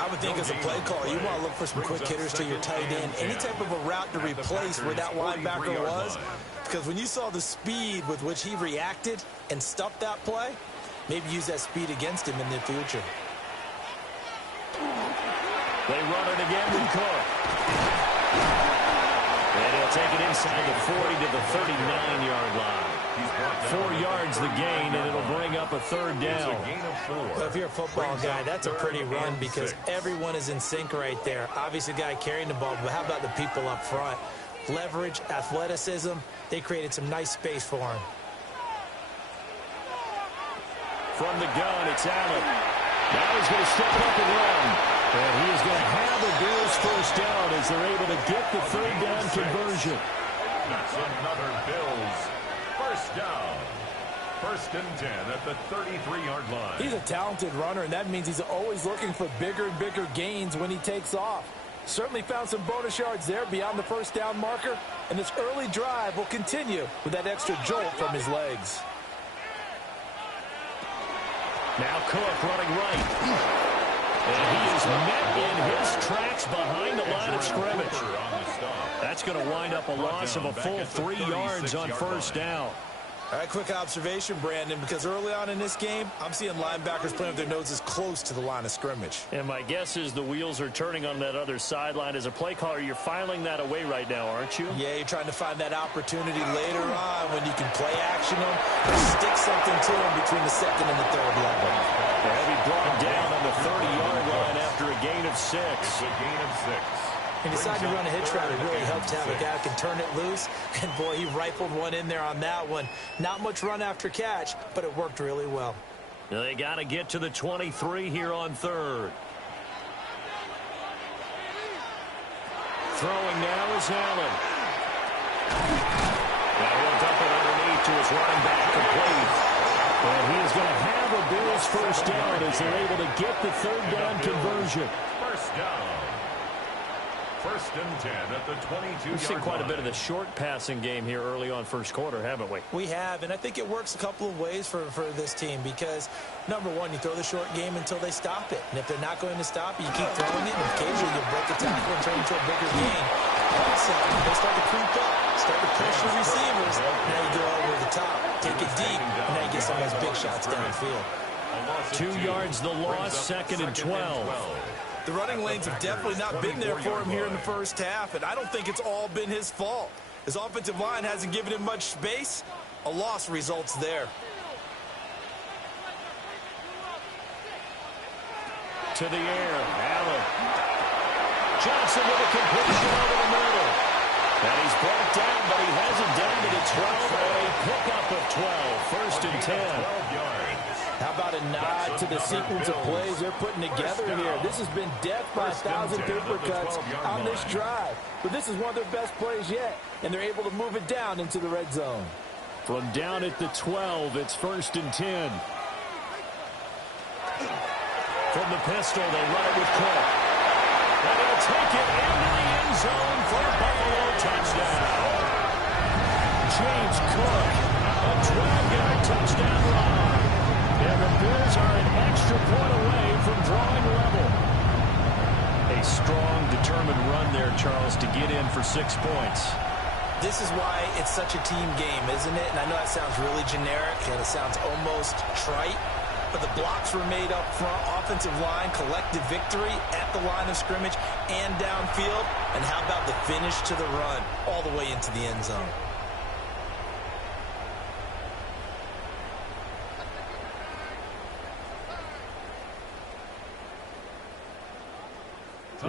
I would think as a play caller, you want to look for some quick hitters to your tight end. Any type of a route to replace where that linebacker was. Because when you saw the speed with which he reacted and stuffed that play, maybe use that speed against him in the future. They run it again with Cook. And he'll take it inside the 40 to the 39-yard line. 4 yards the gain, and it'll bring up a third down. Well, if you're a football guy, that's a pretty run because everyone is in sync right there. Obviously, the guy carrying the ball, but how about the people up front? Leverage, athleticism, they created some nice space for him. From the gun, it's Allen. Now he's going to step up and run. And he is going to have the Bills first down as they're able to get the third down conversion. That's another Bills first down. First and 10 at the 33-yard line. He's a talented runner, and that means he's always looking for bigger and bigger gains when he takes off. Certainly found some bonus yards there beyond the first down marker, and this early drive will continue with that extra jolt from his legs. Now Cook running right. And he is met in his tracks behind the line of scrimmage. That's going to wind up a loss of a full 3 yards on first down. All right, quick observation, Brandon, because early on in this game, I'm seeing linebackers playing with their noses close to the line of scrimmage. And my guess is the wheels are turning on that other sideline. As a play caller, you're filing that away right now, aren't you? Yeah, you're trying to find that opportunity later on when you can play action them or stick something to them between the second and the third level. They'll be brought down on the 30-yard line after a gain of 6. It's a gain of 6. He decided to run a hitch route. It really helped to have a guy who can turn it loose. And, boy, he rifled one in there on that one. Not much run after catch, but it worked really well. They got to get to the 23 here on third. Throwing now is Allen. Now he'll dump it underneath to his running back complete. And he is going to have a Bills first down as they're able to get the third down conversion. First down. First and 10 at the 22-yard line. We've seen quite a bit of the short passing game here early on first quarter, haven't we? We have, and I think it works a couple of ways for this team because, number one, you throw the short game until they stop it. And if they're not going to stop it, you keep throwing it, and occasionally you break a tackle and turn into a bigger gain. Also, they start to creep up, start to pressure receivers. Now you go over the top, take it deep, and now you get some of those big shots downfield. 2 yards the loss, second and 12. The running lanes have definitely not been there for him here in the first half, and I don't think it's all been his fault. His offensive line hasn't given him much space. A loss results there. To the air, Allen. Johnson with a completion over the middle. And he's brought down, but he has it down to the 12, and a pickup of 12. First and 10. How about a nod to the sequence of plays they're putting together here? This has been death by 1,000 paper cuts on this drive. But this is one of their best plays yet, and they're able to move it down into the red zone. From down at the 12, it's first and 10. From the pistol, they run it with Cook. And he'll take it into the end zone for a Buffalo touchdown. James Cook, a 12-yard touchdown run. And the Bills are an extra point away from drawing level. A strong, determined run there, Charles, to get in for 6 points. This is why it's such a team game, isn't it? And I know that sounds really generic and it sounds almost trite, but the blocks were made up front, offensive line, collective victory at the line of scrimmage and downfield. And how about the finish to the run all the way into the end zone?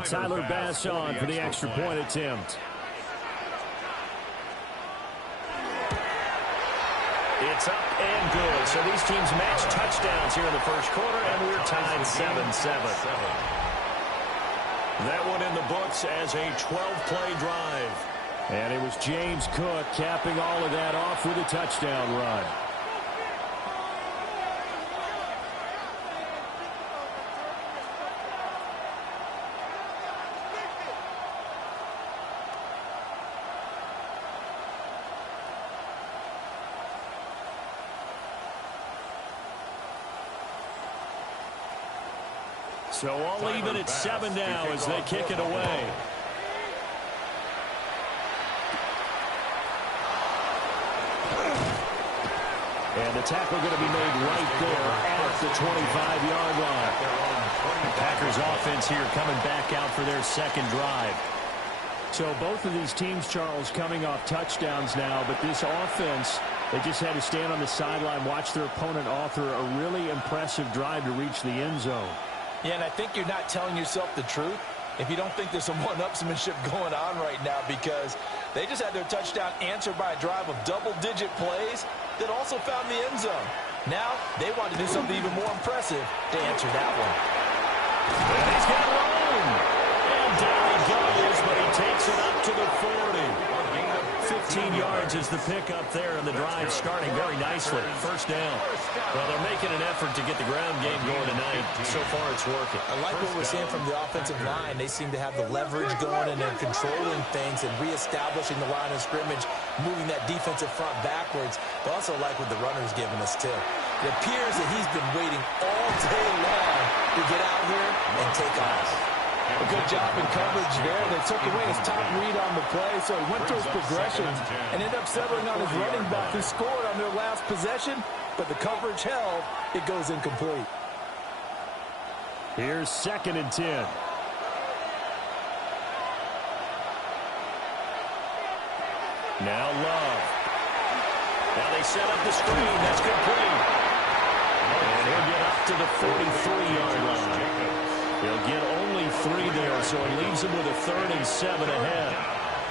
Tyler Bass on for the extra point attempt. It's up and good. So these teams match touchdowns here in the first quarter, and we're tied 7-7. That one in the books as a 12-play drive. And it was James Cook capping all of that off with a touchdown run. So all even at 7 now as they kick it away. And the tackle going to be made right there at the 25-yard line. Packers offense here coming back out for their second drive. So both of these teams, Charles, coming off touchdowns now, but this offense, they just had to stand on the sideline, watch their opponent author a really impressive drive to reach the end zone. Yeah, and I think you're not telling yourself the truth if you don't think there's some one-upsmanship going on right now, because they just had their touchdown answered by a drive of double-digit plays that also found the end zone. Now they want to do something even more impressive to answer that one. And he's got room. And down he goes, but he takes it up to the 40. 15 yards is the pickup there, and the drive starting very nicely. First down. Well, they're making an effort to get the ground game going tonight. So far, it's working. I like what we're seeing from the offensive line. They seem to have the leverage going, and they're controlling things and reestablishing the line of scrimmage, moving that defensive front backwards. But also like what the runner's giving us, too. It appears that he's been waiting all day long to get out here and take off. A good job in coverage there. They took away his top read on the play, so he went to his progressions and ended up settling on his running back who scored on their last possession, but the coverage held. It goes incomplete. Here's 2nd and 10. Now Love. Now they set up the screen. That's complete. And he'll get up to the 43-yard line. He'll get only 3 there, so it leaves him with a 3rd and 7 ahead.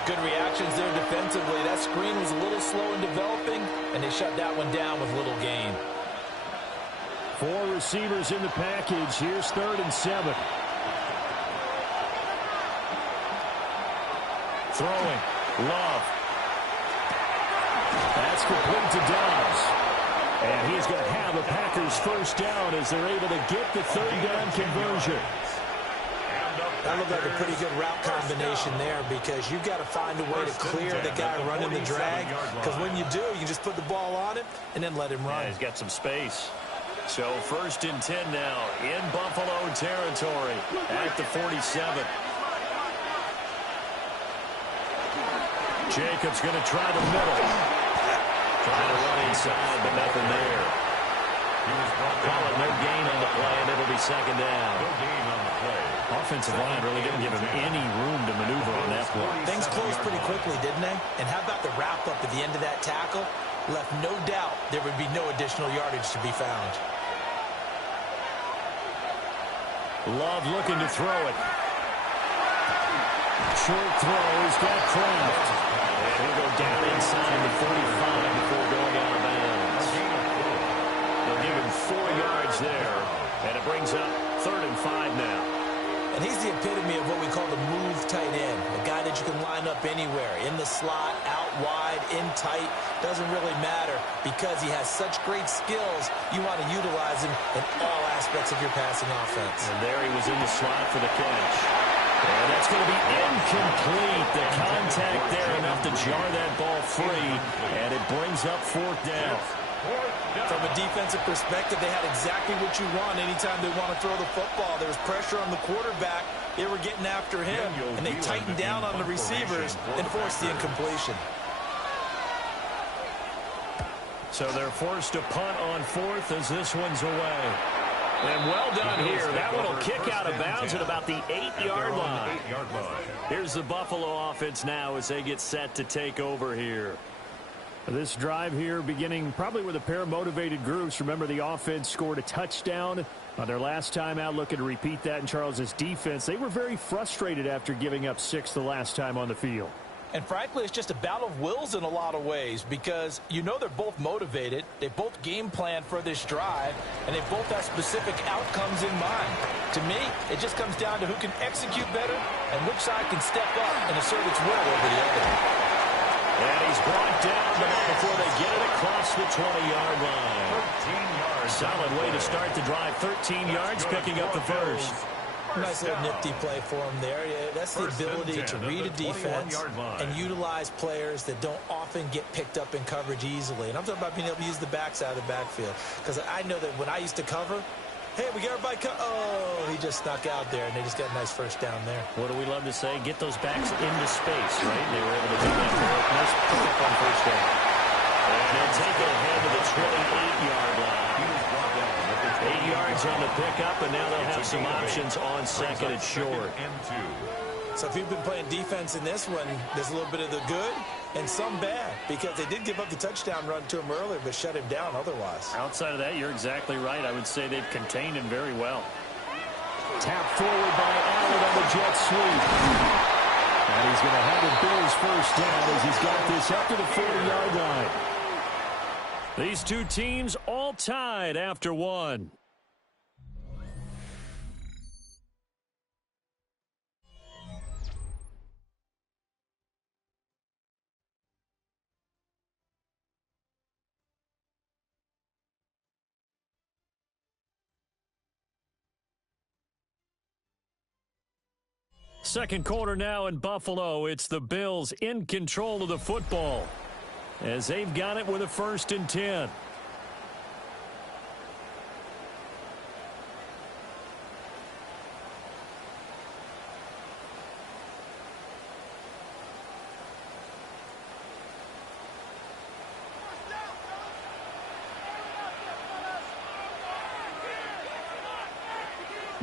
Good reactions there defensively. That screen was a little slow in developing, and they shut that one down with little gain. 4 receivers in the package. Here's 3rd and 7. Throwing. Love. That's complete to Dobbs. And he's going to have a Packers first down as they're able to get the 3rd down conversion. That looked like a pretty good route combination there, because you've got to find a way to clear the guy running the drag, because when you do, you just put the ball on him and then let him run. Yeah, he's got some space. So 1st and 10 now in Buffalo territory at the 47. Jacobs going to try the middle. Trying to run inside, but nothing there. Calling no gain on the play, and it'll be 2nd down. No gain on the play. Offensive line really didn't give him any room to maneuver on that play. Things closed pretty quickly, didn't they? And how about the wrap-up at the end of that tackle? Left no doubt there would be no additional yardage to be found. Love looking to throw it. Short throw. He's got Kraft. And he'll go down inside the 45 before going out of bounds. They'll give him 4 yards there. And it brings up 3rd and 5 now. And he's the epitome of what we call the move tight end. A guy that you can line up anywhere. In the slot, out wide, in tight. Doesn't really matter, because he has such great skills. You want to utilize him in all aspects of your passing offense. And there he was in the slot for the catch. And that's going to be incomplete. The contact there enough to jar that ball free. And it brings up 4th down. From a defensive perspective, they had exactly what you want anytime they want to throw the football. There was pressure on the quarterback. They were getting after him, and they tightened down on the receivers and forced the incompletion. So they're forced to punt on fourth as this one's away. And well done here. That one will kick out of bounds at about the 8-yard line. Here's the Buffalo offense now as they get set to take over here. This drive here beginning probably with a pair of motivated groups. Remember, the offense scored a touchdown on their last time out, looking to repeat that in Charles's defense. They were very frustrated after giving up 6 the last time on the field. And frankly, it's just a battle of wills in a lot of ways because you know they're both motivated. They both game plan for this drive, and they both have specific outcomes in mind. To me, it just comes down to who can execute better and which side can step up and assert its will over the other. And he's brought down, but not before they get it across the 20-yard line. 13 yards. Solid way to start the drive. 13 yards, picking up the first. Nice little nifty play for him there. That's the ability to read a defense and utilize players that don't often get picked up in coverage easily. And I'm talking about being able to use the backside of the backfield. Because I know that when I used to cover, hey, we got everybody oh, he just snuck out there, and they just got a nice first down there. What do we love to say? Get those backs into space, right? They were able to do that for a nice pick on first down. And they'll take it ahead to the 28-yard line. 8 yards on the pickup, and now they'll have some options on second and short. So if you've been playing defense in this one, there's a little bit of the good and some bad because they did give up the touchdown run to him earlier but shut him down otherwise. Outside of that, you're exactly right. I would say they've contained him very well. Tap forward by Allen on the jet sweep. And he's going to have the Bills first down as he's got this up to the 40-yard line. These two teams all tied after one. Second quarter now in Buffalo. It's the Bills in control of the football as they've got it with a 1st and 10.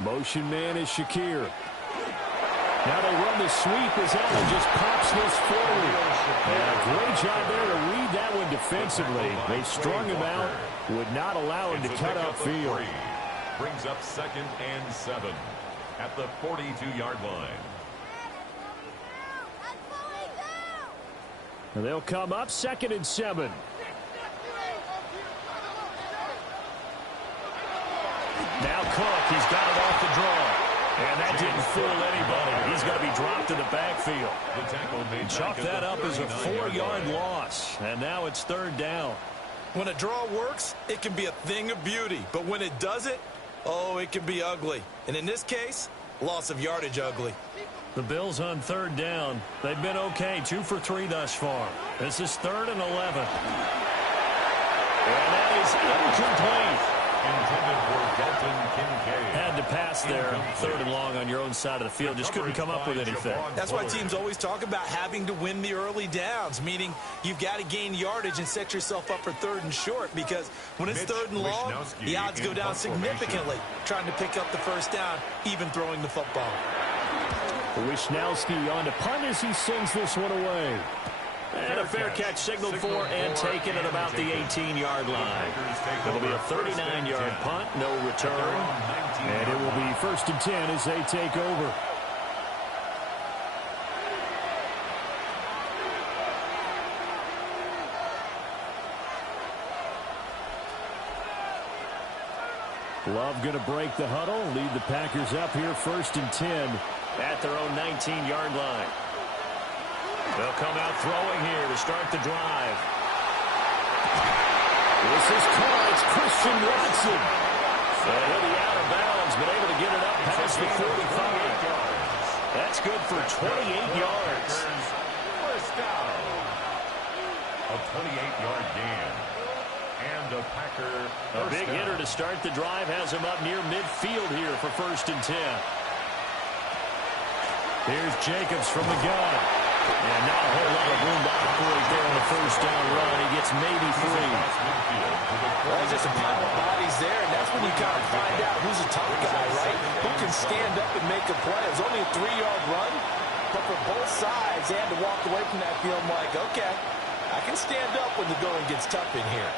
Motion man is Shakir. Now they run the sweep as Allen just pops this forward. And a great job there to read that one defensively. They strung him out, would not allow him to cut upfield. Brings up 2nd and 7 at the 42-yard line. And they'll come up 2nd and 7. Now Cook, he's got it off the draw. And that didn't fool anybody. He's going to be dropped in the backfield. Chalk that up as a 4-yard loss. And now it's 3rd down. When a draw works, it can be a thing of beauty. But when it doesn't, oh, it can be ugly. And in this case, loss of yardage ugly. The Bills on 3rd down. They've been okay, 2 for 3 thus far. This is 3rd and 11. And that is incomplete. Intended for Dalton Kincaid. Had to pass there, 3rd and long on your own side of the field. Just couldn't come up with anything. That's why teams always talk about having to win the early downs, meaning you've got to gain yardage and set yourself up for 3rd and short because when it's 3rd and long, the odds go down significantly trying to pick up the first down, even throwing the football. Wisnowski on to punt as he sends this one away. And a fair catch signaled for and taken at about the 18-yard line. It'll be a 39-yard punt, no return. And it will be 1st and 10 as they take over. Love going to break the huddle, lead the Packers up here 1st and 10 at their own 19-yard line. They'll come out throwing here to start the drive. This is caught. It's Christian Watson. And he'll be out of bounds, but able to get it up past the 45. That's good for 28 yards. First down. A 28-yard gain. And a Packer A big hitter to start the drive has him up near midfield here for 1st and 10. Here's Jacobs from the gun. And not a whole lot of room to operate there on the first down run. He gets maybe 3. Well, there's just a pile of bodies there, and that's when you kind of find out who's a tough guy, right? Who can stand up and make a play. It was only a 3-yard run, but for both sides, they had to walk away from that feeling like, okay, I can stand up when the going gets tough in here.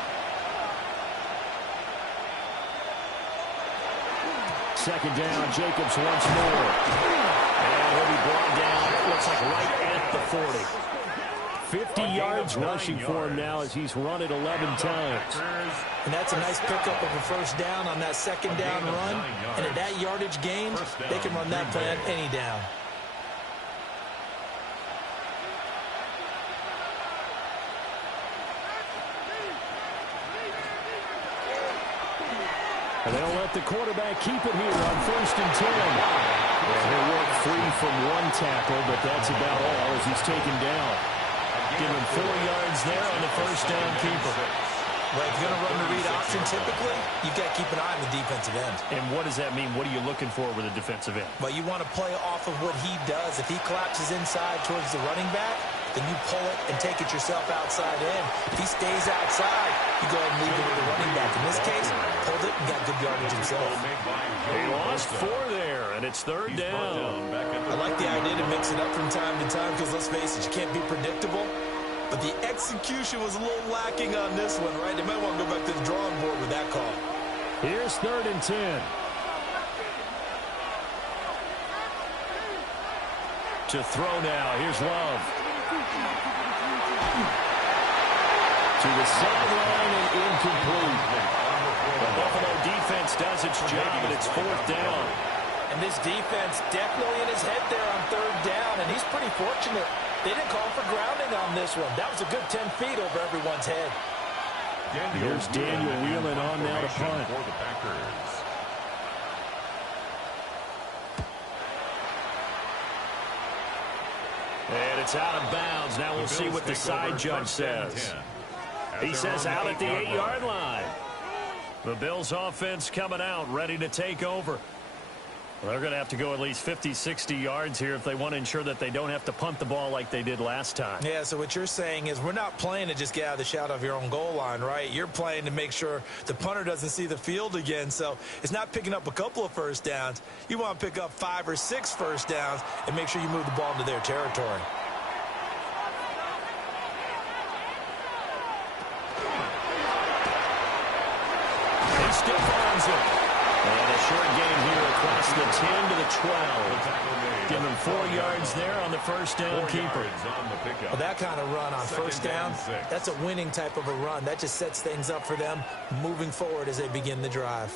Second down, Jacobs once more. And he'll be brought down, it looks like right at the 40. 50 yards rushing for him now as he's run it 11 times. And that's a nice pickup of a first down on that second down run. And at that yardage gain, they can run that play on any down. And they'll let the quarterback keep it here on 1st and 10. Well, he'll work free from one tackle, but that's about all as he's taken down. Give him 4 yards there on the first down keeper. Well, if you're going to run the read option typically, you've got to keep an eye on the defensive end. And what does that mean? What are you looking for with a defensive end? Well, you want to play off of what he does. If he collapses inside towards the running back, then you pull it and take it yourself outside in. If he stays outside, you go ahead and leave it with the running back. In this case, pulled it and got good yardage himself. He lost 4 there, and it's 3rd down. I like the idea to mix it up from time to time because, let's face it, you can't be predictable. But the execution was a little lacking on this one, right? They might want to go back to the drawing board with that call. Here's 3rd and 10. To throw now, here's Love. To the sideline and incomplete. The Buffalo defense does its job, and it's 4th down. And this defense definitely in his head there on 3rd down, and he's pretty fortunate. They didn't call for grounding on this one. That was a good 10 feet over everyone's head. Here's Daniel Wheelan on now to punt. For the Packers. And it's out of bounds. Now we'll see what the side judge says. He says out at the 8-yard line. The Bills offense coming out, ready to take over. Well, they're going to have to go at least 50, 60 yards here if they want to ensure that they don't have to punt the ball like they did last time. Yeah, so what you're saying is we're not playing to just get out of the shadow of your own goal line, right? You're playing to make sure the punter doesn't see the field again. So it's not picking up a couple of first downs. You want to pick up 5 or 6 first downs and make sure you move the ball into their territory. He still finds it. And a short gain here across the 10 to the 12. Give him 4 yards there on the first down keeper. Well, that kind of run on first down, that's a winning type of a run. That just sets things up for them moving forward as they begin the drive.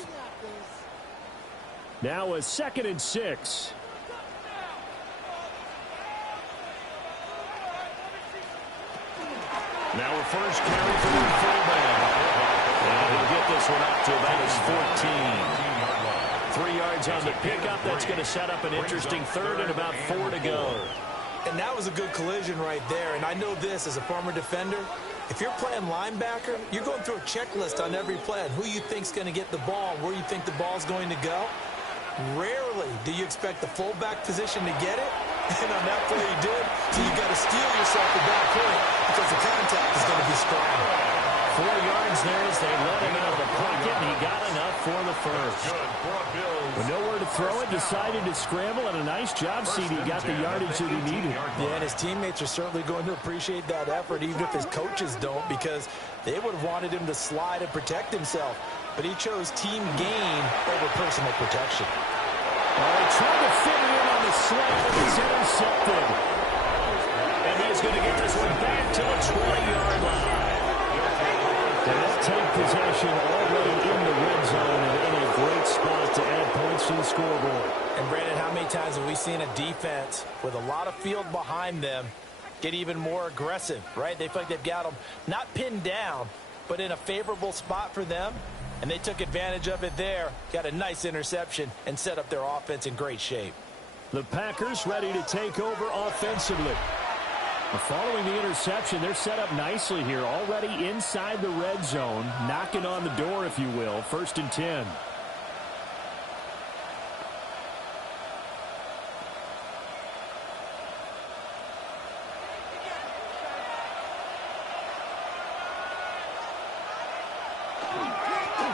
Now a 2nd and 6. Now a first carry for the fullback. And he'll get this one up to about his 14. 3 yards on the pickup. That's going to set up an interesting 3rd and about 4 to go. And that was a good collision right there. And I know this as a former defender. If you're playing linebacker, you're going through a checklist on every play on who you think's going to get the ball and where you think the ball's going to go. Rarely do you expect the fullback position to get it. And on that play he did. So you got to steel yourself at that point because the contact is going to be strong. 4 yards there as they let him out of the pocket, and he got enough for the first. With nowhere to throw it, decided to scramble, and a nice job, CD. Got the yardage that he needed. Yeah, and his teammates are certainly going to appreciate that effort, even if his coaches don't, because they would have wanted him to slide and protect himself. But he chose team gain over personal protection. He tried to fit it in on the slant, and it's intercepted. And he's going to get this one back to the 20-yard line. And they'll take possession already in the red zone and in a great spot to add points to the scoreboard. And, Brandon, how many times have we seen a defense with a lot of field behind them get even more aggressive, right? They feel like they've got them not pinned down, but in a favorable spot for them, and they took advantage of it there, got a nice interception, and set up their offense in great shape. The Packers ready to take over offensively. Following the interception, they're set up nicely here, already inside the red zone, knocking on the door, if you will. 1st and 10.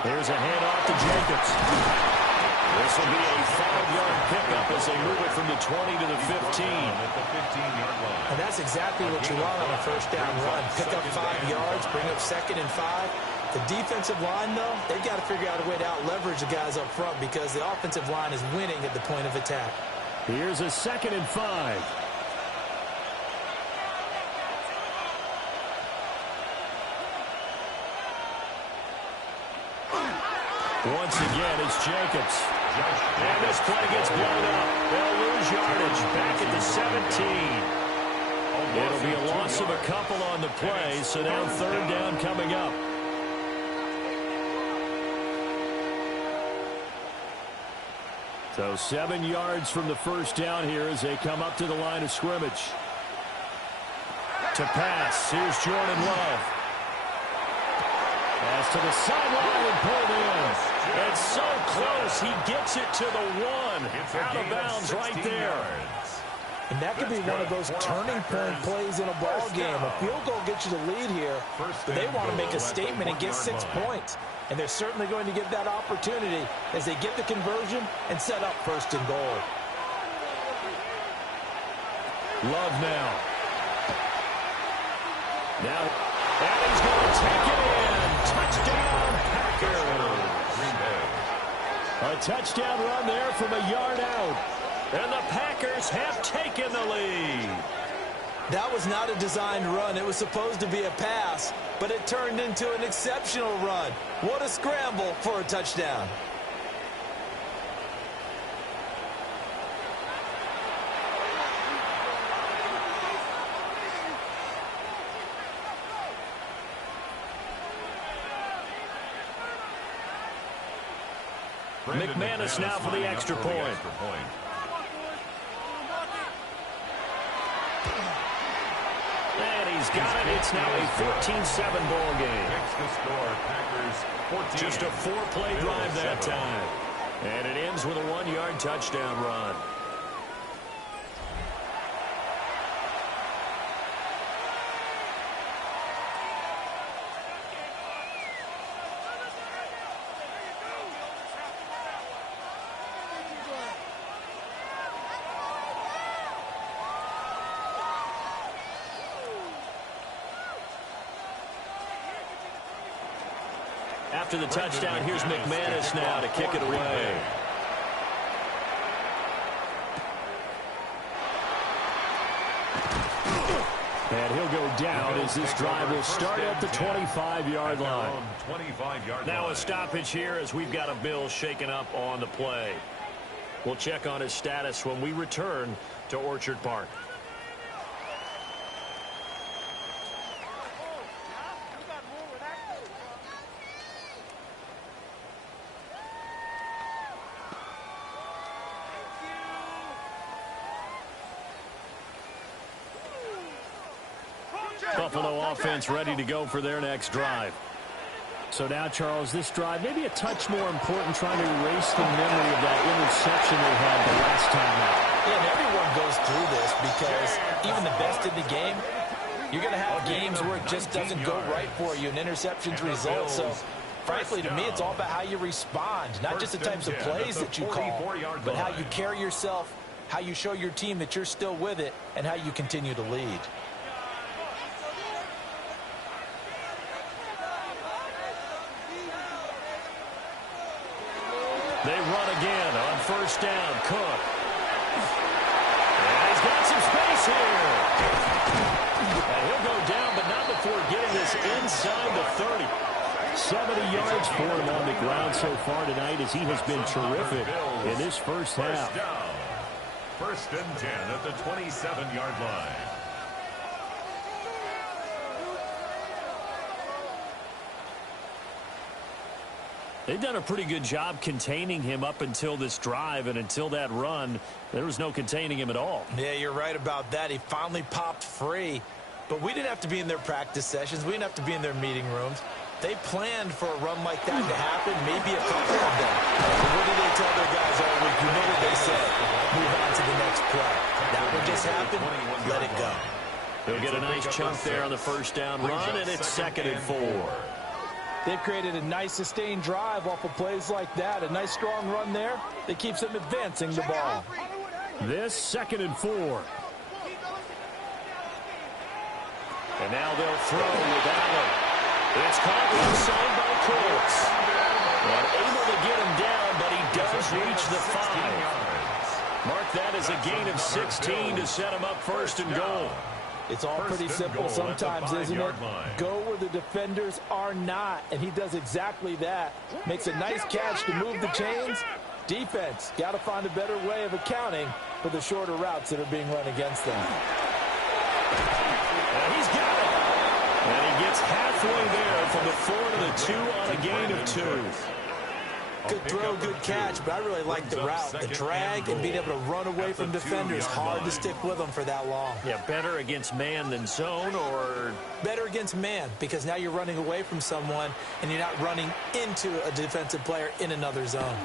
There's a handoff to Jacobs. This will be a 5-yard pickup as they move it from the 20 to the 15. And that's exactly what you want on a first down run. Pick up 5 yards, bring up 2nd and 5. The defensive line, though, they've got to figure out a way to out-leverage the guys up front because the offensive line is winning at the point of attack. Here's a 2nd and 5. Once again, it's Jacobs. And this play gets blown up. They'll lose yardage back at the 17. It'll be a loss of a couple on the play, so now 3rd down coming up. So 7 yards from the first down here as they come up to the line of scrimmage. To pass, here's Jordan Love. Pass to the sideline and pulled in. It's so close, he gets it to the 1. Out of bounds right there. And that could be one of those turning point plays in a ball game. A field goal gets you the lead here, but they want to make a statement and get 6 points. And they're certainly going to get that opportunity as they get the conversion and set up 1st and goal. Love now. And he's going to take it in. Touchdown, Packers. A touchdown run there from a yard out. And the Packers have taken the lead. That was not a designed run. It was supposed to be a pass, but it turned into an exceptional run. What a scramble for a touchdown. McManus now for the extra point. And he's got it. It's now a 14-7 ball game. Just a 4-play drive that time. And it ends with a 1-yard touchdown run. After the touchdown, here's McManus now to kick it away. And he'll go down as this drive will start at the 25-yard line. Now a stoppage here as we've got a Bill shaken up on the play. We'll check on his status when we return to Orchard Park. Buffalo offense ready to go for their next drive. So now, Charles, this drive maybe a touch more important, trying to erase the memory of that interception they had the last time out. Yeah, and everyone goes through this because even the best in the game, you're going to have games where it just doesn't go right for you and interceptions result. So, frankly, to me, it's all about how you respond, not just the types of plays that you call, but how you carry yourself, how you show your team that you're still with it, and how you continue to lead. They run again on first down. Cook. And he's got some space here. And he'll go down, but not before getting this inside the 30. 70 yards for him on the ground so far tonight as he has been terrific in this first half. 1st and 10 at the 27-yard line. They've done a pretty good job containing him up until this drive, and until that run, there was no containing him at all. Yeah, you're right about that. He finally popped free, but we didn't have to be in their practice sessions. We didn't have to be in their meeting rooms. They planned for a run like that to happen, maybe a couple of them. But what did they tell their guys all week? You know what they said. Move on to the next play. That one just happened. Let it go. They'll get a nice chunk there on the first down run, and it's 2nd and 4. They've created a nice sustained drive off of plays like that. A nice strong run there that keeps them advancing the ball. This 2nd and 4. And now they'll throw with Allen. It's caught inside by Cooks. And able to get him down, but he does reach the 5. Mark that as a gain of 16 to set him up 1st and goal. It's all pretty simple sometimes, isn't it? Go where the defenders are not, and he does exactly that. Makes a nice catch to move the chains. Defense, got to find a better way of accounting for the shorter routes that are being run against them. And he's got it. And he gets halfway there from the 4 to the 2 on a gain of 2. Good throw, good catch, but I really like the route. The drag and being able to run away from defenders. Hard to stick with them for that long. Yeah, better against man than zone, or? Better against man, because now you're running away from someone and you're not running into a defensive player in another zone.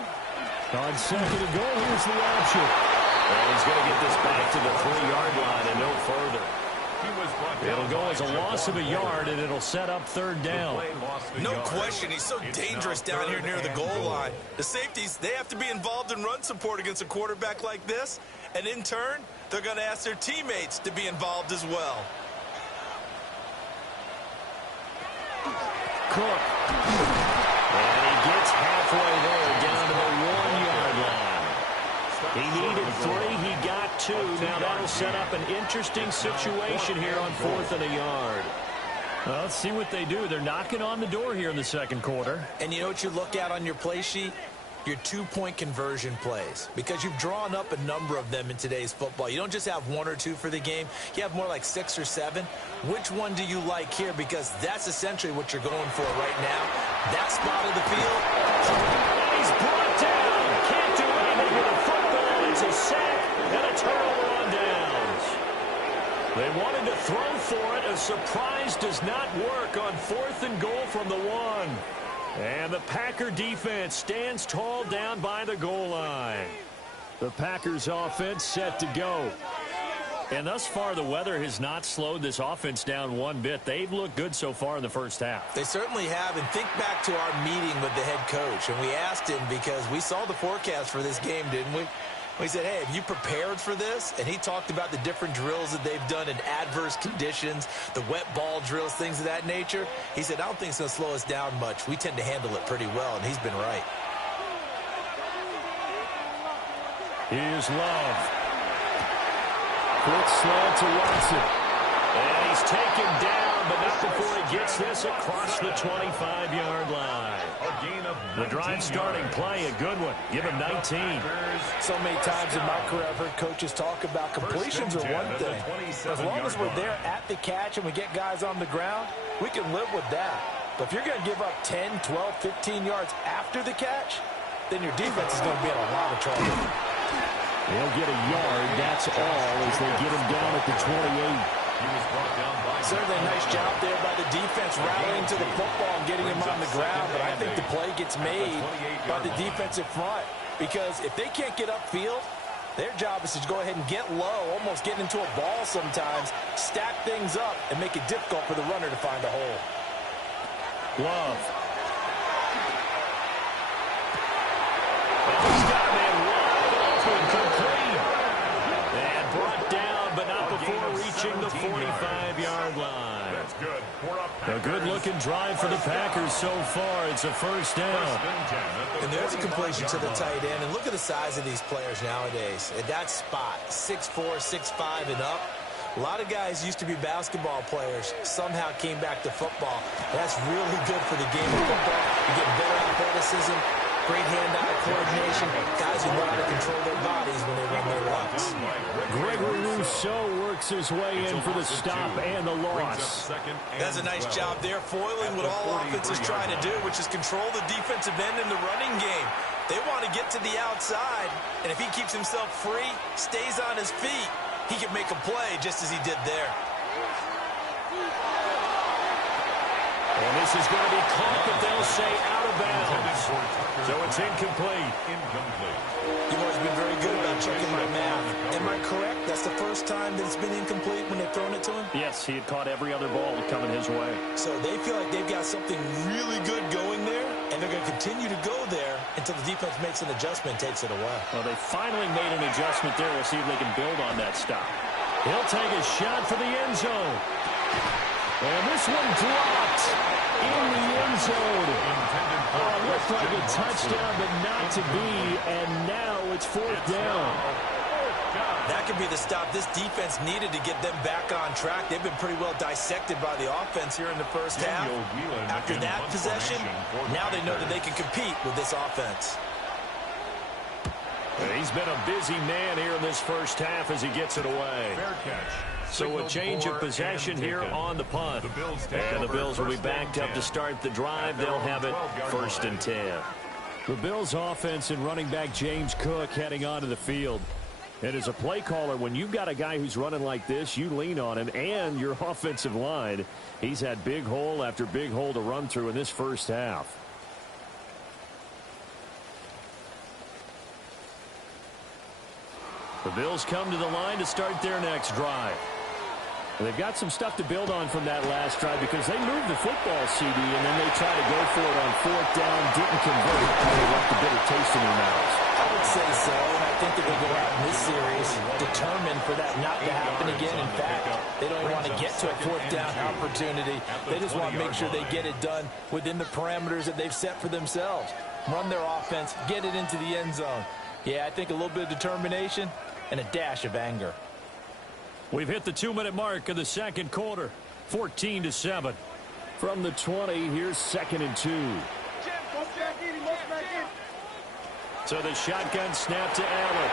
On 2nd and goal, here's the option. And he's going to get this back to the 3-yard line and no further. It'll go as a loss of a yard, and it'll set up 3rd down. No question, he's so dangerous down here near the goal line. The safeties, they have to be involved in run support against a quarterback like this, and in turn, they're going to ask their teammates to be involved as well. Cook. And he gets halfway there, down to the 1-yard line. He needed 3, he got 2. Now that'll set up an interesting situation here on 4th and a yard. Well, let's see what they do. They're knocking on the door here in the 2nd quarter. And you know what you look at on your play sheet? Your 2-point conversion plays, because you've drawn up a number of them in today's football. You don't just have 1 or 2 for the game. You have more like 6 or 7. Which one do you like here? Because that's essentially what you're going for right now. That spot of the field. He's brought down. Can't do anything with a football. It's a sack and a turnover on downs. They wanted to throw for it. A surprise does not work on 4th and goal from the 1. And the Packer defense stands tall down by the goal line. The Packers offense set to go. And thus far, the weather has not slowed this offense down one bit. They've looked good so far in the first half. They certainly have. And think back to our meeting with the head coach. And we asked him, because we saw the forecast for this game, didn't we? We said, hey, have you prepared for this? And he talked about the different drills that they've done in adverse conditions, the wet ball drills, things of that nature. He said, I don't think it's going to slow us down much. We tend to handle it pretty well, and he's been right. Here's Love. Quick slant to Watson. And he's taken down, but not before he gets this across the 25-yard line. The drive starting play, a good one. Give him 19. So many times in my career, I've heard coaches talk about completions are one thing. As long as we're there at the catch and we get guys on the ground, we can live with that. But if you're going to give up 10, 12, 15 yards after the catch, then your defense is going to be in a lot of trouble. They'll get a yard, that's all, as they get him down at the 28. Certainly a nice job there by the defense rallying to the football and getting him on the ground, but I think the play gets made by the defensive front, because if they can't get upfield, their job is to go ahead and get low, almost get into a ball sometimes, stack things up, and make it difficult for the runner to find a hole. Love. And he's got a man wide open, complete. And brought down, but not before reaching the 45-yard line. That's good. A good-looking drive for the Packers so far. It's a first down. And there's a completion to the tight end. And look at the size of these players nowadays. At that spot, 6'4", 6'5", and up. A lot of guys used to be basketball players, somehow came back to football. That's really good for the game of football. You get better athleticism, great hand-eye coordination, guys who know how to control their bodies when they run their routes. Gregory Rousseau works his way in for the stop and the loss. That's a nice job there, foiling what all offense is trying to do, which is control the defensive end in the running game. They want to get to the outside, and if he keeps himself free, stays on his feet, he can make a play just as he did there. And this is going to be caught, but they'll say out of bounds. So it's incomplete. You've always been very good about checking my math. Am I correct? That's the first time that it's been incomplete when they've thrown it to him? Yes. He had caught every other ball coming his way. So they feel like they've got something really good going there, and they're going to continue to go there until the defense makes an adjustment and takes it away. Well, they finally made an adjustment there. We'll see if they can build on that stop. He'll take a shot for the end zone. And this one dropped in the end zone. Oh, it looked like a touchdown, but not to be. And now it's fourth down. That could be the stop this defense needed to get them back on track. They've been pretty well dissected by the offense here in the first half. After that possession, now they know that they can compete with this offense. He's been a busy man here in this first half as he gets it away. Fair catch. So a change of possession here on the punt. And the Bills will be backed up to start the drive. They'll have it first and 10. The Bills offense and running back James Cook heading onto the field. And as a play caller, when you've got a guy who's running like this, you lean on him and your offensive line. He's had big hole after big hole to run through in this first half. The Bills come to the line to start their next drive. They've got some stuff to build on from that last drive because they moved the football, CD, and then they tried to go for it on fourth down, didn't convert, and they left a bitter taste in their mouths. I would say so, and I think that they go out in this series determined for that not to happen again. In fact, they don't even want to get to a fourth down opportunity. They just want to make sure they get it done within the parameters that they've set for themselves. Run their offense, get it into the end zone. Yeah, I think a little bit of determination and a dash of anger. We've hit the 2-minute mark of the second quarter. 14-7. From the 20, here's 2nd and 2. So the shotgun snap to Allen.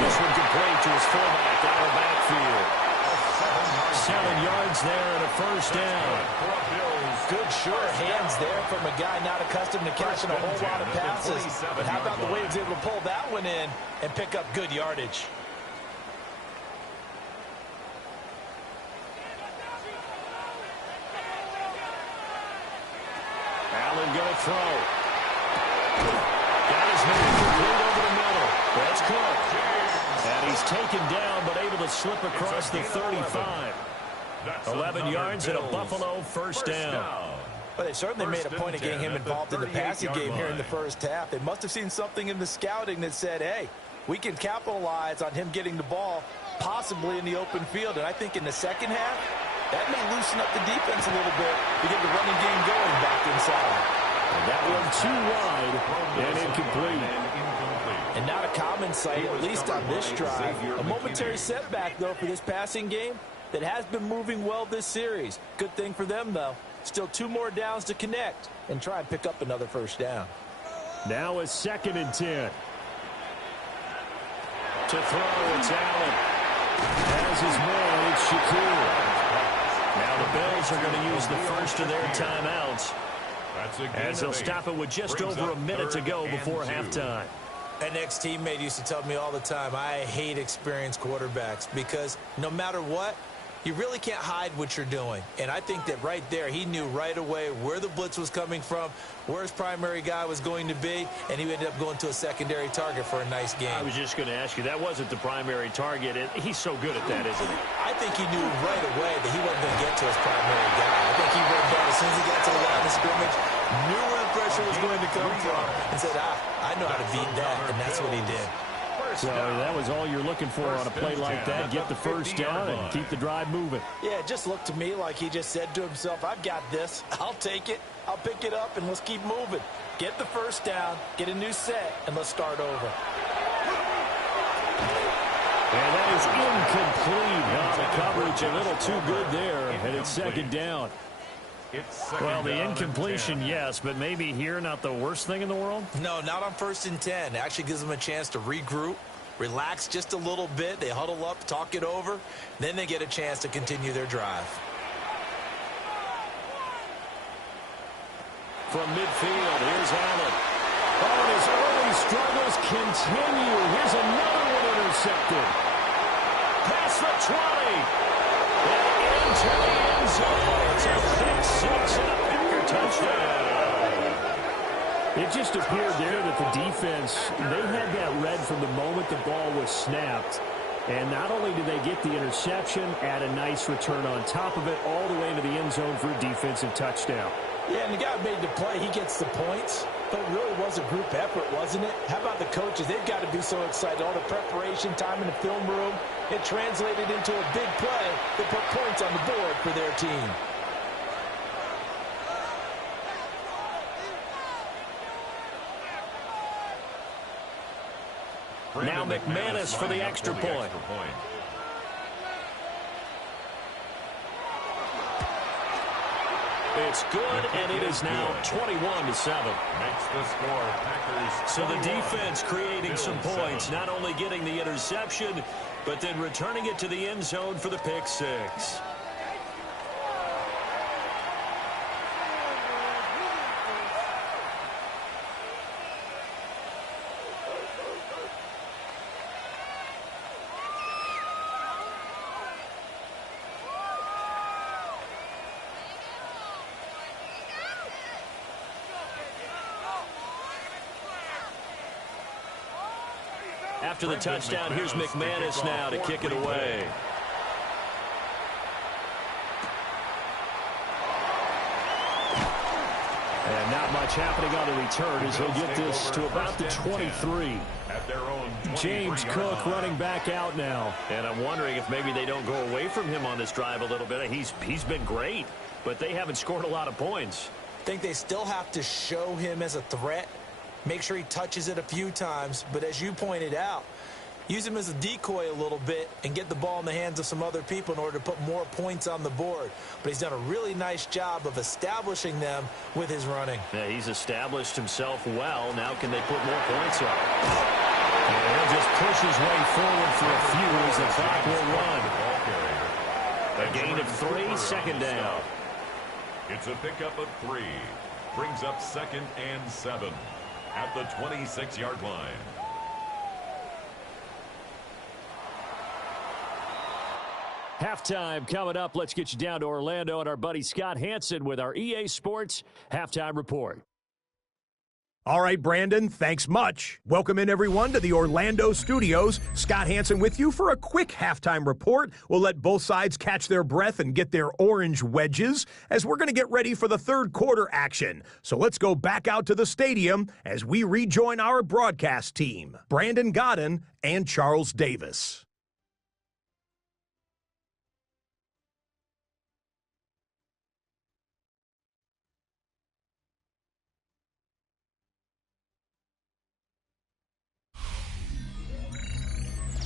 This one complete to his fullback out of the backfield. 7 yards there and a first down. Good sure hands there from a guy not accustomed to catching a whole lot of passes. But how about the way he was able to pull that one in and pick up good yardage? Allen going to throw. Got his man complete over the middle. That's Cook. And he's taken down but able to slip across the 35. 11 yards and a Buffalo first down. Well, they certainly made a point of getting him involved in the passing game here in the first half. They must have seen something in the scouting that said, hey, we can capitalize on him getting the ball possibly in the open field. And I think in the second half, that may loosen up the defense a little bit to get the running game going back inside. And that one too wide and incomplete. And not a common sight, at least on this drive. A momentary setback, though, for this passing game that has been moving well this series. Good thing for them, though. Still 2 more downs to connect and try and pick up another first down. Now a 2nd and 10. To throw, it's Allen. As his man, it's Shakir. Now the Bills are going to use the first of their timeouts as they'll stop it with just over a minute to go before halftime. An ex-teammate used to tell me all the time, I hate experienced quarterbacks because no matter what, you really can't hide what you're doing. And I think that right there, he knew right away where the blitz was coming from, where his primary guy was going to be, and he ended up going to a secondary target for a nice game. I was just going to ask you, that wasn't the primary target. He's so good at that, isn't he? I think he knew right away that he wasn't going to get to his primary guy. I think he read that as soon as he got to the line of scrimmage, knew where the pressure was going to come from, and said, I know how to beat that, and that's what he did. So that was all you're looking for on a play like that. Get the first down and keep the drive moving. Yeah, it just looked to me like he just said to himself, I've got this. I'll take it. I'll pick it up, and let's keep moving. Get the first down, get a new set, and let's start over. And that is incomplete. The coverage a little too good there, and it's 2nd down. Well, the incompletion, yes, but maybe here not the worst thing in the world? No, not on 1st and 10. It actually gives them a chance to regroup, relax just a little bit. They huddle up, talk it over. Then they get a chance to continue their drive. From midfield, here's Allen. Oh, and his early struggles continue. Here's another one intercepted. Past the 20. And into the end zone. It's a pick 6 and a Packer touchdown. It just appeared there that the defense, they had that read from the moment the ball was snapped. And not only did they get the interception, add a nice return on top of it, all the way into the end zone for a defensive touchdown. Yeah, and the guy made the play. He gets the points. But it really was a group effort, wasn't it? How about the coaches? They've got to be so excited. All the preparation, time in the film room, it translated into a big play that put points on the board for their team. Now McManus for the extra point. It's good, and it is now 21-7. Makes the score Packers. So the defense creating some points, not only getting the interception, but then returning it to the end zone for the pick six. After the touchdown, here's McManus now to kick it away. And not much happening on the return as he'll get this to about the 23. James Cook running back out now. And I'm wondering if maybe they don't go away from him on this drive a little bit. He's been great, but they haven't scored a lot of points. I think they still have to show him as a threat. Make sure he touches it a few times. But as you pointed out, use him as a decoy a little bit and get the ball in the hands of some other people in order to put more points on the board. But he's done a really nice job of establishing them with his running. Yeah, he's established himself well. Now can they put more points up? And he'll just push his way forward for a few as the clock will run. A gain of 3, second down. It's a pickup of 3. Brings up 2nd and 7 at the 26-yard line. Halftime coming up. Let's get you down to Orlando and our buddy Scott Hansen with our EA Sports Halftime Report. All right, Brandon, thanks much. Welcome in, everyone, to the Orlando studios. Scott Hansen with you for a quick halftime report. We'll let both sides catch their breath and get their orange wedges as we're going to get ready for the third quarter action. So let's go back out to the stadium as we rejoin our broadcast team, Brandon Godden and Charles Davis.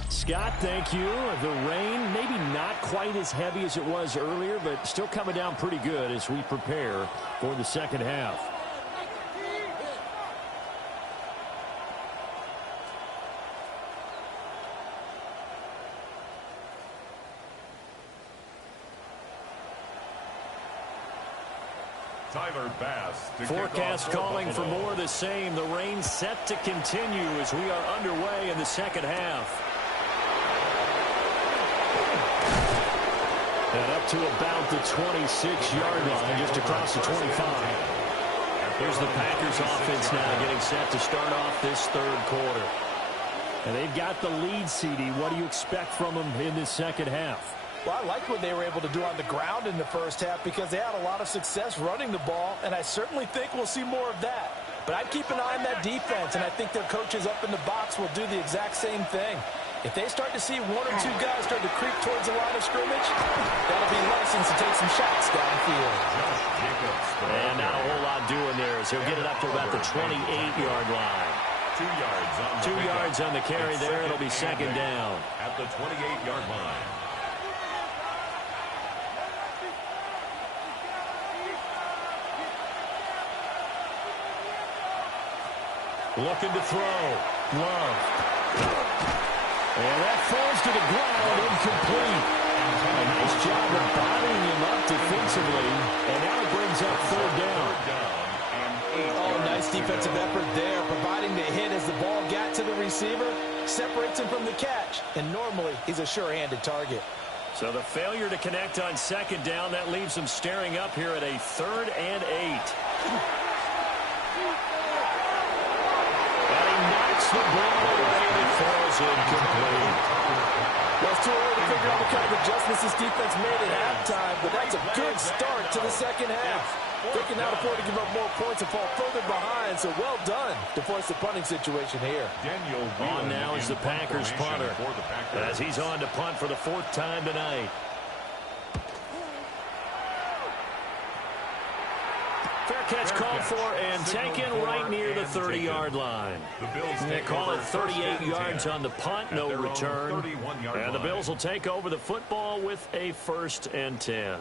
Scott, thank you. The rain, maybe not quite as heavy as it was earlier, but still coming down pretty good as we prepare for the second half. Tyler Bass. Forecast calling for more of the same. The rain set to continue as we are underway in the second half. And up to about the 26-yard line, just across the 25. Here's the Packers offense now getting set to start off this third quarter. And they've got the lead, CD. What do you expect from them in this second half? Well, I like what they were able to do on the ground in the first half because they had a lot of success running the ball, and I certainly think we'll see more of that. But I'd keep an eye on that defense, and I think their coaches up in the box will do the exact same thing. If they start to see one or two guys start to creep towards the line of scrimmage, that'll be license to take some shots downfield. And not a whole lot doing there as he'll get it up to about the 28-yard line. 2 yards on the 2 yards on the carry there. It'll be second down. At the 28-yard line. Looking to throw. Love. And that falls to the ground, incomplete. A nice job of bottling him up defensively. And now it brings up third down. Oh, nice defensive effort there, providing the hit as the ball got to the receiver, separates him from the catch, and normally he's a sure-handed target. So the failure to connect on second down, that leaves them staring up here at a 3rd and 8. Kicks the ball away and it falls incomplete. Well, it's too early to figure out what kind of adjustments this defense made at halftime, but that's a good start to the second half. They can now afford to give up more points and fall further behind, so well done to force the punting situation here. On now is the Packers punter, as he's on to punt for the 4th time tonight. Fair catch called for and taken right near the 30-yard line. They call it 38 yards on the punt, no return. And the Bills will take over the football with a 1st and 10.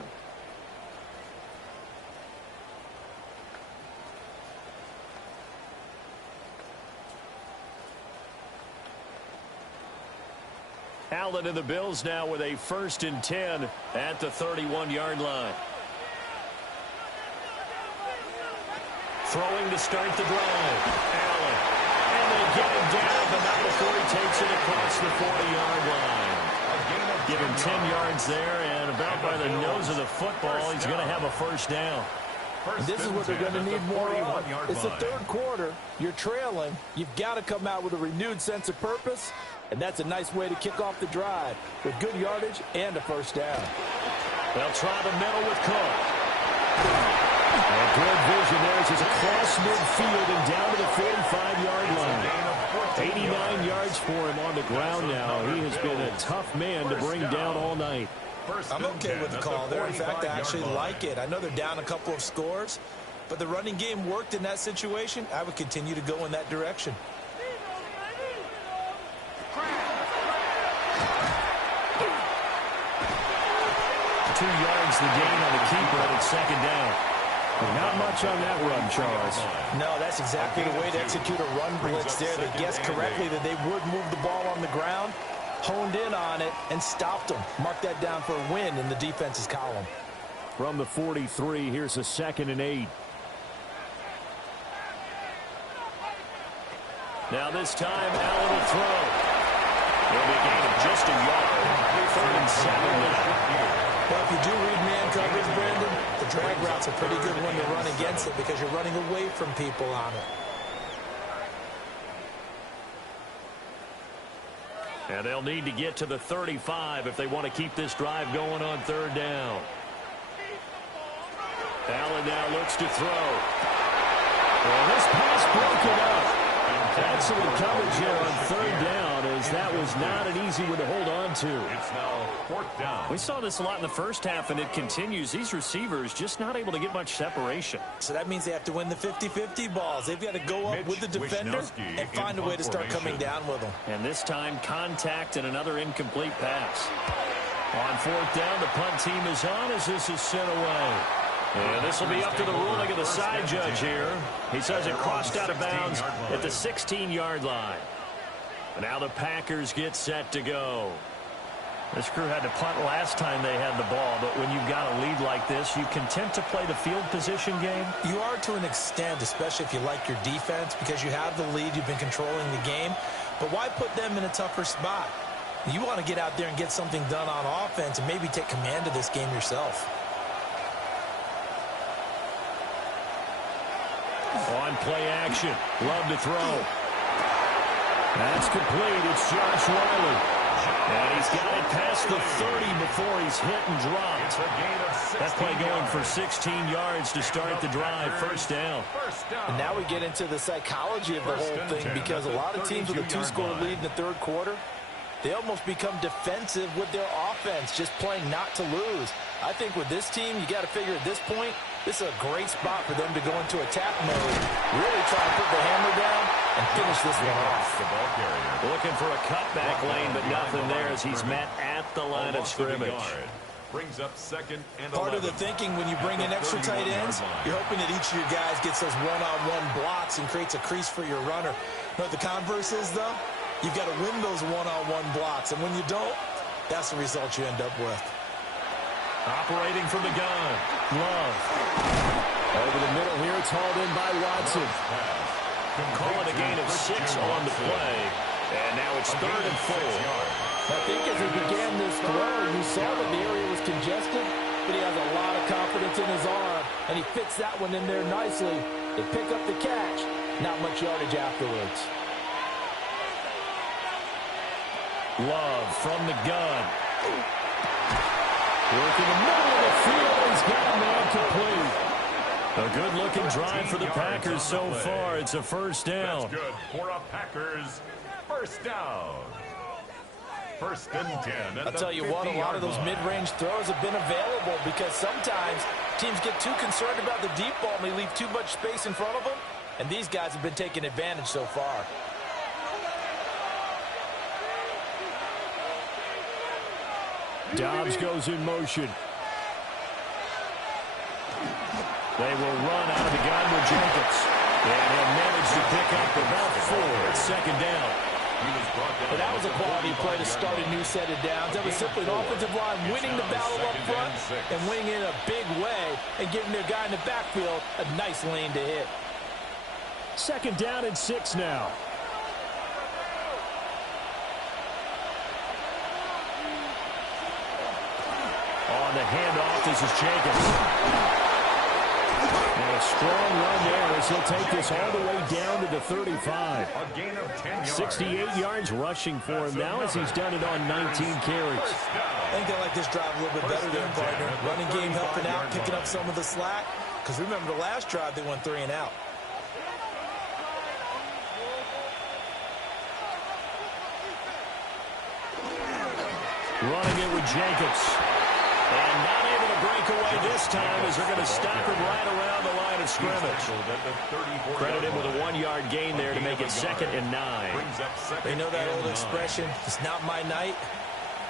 Allen and the Bills now with a 1st and 10 at the 31-yard line. Throwing to start the drive. Allen. And they get him down, but not before he takes it across the 40-yard line. Give him 10 yards there, and about by the nose of the football, he's going to have a 1st down. And this is what they're going to need more of. It's the 3rd quarter. You're trailing. You've got to come out with a renewed sense of purpose, and that's a nice way to kick off the drive with good yardage and a 1st down. They'll try the middle with Cook. And good vision there as he's across midfield and down to the 45-yard line. 89 yards for him on the ground now. He has been a tough man to bring down all night. I'm okay with the call there. In fact, I actually like it. I know they're down a couple of scores, but the running game worked in that situation. I would continue to go in that direction. 2 yards the gain on the keeper, and it's 2nd down. Not much on that run, Charles. No, that's exactly the way to execute a run blitz there. They guessed correctly that they would move the ball on the ground, honed in on it, and stopped them. Mark that down for a win in the defense's column. From the 43, here's a 2nd and 8. Now this time, Allen will throw. It'll be a gain of just a yard. 3rd and 7 now. Well, if you do read man coverage, Brandon, the drag route's a pretty good one to run against it because you're running away from people on it. And they'll need to get to the 35 if they want to keep this drive going on 3rd down. Allen now looks to throw. Well, this pass broken up. Excellent coverage here on 3rd down, as that was not an easy one to hold on to. It's now 4th down. We saw this a lot in the 1st half, and it continues. These receivers just not able to get much separation. So that means they have to win the 50-50 balls. They've got to go up with the defender and find a way to start coming down with them. And this time, contact and another incomplete pass. On 4th down, the punt team is on as this is sent away. And this will be up to the ruling of the side judge here. He says it crossed out of bounds at the 16-yard line. And now the Packers get set to go. This crew had to punt last time they had the ball, but when you've got a lead like this, you content to play the field position game? You are to an extent, especially if you like your defense, because you have the lead, you've been controlling the game. But why put them in a tougher spot? You want to get out there and get something done on offense and maybe take command of this game yourself. On play action. Love to throw. That's complete. It's Josh Riley. And he's got it past the 30 before he's hit and dropped. That play going for 16 yards to start the drive. 1st down. And now we get into the psychology of the whole thing, because a lot of teams with a 2-score lead in the 3rd quarter, they almost become defensive with their offense, just playing not to lose. I think with this team, you got to figure at this point, this is a great spot for them to go into attack mode, really try to put the hammer down and finish this one off. Looking for a cutback lane, but nothing there as he's met at the line of scrimmage. Brings up 2nd and 11. Part of the thinking when you bring in extra tight ends, you're hoping that each of your guys gets those one-on-one blocks and creates a crease for your runner. You know what the converse is, though? You've got to win those one-on-one blocks, and when you don't, that's the result you end up with. Operating from the gun. Love. Over the middle here, it's hauled in by Watson. Calling a gain of 6 on the play. And now it's 3rd and 4. I think as he began this throw, you saw that the area was congested, but he has a lot of confidence in his arm, and he fits that one in there nicely. They pick up the catch. Not much yardage afterwards. Love from the gun. Working the middle of the field. He's got a man complete. A good-looking drive for the Packers so far. It's a first down. That's good for a Packers first down. First and 10. I'll tell you what, a lot of those mid-range throws have been available because sometimes teams get too concerned about the deep ball and they leave too much space in front of them, and these guys have been taking advantage so far. Dobbs goes in motion. They will run out of the gun with Jacobs. And he'll manage to pick up about 4. It's second down. But that was a quality play to start a new set of downs. That was simply an offensive line winning the battle up front and winning in a big way and giving their guy in the backfield a nice lane to hit. Second down and 6 now. On the handoff, this is Jacobs. And a strong run there as he'll take this all the way down to the 35. A gain of 10 yards. 68 yards rushing for him now as he's done it on 19 carries. I think they like this drive a little bit better than partner. Running game helping out, picking up some of the slack. Because remember the last drive, they went 3 and out. Running it with Jacobs. And not able to break away this time as they're going to stop him right around the line of scrimmage. Credit him with a 1-yard gain there to make it 2nd and 9. They know that old expression, it's not my night.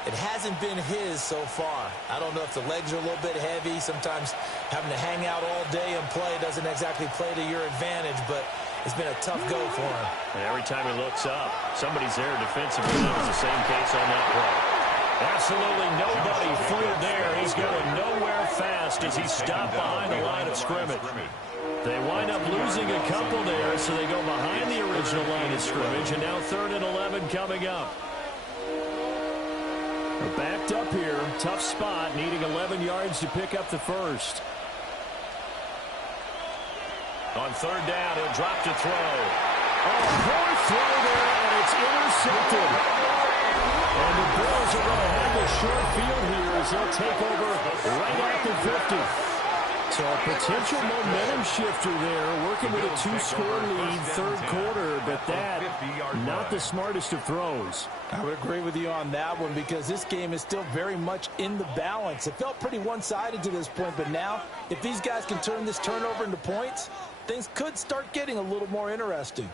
It hasn't been his so far. I don't know if the legs are a little bit heavy. Sometimes having to hang out all day and play doesn't exactly play to your advantage, but it's been a tough go for him. And every time he looks up, somebody's there defensively. That was the same case on that play. Absolutely nobody fooled there. He's going nowhere fast as he stopped behind the line of scrimmage. They wind up losing a couple there, so they go behind the original line of scrimmage, and now 3rd and 11 coming up. They're backed up here. Tough spot, needing 11 yards to pick up the first. On 3rd down, he'll drop to throw. Oh, poor throw there, and it's intercepted. And the Bills are going to have a short field here as they'll take over right at the 50. So a potential momentum shifter there, working with a 2-score lead, 3rd quarter, but that not the smartest of throws. I would agree with you on that one because this game is still very much in the balance. It felt pretty one-sided to this point, but now if these guys can turn this turnover into points, things could start getting a little more interesting.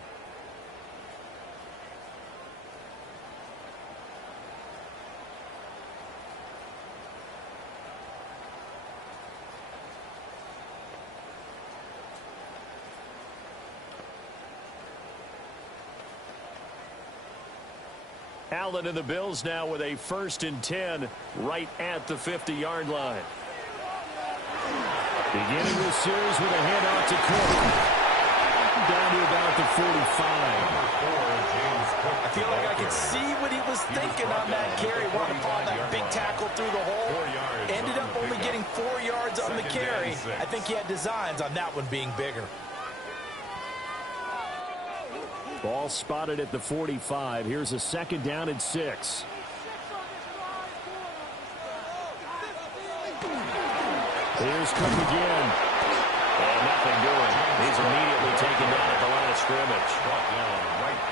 Allen and the Bills now with a 1st and 10 right at the 50-yard line. Beginning the series with a handoff to Cook. Down to about the 45. I feel like I could see what he was thinking on that carry. Wanted to paw that big tackle through the hole. Ended up only getting 4 yards on the carry. I think he had designs on that one being bigger. Ball spotted at the 45. Here's a 2nd down and 6. Here's Cook again. And nothing doing. He's immediately taken down at the line of scrimmage.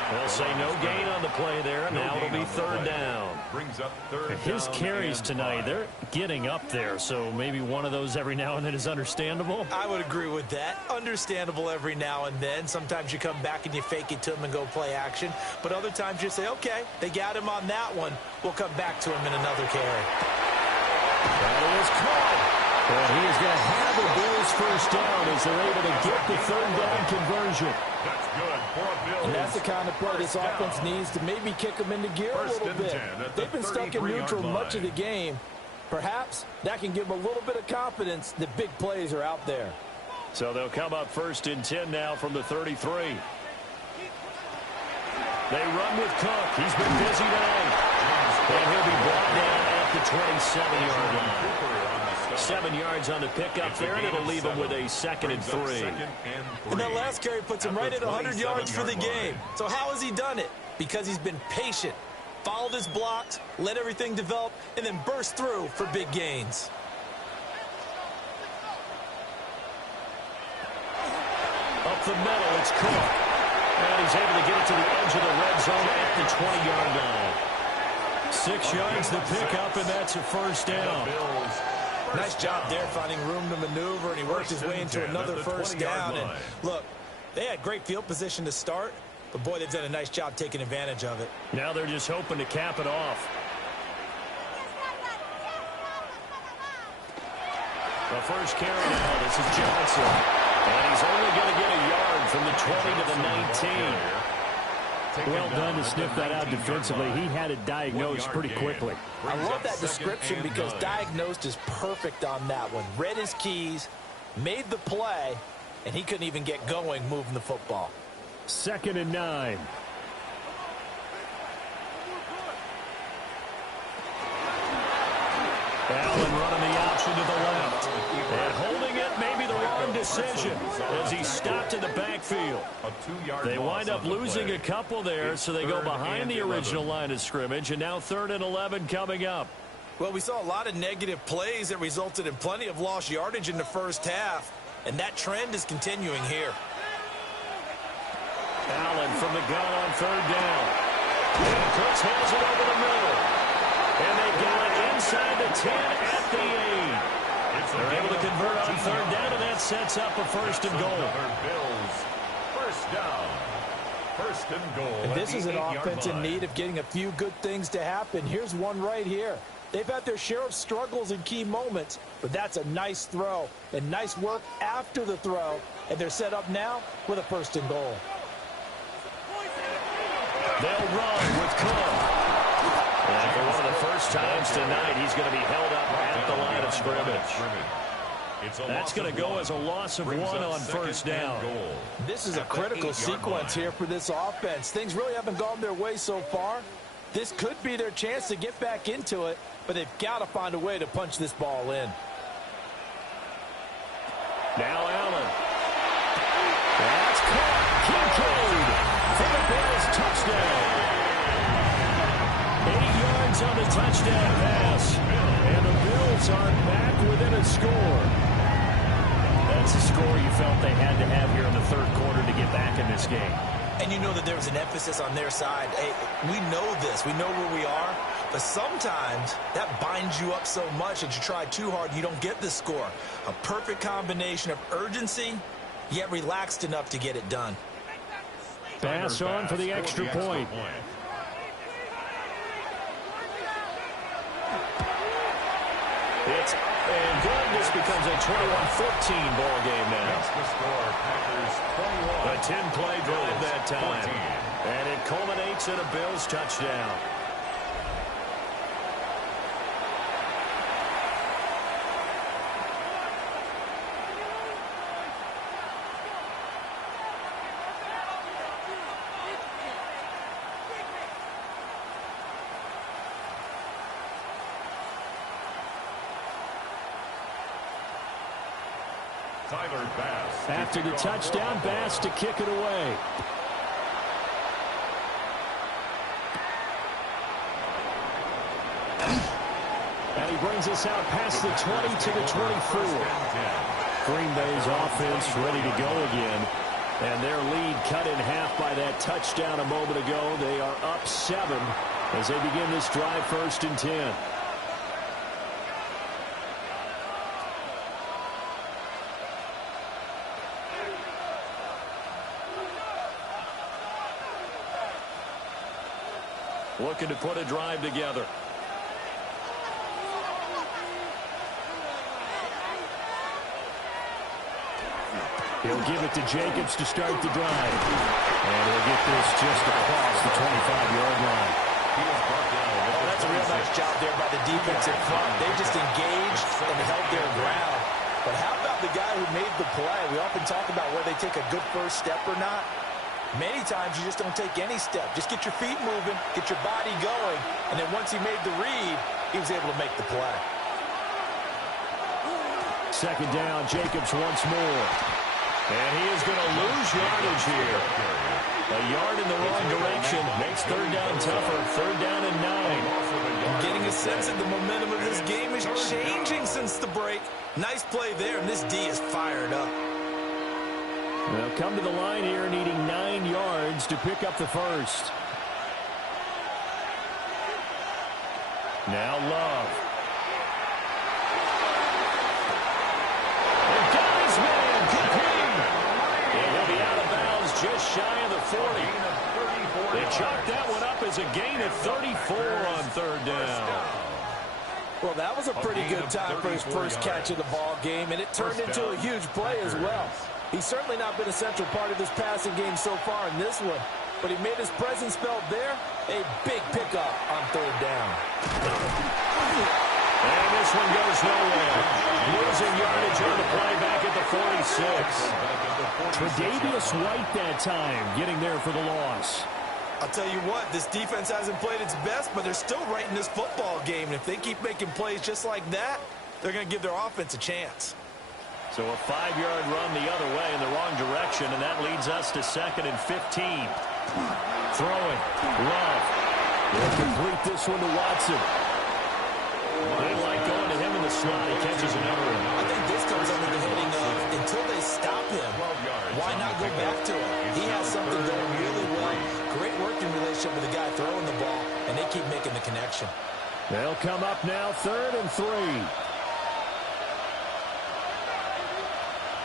They'll say no gain on the play there. Now it'll be 3rd down. His carries tonight, they're getting up there, so maybe one of those every now and then is understandable. I would agree with that. Understandable every now and then. Sometimes you come back and you fake it to him and go play action. But other times you say, okay, they got him on that one. We'll come back to him in another carry. That is caught. And he is going to have the Bills 1st down as they're able to get the 3rd down conversion. That's good for a Bills. And that's the kind of play this offense needs to maybe kick them into gear a little bit. They've been stuck in neutral much of the game. Perhaps that can give them a little bit of confidence that big plays are out there. So they'll come up 1st and 10 now from the 33. They run with Cook. He's been busy tonight. And he'll be brought down at the 27-yard line. 7 yards on the pickup there, and it'll leave him with a 2nd and 3. And that last carry puts him right at 100 yards for the game. So how has he done it? Because he's been patient. followed his blocks, let everything develop, and then burst through for big gains. Up the middle, it's Cook. And he's able to get it to the edge of the red zone at the 20-yard line. 6 yards to pick up, and that's a first down. Nice job there finding room to maneuver, and he worked his way into another first down. And look, they had great field position to start, but boy, they've done a nice job taking advantage of it. Now they're just hoping to cap it off. The first carry now, this is Johnson. And he's only going to get a yard from the 20 to the 19. Well done to sniff that out defensively. He had it diagnosed pretty quickly. I love that description because diagnosed is perfect on that one. Read his keys, made the play, and he couldn't even get going moving the football. 2nd and 9. Allen running the option to the left. And holding it, maybe the wrong decision as he stopped in the backfield. They wind up losing a couple there, so they go behind the original line of scrimmage, and now 3rd and 11 coming up. Well, we saw a lot of negative plays that resulted in plenty of lost yardage in the first half, and that trend is continuing here. Allen from the gun on 3rd down. And Cooks has it over the middle. And they got it inside the 10 at the 8. They're able to convert on 3rd down, and that sets up a 1st and goal. First down. 1st and goal. And this is an offense in need of getting a few good things to happen. Here's one right here. They've had their share of struggles in key moments, but that's a nice throw and nice work after the throw. And they're set up now with a 1st and goal. They'll run with Cook. And for one of the first times tonight, he's going to be held up at the line of scrimmage. That's going to go as a loss of 1 on 1st down. This is a critical sequence here for this offense. Things really haven't gone their way so far. This could be their chance to get back into it, but they've got to find a way to punch this ball in. Now Allen. That's caught. Kincaid for the Bills touchdown. 8 yards on the touchdown pass. And the Bills are back within a score. That's a score you felt they had to have here in the 3rd quarter to get back in this game. And you know that there was an emphasis on their side. Hey, we know this. We know where we are. But sometimes that binds you up so much that you try too hard and you don't get the score. A perfect combination of urgency, yet relaxed enough to get it done. Pass on for the extra point. It's and good. This becomes a 21-14 ball game now. That's the score. Packers 21. A 10-play drive that time. 14. And it culminates in a Bills touchdown. After the touchdown, Bass to kick it away. And he brings us out past the 20 to the 24. Green Bay's offense ready to go again. And their lead cut in half by that touchdown a moment ago. They are up 7 as they begin this drive 1st and 10. Looking to put a drive together. He'll give it to Jacobs to start the drive. And he'll get this just across the 25-yard line. Oh, that's a real nice job there by the defensive front. They just engaged and held their ground. But how about the guy who made the play? We often talk about whether they take a good first step or not. Many times you just don't take any step. Just get your feet moving, get your body going, and then once he made the read, he was able to make the play. 2nd down, Jacobs once more. And he is going to lose yardage here. A yard in the wrong direction makes third down tougher. Third down and 9. I'm getting a sense that the momentum of this game is changing since the break. Nice play there, and this D is fired up. They'll come to the line here needing 9 yards to pick up the first. Now Love. And got his man. It will be out of bounds just shy of the 40. They chalked that one up as a gain of 34 on third down. Well, that was a pretty good time for his first catch of the ball game, and it turned into a huge play as well. He's certainly not been a central part of this passing game so far in this one, but he made his presence felt there. A big pickup on third down. And this one goes nowhere. Losing yardage on the play back at the 46. Tre'Davious White that time getting there for the loss. I'll tell you what, this defense hasn't played its best, but they're still right in this football game. And if they keep making plays just like that, they're going to give their offense a chance. So a 5-yard run the other way in the wrong direction, and that leads us to 2nd and 15. Throwing. Love. They'll complete this one to Watson. They like going to him in the slot. He catches another one. I think this comes under the heading of until they stop him, why not go back to him? He has something going really well. Great working relationship with the guy throwing the ball, and they keep making the connection. They'll come up now 3rd and 3.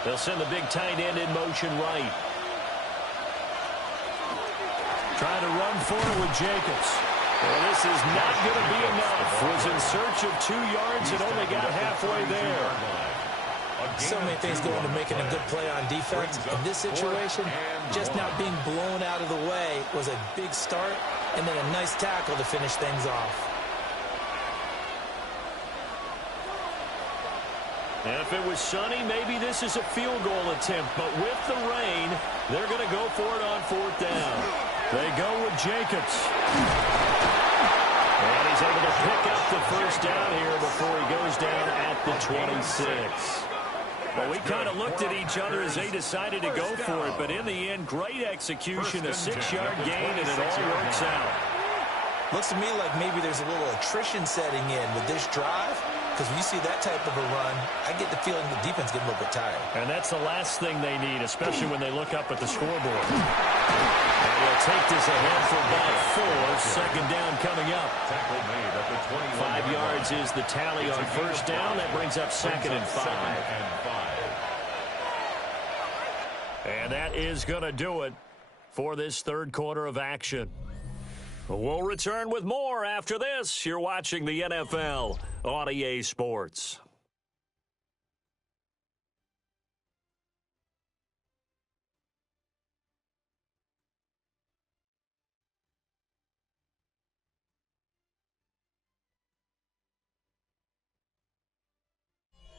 They'll send the big tight end in motion right. Trying to run for it with Jacobs. Well, this is not going to be enough. Was in search of 2 yards and only got halfway there. So many things go into making a good play on defense. In this situation, just not being blown out of the way was a big start, and then a nice tackle to finish things off. And if it was sunny, maybe this is a field goal attempt. But with the rain, they're going to go for it on 4th down. They go with Jacobs. And he's able to pick up the first down here before he goes down at the 26. Well, we kind of looked at each other as they decided to go for it. But in the end, great execution, a 6-yard gain, and it all works out. Looks to me like maybe there's a little attrition setting in with this drive. Because when you see that type of a run, I get the feeling the defense getting a little bit tired. And that's the last thing they need, especially when they look up at the scoreboard. And they'll take this ahead for about 4. 2nd down coming up. 5 yards is the tally on first down. That brings up 2nd and 5. And that is going to do it for this third quarter of action. We'll return with more after this. You're watching the NFL on EA Sports.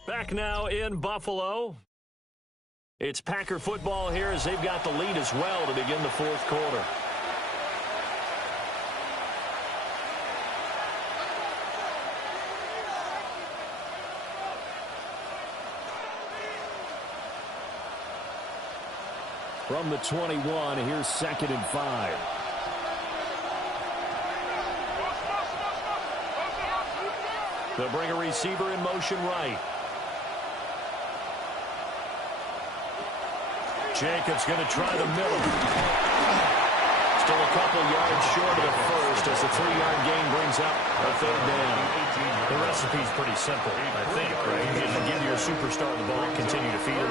Back now in Buffalo. It's Packer football here as they've got the lead as well to begin the fourth quarter. From the 21, here's 2nd and 5. They'll bring a receiver in motion right. Jacobs going to try the middle. Still a couple yards short of the first as the 3-yard gain brings up a 3rd down. The recipe's pretty simple, I think, right? You give your superstar the ball, continue to feed him.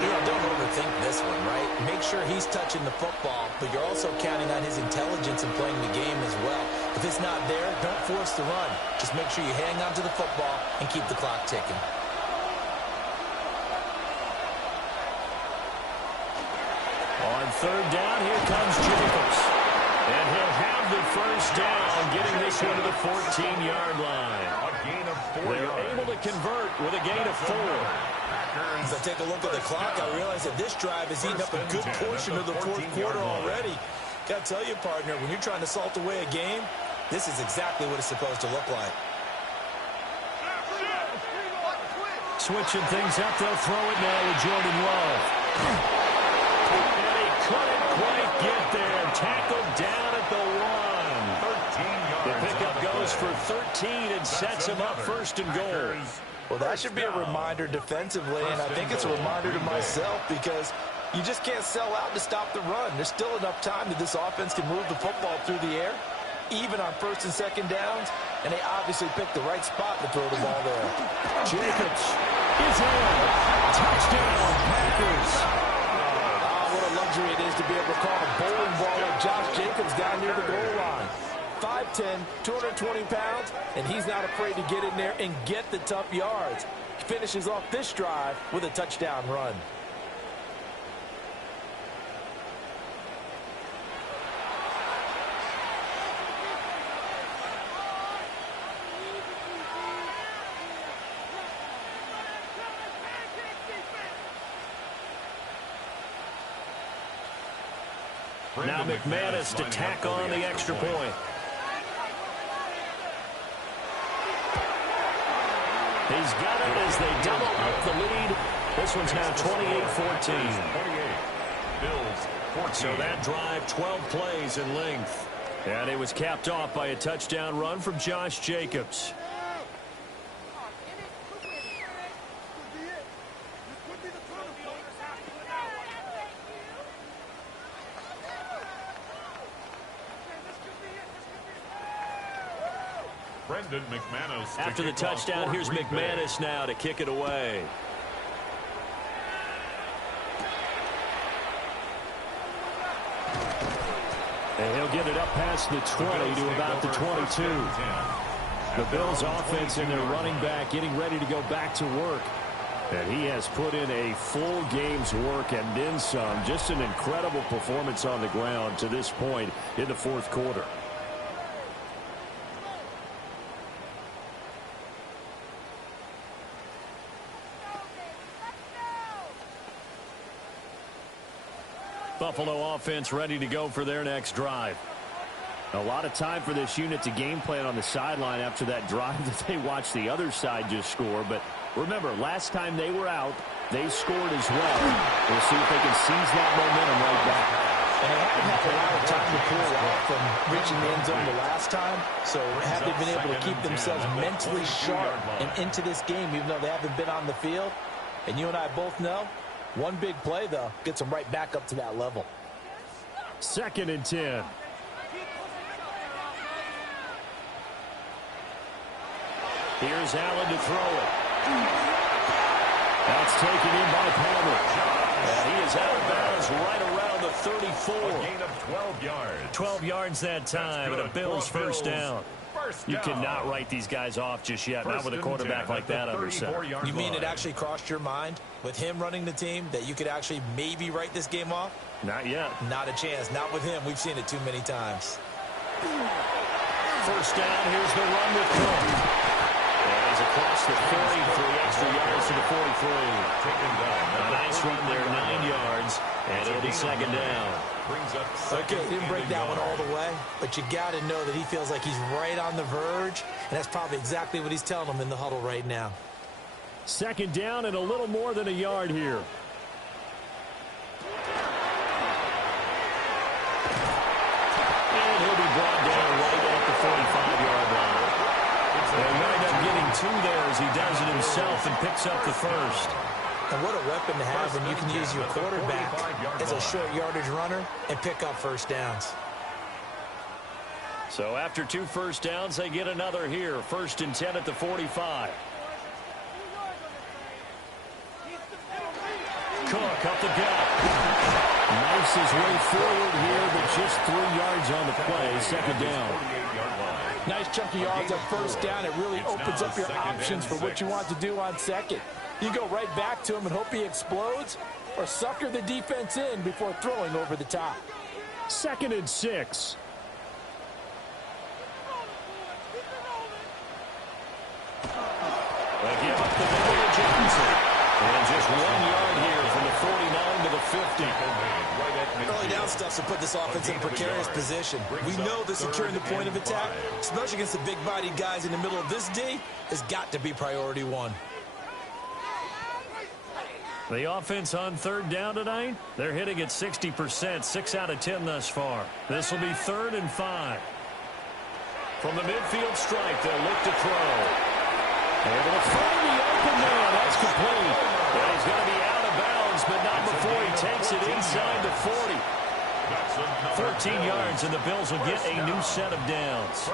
Yeah, don't overthink this one, right? Make sure he's touching the football, but you're also counting on his intelligence in playing the game as well. If it's not there, don't force the run. Just make sure you hang on to the football and keep the clock ticking. On 3rd down, here comes Jacobs. And he'll have the first down, getting this one to the 14-yard line. They're able to convert with a gain of 4. As I take a look at the clock, I realize that this drive has eaten up a good portion of the fourth quarter already. Got to tell you, partner, when you're trying to salt away a game, this is exactly what it's supposed to look like. Switching things up, they'll throw it now with Jordan Love. And he couldn't quite get there. Tackled down at the 1. The pickup goes for 13 and sets him up first and goal. Well, that should be a reminder defensively, and I think it's a reminder to myself because you just can't sell out to stop the run. There's still enough time that this offense can move the football through the air, even on first and second downs, and they obviously picked the right spot to throw the ball there. Jacobs is in. Touchdown, Packers. What a luxury it is to be able to call a bowling ball like Josh Jacobs down near the goal line. 5'10", 220 pounds, and he's not afraid to get in there and get the tough yards. He finishes off this drive with a touchdown run. Now McManus to tack on the extra point. He's got it as they double up the lead. This one's now 28-14. So that drive, 12 plays in length. And it was capped off by a touchdown run from Josh Jacobs. After the touchdown, here's McManus now to kick it away. And he'll get it up past the 20 to about the 22. The Bills offense and their running back getting ready to go back to work. And he has put in a full game's work and then some. Just an incredible performance on the ground to this point in the fourth quarter. Buffalo offense ready to go for their next drive. A lot of time for this unit to game plan on the sideline after that drive that they watched the other side just score. But remember, last time they were out, they scored as well. We'll see if they can seize that momentum right back. And they haven't had a lot of time to pull out from reaching the end zone the last time. So have they been able to keep themselves mentally sharp and into this game, even though they haven't been on the field? And you and I both know, one big play, though, gets them right back up to that level. 2nd and 10. Here's Allen to throw it. That's taken in by Palmer. And he is out of bounds right around the 34. A gain of 12 yards. 12 yards that time, and a Bills first down. You cannot write these guys off just yet, not with a quarterback like that under center. You mean it actually crossed your mind with him running the team that you could actually maybe write this game off? Not yet. Not a chance. Not with him. We've seen it too many times. First down. Here's the run with Cook. And he's across the 40, 3 extra yards to the 43. A nice run there, 9 yards, and it'll be second down. Okay, didn't break that one all the way, but you got to know that he feels like he's right on the verge, and that's probably exactly what he's telling them in the huddle right now. Second down and a little more than a yard here. And he'll be brought down right at the 45-yard line. They wind up getting 2 there as he does it himself and picks up the first. And what a weapon to have when you can use your quarterback as a short yardage runner and pick up first downs. So after 2 first downs, they get another here. 1st and 10 at the 45. Cook up the gut. Knifes his way forward here, but just 3 yards on the play. Second down. Nice chunky yards on first down. It really opens up your options for what you want to do on second. You go right back to him and hope he explodes, or sucker the defense in before throwing over the top. 2nd and 6. They give up the middle to Johnson. And just 1 yard here from the 49 to the 50. Early down stuff to put this offense in a precarious position. We know that securing the point of attack, especially against the big-bodied guys in the middle of this D, has got to be priority 1. The offense on third down tonight, they're hitting at 60%, 6 out of 10 thus far. This will be 3rd and 5. From the midfield stripe, they'll look to throw. Able to find the open man. That's complete. Well, he's going to be out of bounds, but not before he takes it inside the 40. 13 yards, and the Bills will get a new set of downs.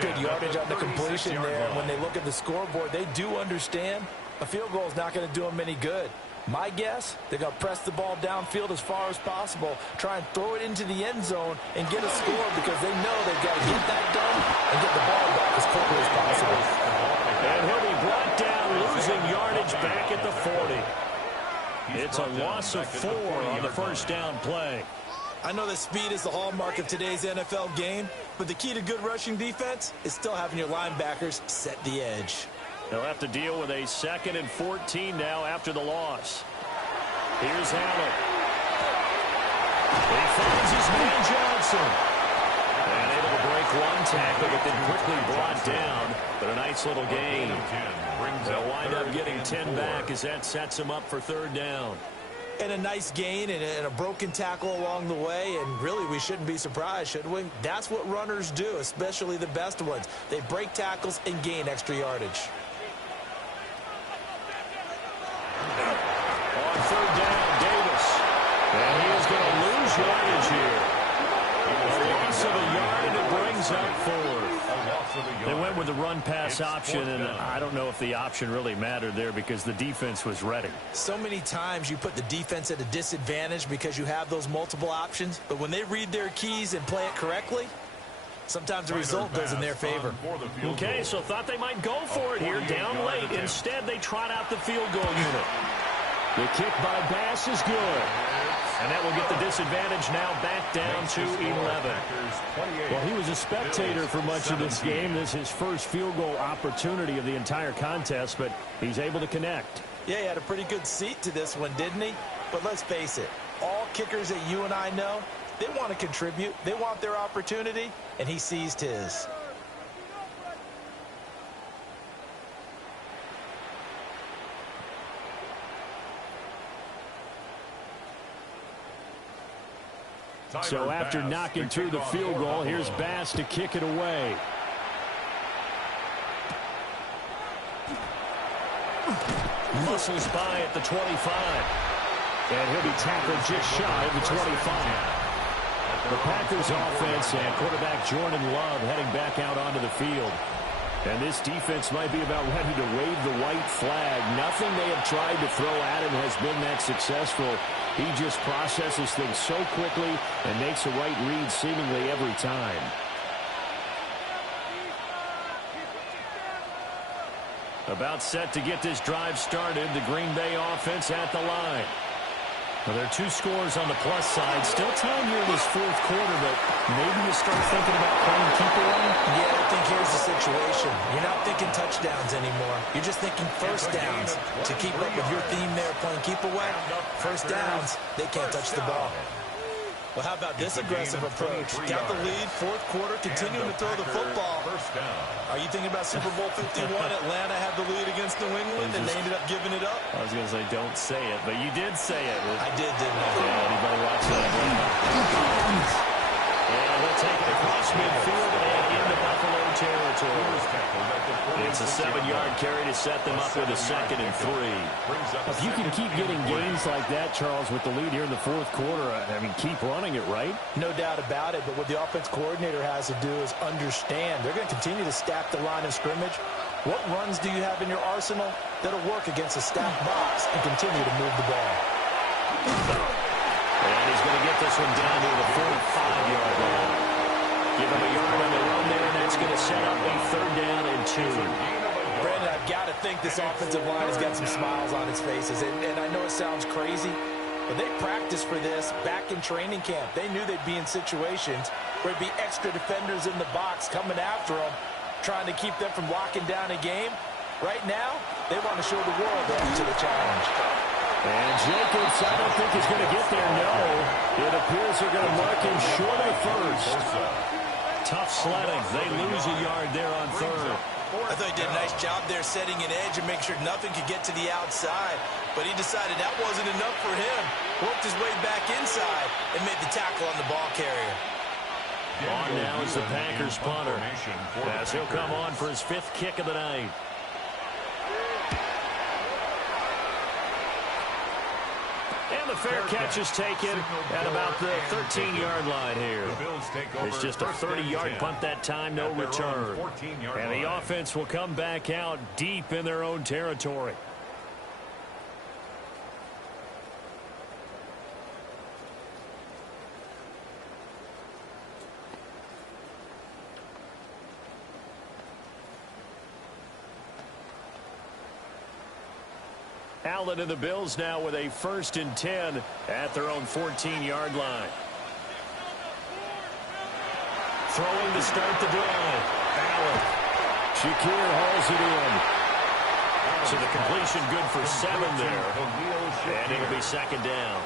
Good yardage on the completion there. When they look at the scoreboard, they do understand a field goal is not going to do them any good. My guess, they're going to press the ball downfield as far as possible, try and throw it into the end zone and get a score because they know they've got to get that done and get the ball back as quickly as possible. And he'll be brought down, losing yardage back at the 40. It's a loss of 4 on the first down play. I know that speed is the hallmark of today's NFL game, but the key to good rushing defense is still having your linebackers set the edge. They'll have to deal with a 2nd and 14 now after the loss. Here's Allen. He finds his man Johnson. And able to break one tackle, but then quickly brought down. But a nice little gain. They'll wind up getting 10 back as that sets them up for 3rd down. And a nice gain and a broken tackle along the way, and really we shouldn't be surprised, should we? That's what runners do, especially the best ones. They break tackles and gain extra yardage. On 3rd down, Davis. And he is going to lose yardage here. A loss of a yard, and it brings up 4. They went with the run-pass option, and I don't know if the option really mattered there because the defense was ready. So many times you put the defense at a disadvantage because you have those multiple options, but when they read their keys and play it correctly, sometimes the result goes in their favor. Okay, so thought they might go for it here, down late. Instead, they trot out the field goal unit. The kick by Bass is good. And that will get the disadvantage now back down to 11. Well, he was a spectator for much of this game. This is his first field goal opportunity of the entire contest, but he's able to connect. Yeah, he had a pretty good seat to this one, didn't he? But let's face it, all kickers that you and I know, they want to contribute. They want their opportunity, and he seized his. So after knocking through the field goal, here's Bass to kick it away. Muscles by at the 25. And he'll be tackled just shy of the 25. The Packers offense and quarterback Jordan Love heading back out onto the field. And this defense might be about ready to wave the white flag. Nothing they have tried to throw at him has been that successful. He just processes things so quickly and makes the right read seemingly every time. About set to get this drive started. The Green Bay offense at the line. Well, there are 2 scores on the plus side. Still time here in this 4th quarter, but maybe you start thinking about playing keep away. Yeah, I think here's the situation. You're not thinking touchdowns anymore. You're just thinking first downs. To keep up with your theme there, playing keep away, first downs, they can't touch the ball. Well, how about this aggressive approach? Got the lead, 4th quarter, continuing to throw the football. Are you thinking about Super Bowl 51? Atlanta had the lead against New England, and they ended up giving it up? I was going to say, don't say it, but you did say it. I did, didn't I? Yeah, anybody watch that? And we'll take it across midfield and into Buffalo territory. It's a 7-yard carry to set them up with a 2nd and 3. If you can keep getting gains like that, Charles, with the lead here in the 4th quarter, I mean, keep running it, right? No doubt about it, but what the offense coordinator has to do is understand. They're going to continue to stack the line of scrimmage. What runs do you have in your arsenal that'll work against a stacked box and continue to move the ball? And he's going to get this one down to the 45-yard line. Give him a yard on the run there, and that's going to set up a 3rd down and 2. Brandon, I've got to think this offensive line has got some smiles on its faces. And I know it sounds crazy, but they practiced for this back in training camp. They knew they'd be in situations where there'd be extra defenders in the box coming after them, trying to keep them from locking down a game. Right now, they want to show the world they're up to the challenge. And Jacobs, I don't think he's going to get there, no. It appears they're going to mark him short of first. tough sledding. They lose a yard there on third. I thought he did a nice job there setting an edge and make sure nothing could get to the outside. But he decided that wasn't enough for him. Worked his way back inside and made the tackle on the ball carrier. On now is the Packers punter, as he'll come on for his 5th kick of the night. And the fair catch is taken at about the 13-yard line here. It's just a 30-yard punt that time, no return. And the offense will come back out deep in their own territory. Allen and the Bills now with a 1st and 10 at their own 14-yard line. Throwing to start the drive. Allen. Shakir hauls it in. So the completion good for 7 there. And it'll be 2nd down.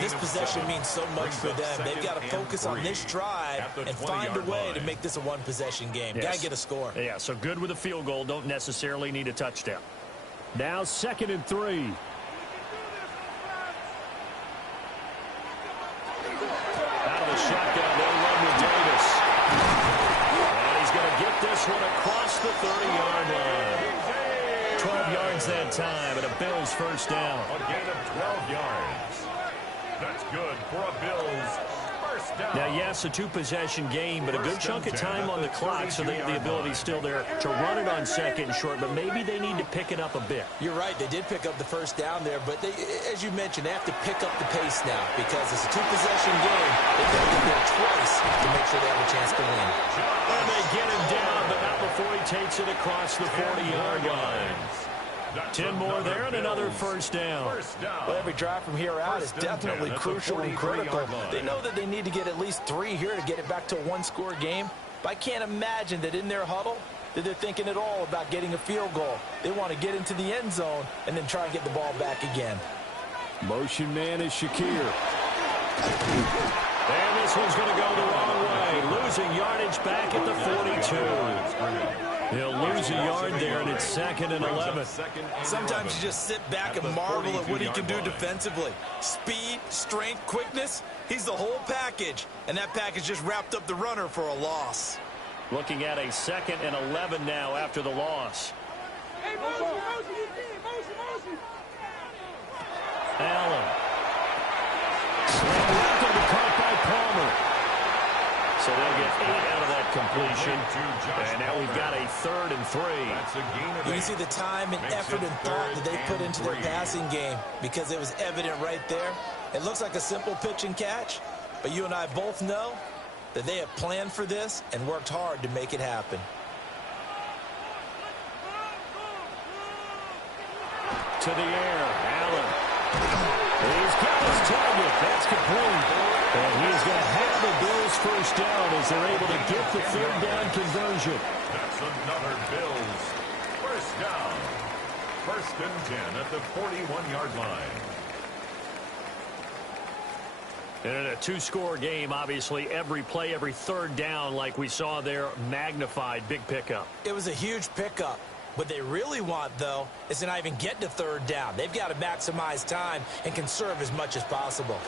This possession means so much for them. They've got to focus on this drive and find a way to make this a one-possession game. Yes. Got to get a score. Yeah, so good with a field goal. Don't necessarily need a touchdown. Now 2nd and 3. Out of the shotgun, they'll run with Davis. And he's going to get this one across the 30-yard line. 12 yards that time, and a Bills 1st down. A gain of 12 yards. That's good for a Bills 1st down. Now, yes, a 2-possession game, but a good chunk of time on the clock, so the ability still there to run it on 2nd and short, but maybe they need to pick it up a bit. You're right. They did pick up the 1st down there, but they, as you mentioned, they have to pick up the pace now because it's a 2-possession game. They've got to get there twice to make sure they have a chance to win. And they get him down, but not before he takes it across the 40-yard line. 10 more there and another 1st down. Well, every drive from here out is definitely crucial and critical. They know that they need to get at least 3 here to get it back to a 1-score game. But I can't imagine that in their huddle that they're thinking at all about getting a field goal. They want to get into the end zone and then try and get the ball back again. Motion man is Shakir. And this one's going to go the wrong way. Losing yardage back at the 42. He'll lose a yard there, and it's 2nd and 11. Sometimes you just sit back and marvel at what he can do defensively. Speed, strength, quickness, he's the whole package. And that package just wrapped up the runner for a loss. Looking at a 2nd and 11 now after the loss. Allen. Slam left on the caught by Palmer. So they'll get 8 out of that completion. And now we've got a 3rd and 3. You can see the time and effort and thought that they put into their passing game because it was evident right there. It looks like a simple pitch and catch, but you and I both know that they have planned for this and worked hard to make it happen. To the air, Allen. He's got his target. That's complete. And he's going to have the Bills 1st down as they're able to get the 3rd down conversion. That's another Bills 1st down. 1st and 10 at the 41-yard line. And in a 2-score game, obviously, every play, every 3rd down, like we saw there, magnified, big pickup. It was a huge pickup. What they really want, though, is to not even get to 3rd down. They've got to maximize time and conserve as much as possible.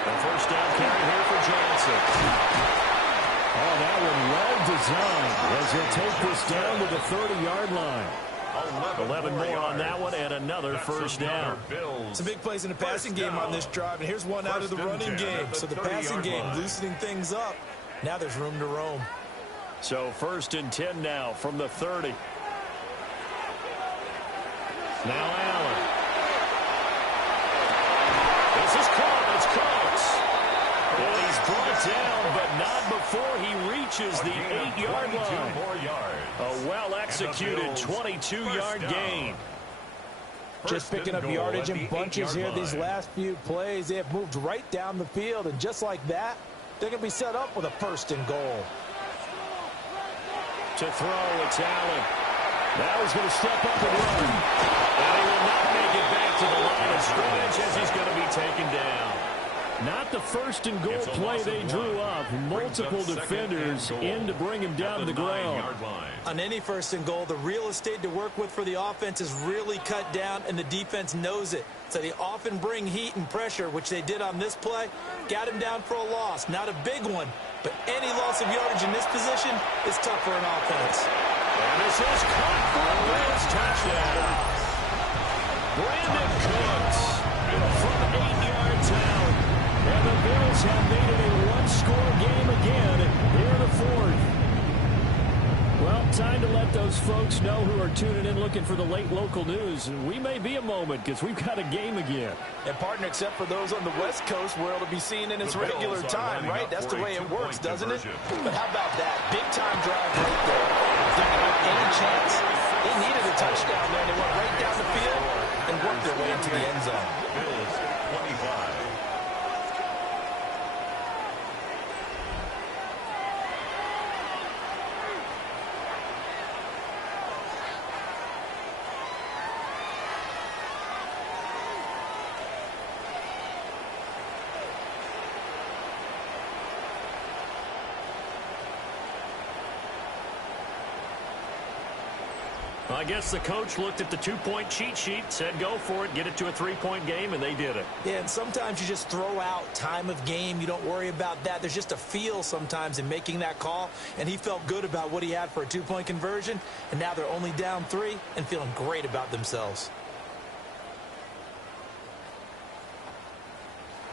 A 1st down carry here for Johnson. Oh, that one well designed as he'll take this down to the 30-yard line. 11 more on that one and another 1st down. Some big plays in the passing game on this drive, and here's one out of the running game. So the passing game loosening things up. Now there's room to roam. So 1st and 10 now from the 30. Now Allen. This is caught. It's close. And he's brought down, but not before he reaches the 8-yard line. A well-executed 22-yard gain. Just picking up yardage in bunches here these last few plays. They have moved right down the field, and just like that, they're going to be set up with a 1st and goal. To throw, it's Allen. Now he's going to step up and run. And he will not make it back to the line of scrimmage as he's going to be taken down. Not the the first and goal play they drew up. Multiple defenders in to bring him down to the ground. On any first and goal, the real estate to work with for the offense is really cut down, and the defense knows it. So they often bring heat and pressure, which they did on this play. Got him down for a loss. Not a big one, but any loss of yardage in this position is tough for an offense. And this is caught for a Bills touchdown. Brandon Cooks from 8 yards out. And the Bills have made it a one-score game again here in the fourth. Well, time to let those folks know who are tuning in looking for the late local news. We may be a moment because we've got a game again. And, partner, except for those on the West Coast where it'll be seen in its regular time, right? That's the way it works, doesn't it? But how about that? Big-time drive right there. Didn't have any chance. They needed a touchdown there. They went right down the field and worked their way into the end zone. Bills 25. I guess the coach looked at the two-point cheat sheet, said go for it, get it to a three-point game, and they did it. Yeah, and sometimes you just throw out time of game. You don't worry about that. There's just a feel sometimes in making that call, and he felt good about what he had for a two-point conversion, and now they're only down 3 and feeling great about themselves.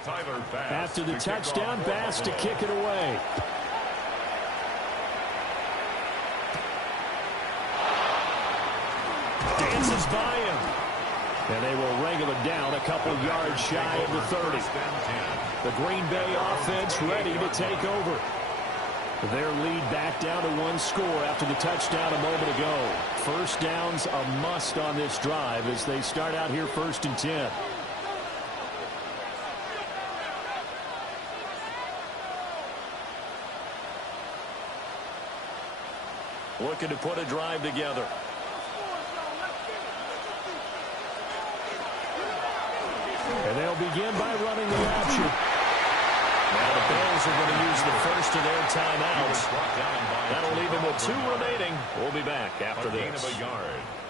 After the touchdown, Bass to kick it away. Dances by him. And they will wrangle it down a couple yards shy of the 30. The Green Bay offense ready to take over. Their lead back down to 1 score after the touchdown a moment ago. First down's a must on this drive as they start out here 1st and 10. Looking to put a drive together. And they'll begin by running the option. Now the Bills are going to use the first of their timeouts. That'll leave them with 2 remaining. We'll be back after this.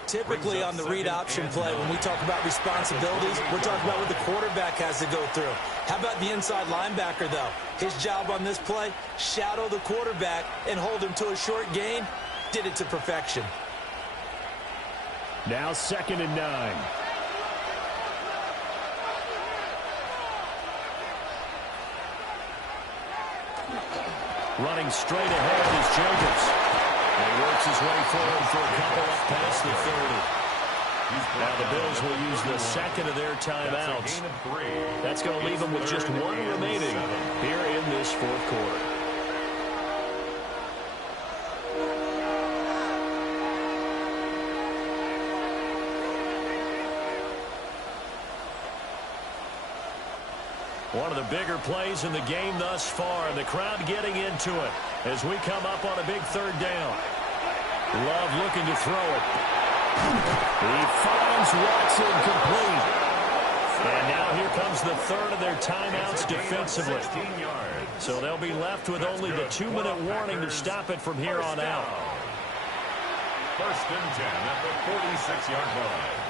Typically on the read option play, when we talk about responsibilities, we're talking about what the quarterback has to go through. How about the inside linebacker, though? His job on this play, shadow the quarterback and hold him to a short gain. Did it to perfection. Now 2nd and 9. Running straight ahead is Jacobs. And he works his way forward for a couple up past the 30. Now the Bills will use the 2nd of their timeouts. That's going to leave them with just 1 remaining here in this 4th quarter. One of the bigger plays in the game thus far, and the crowd getting into it as we come up on a big 3rd down. Love looking to throw it. He finds Watson complete. And now here comes the 3rd of their timeouts defensively. So they'll be left with only the 2-minute warning to stop it from here on out. 1st and 10 at the 46-yard line.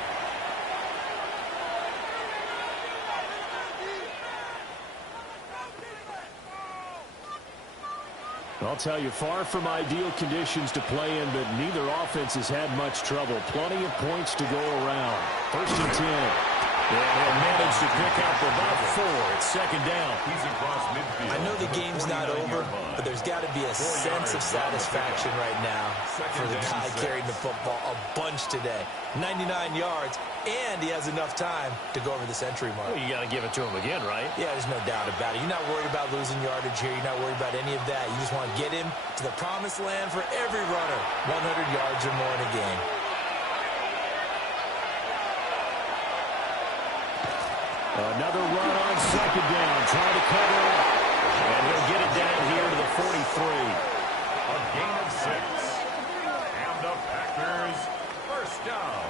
I'll tell you, far from ideal conditions to play in, but neither offense has had much trouble. Plenty of points to go around. 1st and 10. And he'll manage to pick up about 4 at 2nd down. He's across midfield. I know the game's not over, but there's got to be a sense of satisfaction right now for the guy carrying the football a bunch today. 99 yards, and he has enough time to go over the century mark. Well, you got to give it to him again, right? Yeah, there's no doubt about it. You're not worried about losing yardage here. You're not worried about any of that. You just want to get him to the promised land for every runner. 100 yards or more in a game. Another run on 2nd down, trying to cover it. And he'll get it down here to the 43. A gain of 6. And the Packers first down.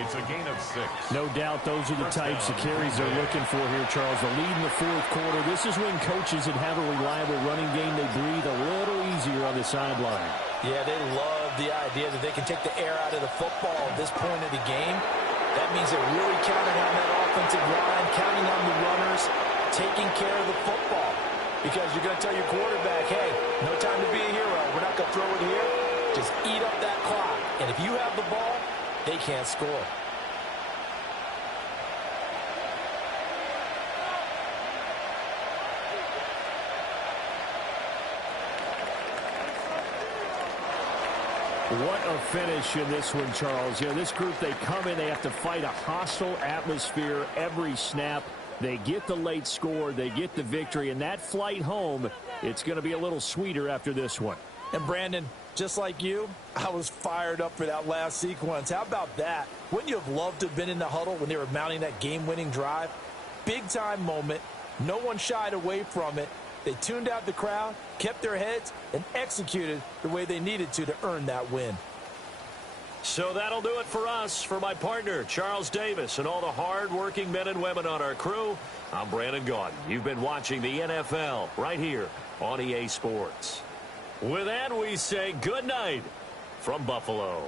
It's a gain of 6. No doubt those are the types of carries they're looking for here, Charles. The lead in the fourth quarter. This is when coaches that have a reliable running game, they breathe a little easier on the sideline. Yeah, they love the idea that they can take the air out of the football at this point of the game. That means they're really counting on that offensive line, counting on the runners, taking care of the football. Because you're going to tell your quarterback, hey, no time to be a hero. We're not going to throw it here. Just eat up that clock. And if you have the ball, they can't score. What a finish in this one, Charles. You know, this group, they come in, they have to fight a hostile atmosphere every snap. They get the late score, they get the victory, and that flight home, it's going to be a little sweeter after this one. And Brandon, just like you, I was fired up for that last sequence. How about that? Wouldn't you have loved to have been in the huddle when they were mounting that game-winning drive? Big-time moment. No one shied away from it. They tuned out the crowd, kept their heads, and executed the way they needed to earn that win. So that'll do it for us. For my partner, Charles Davis, and all the hard-working men and women on our crew, I'm Brandon Gaudin. You've been watching the NFL right here on EA Sports. With that, we say good night from Buffalo.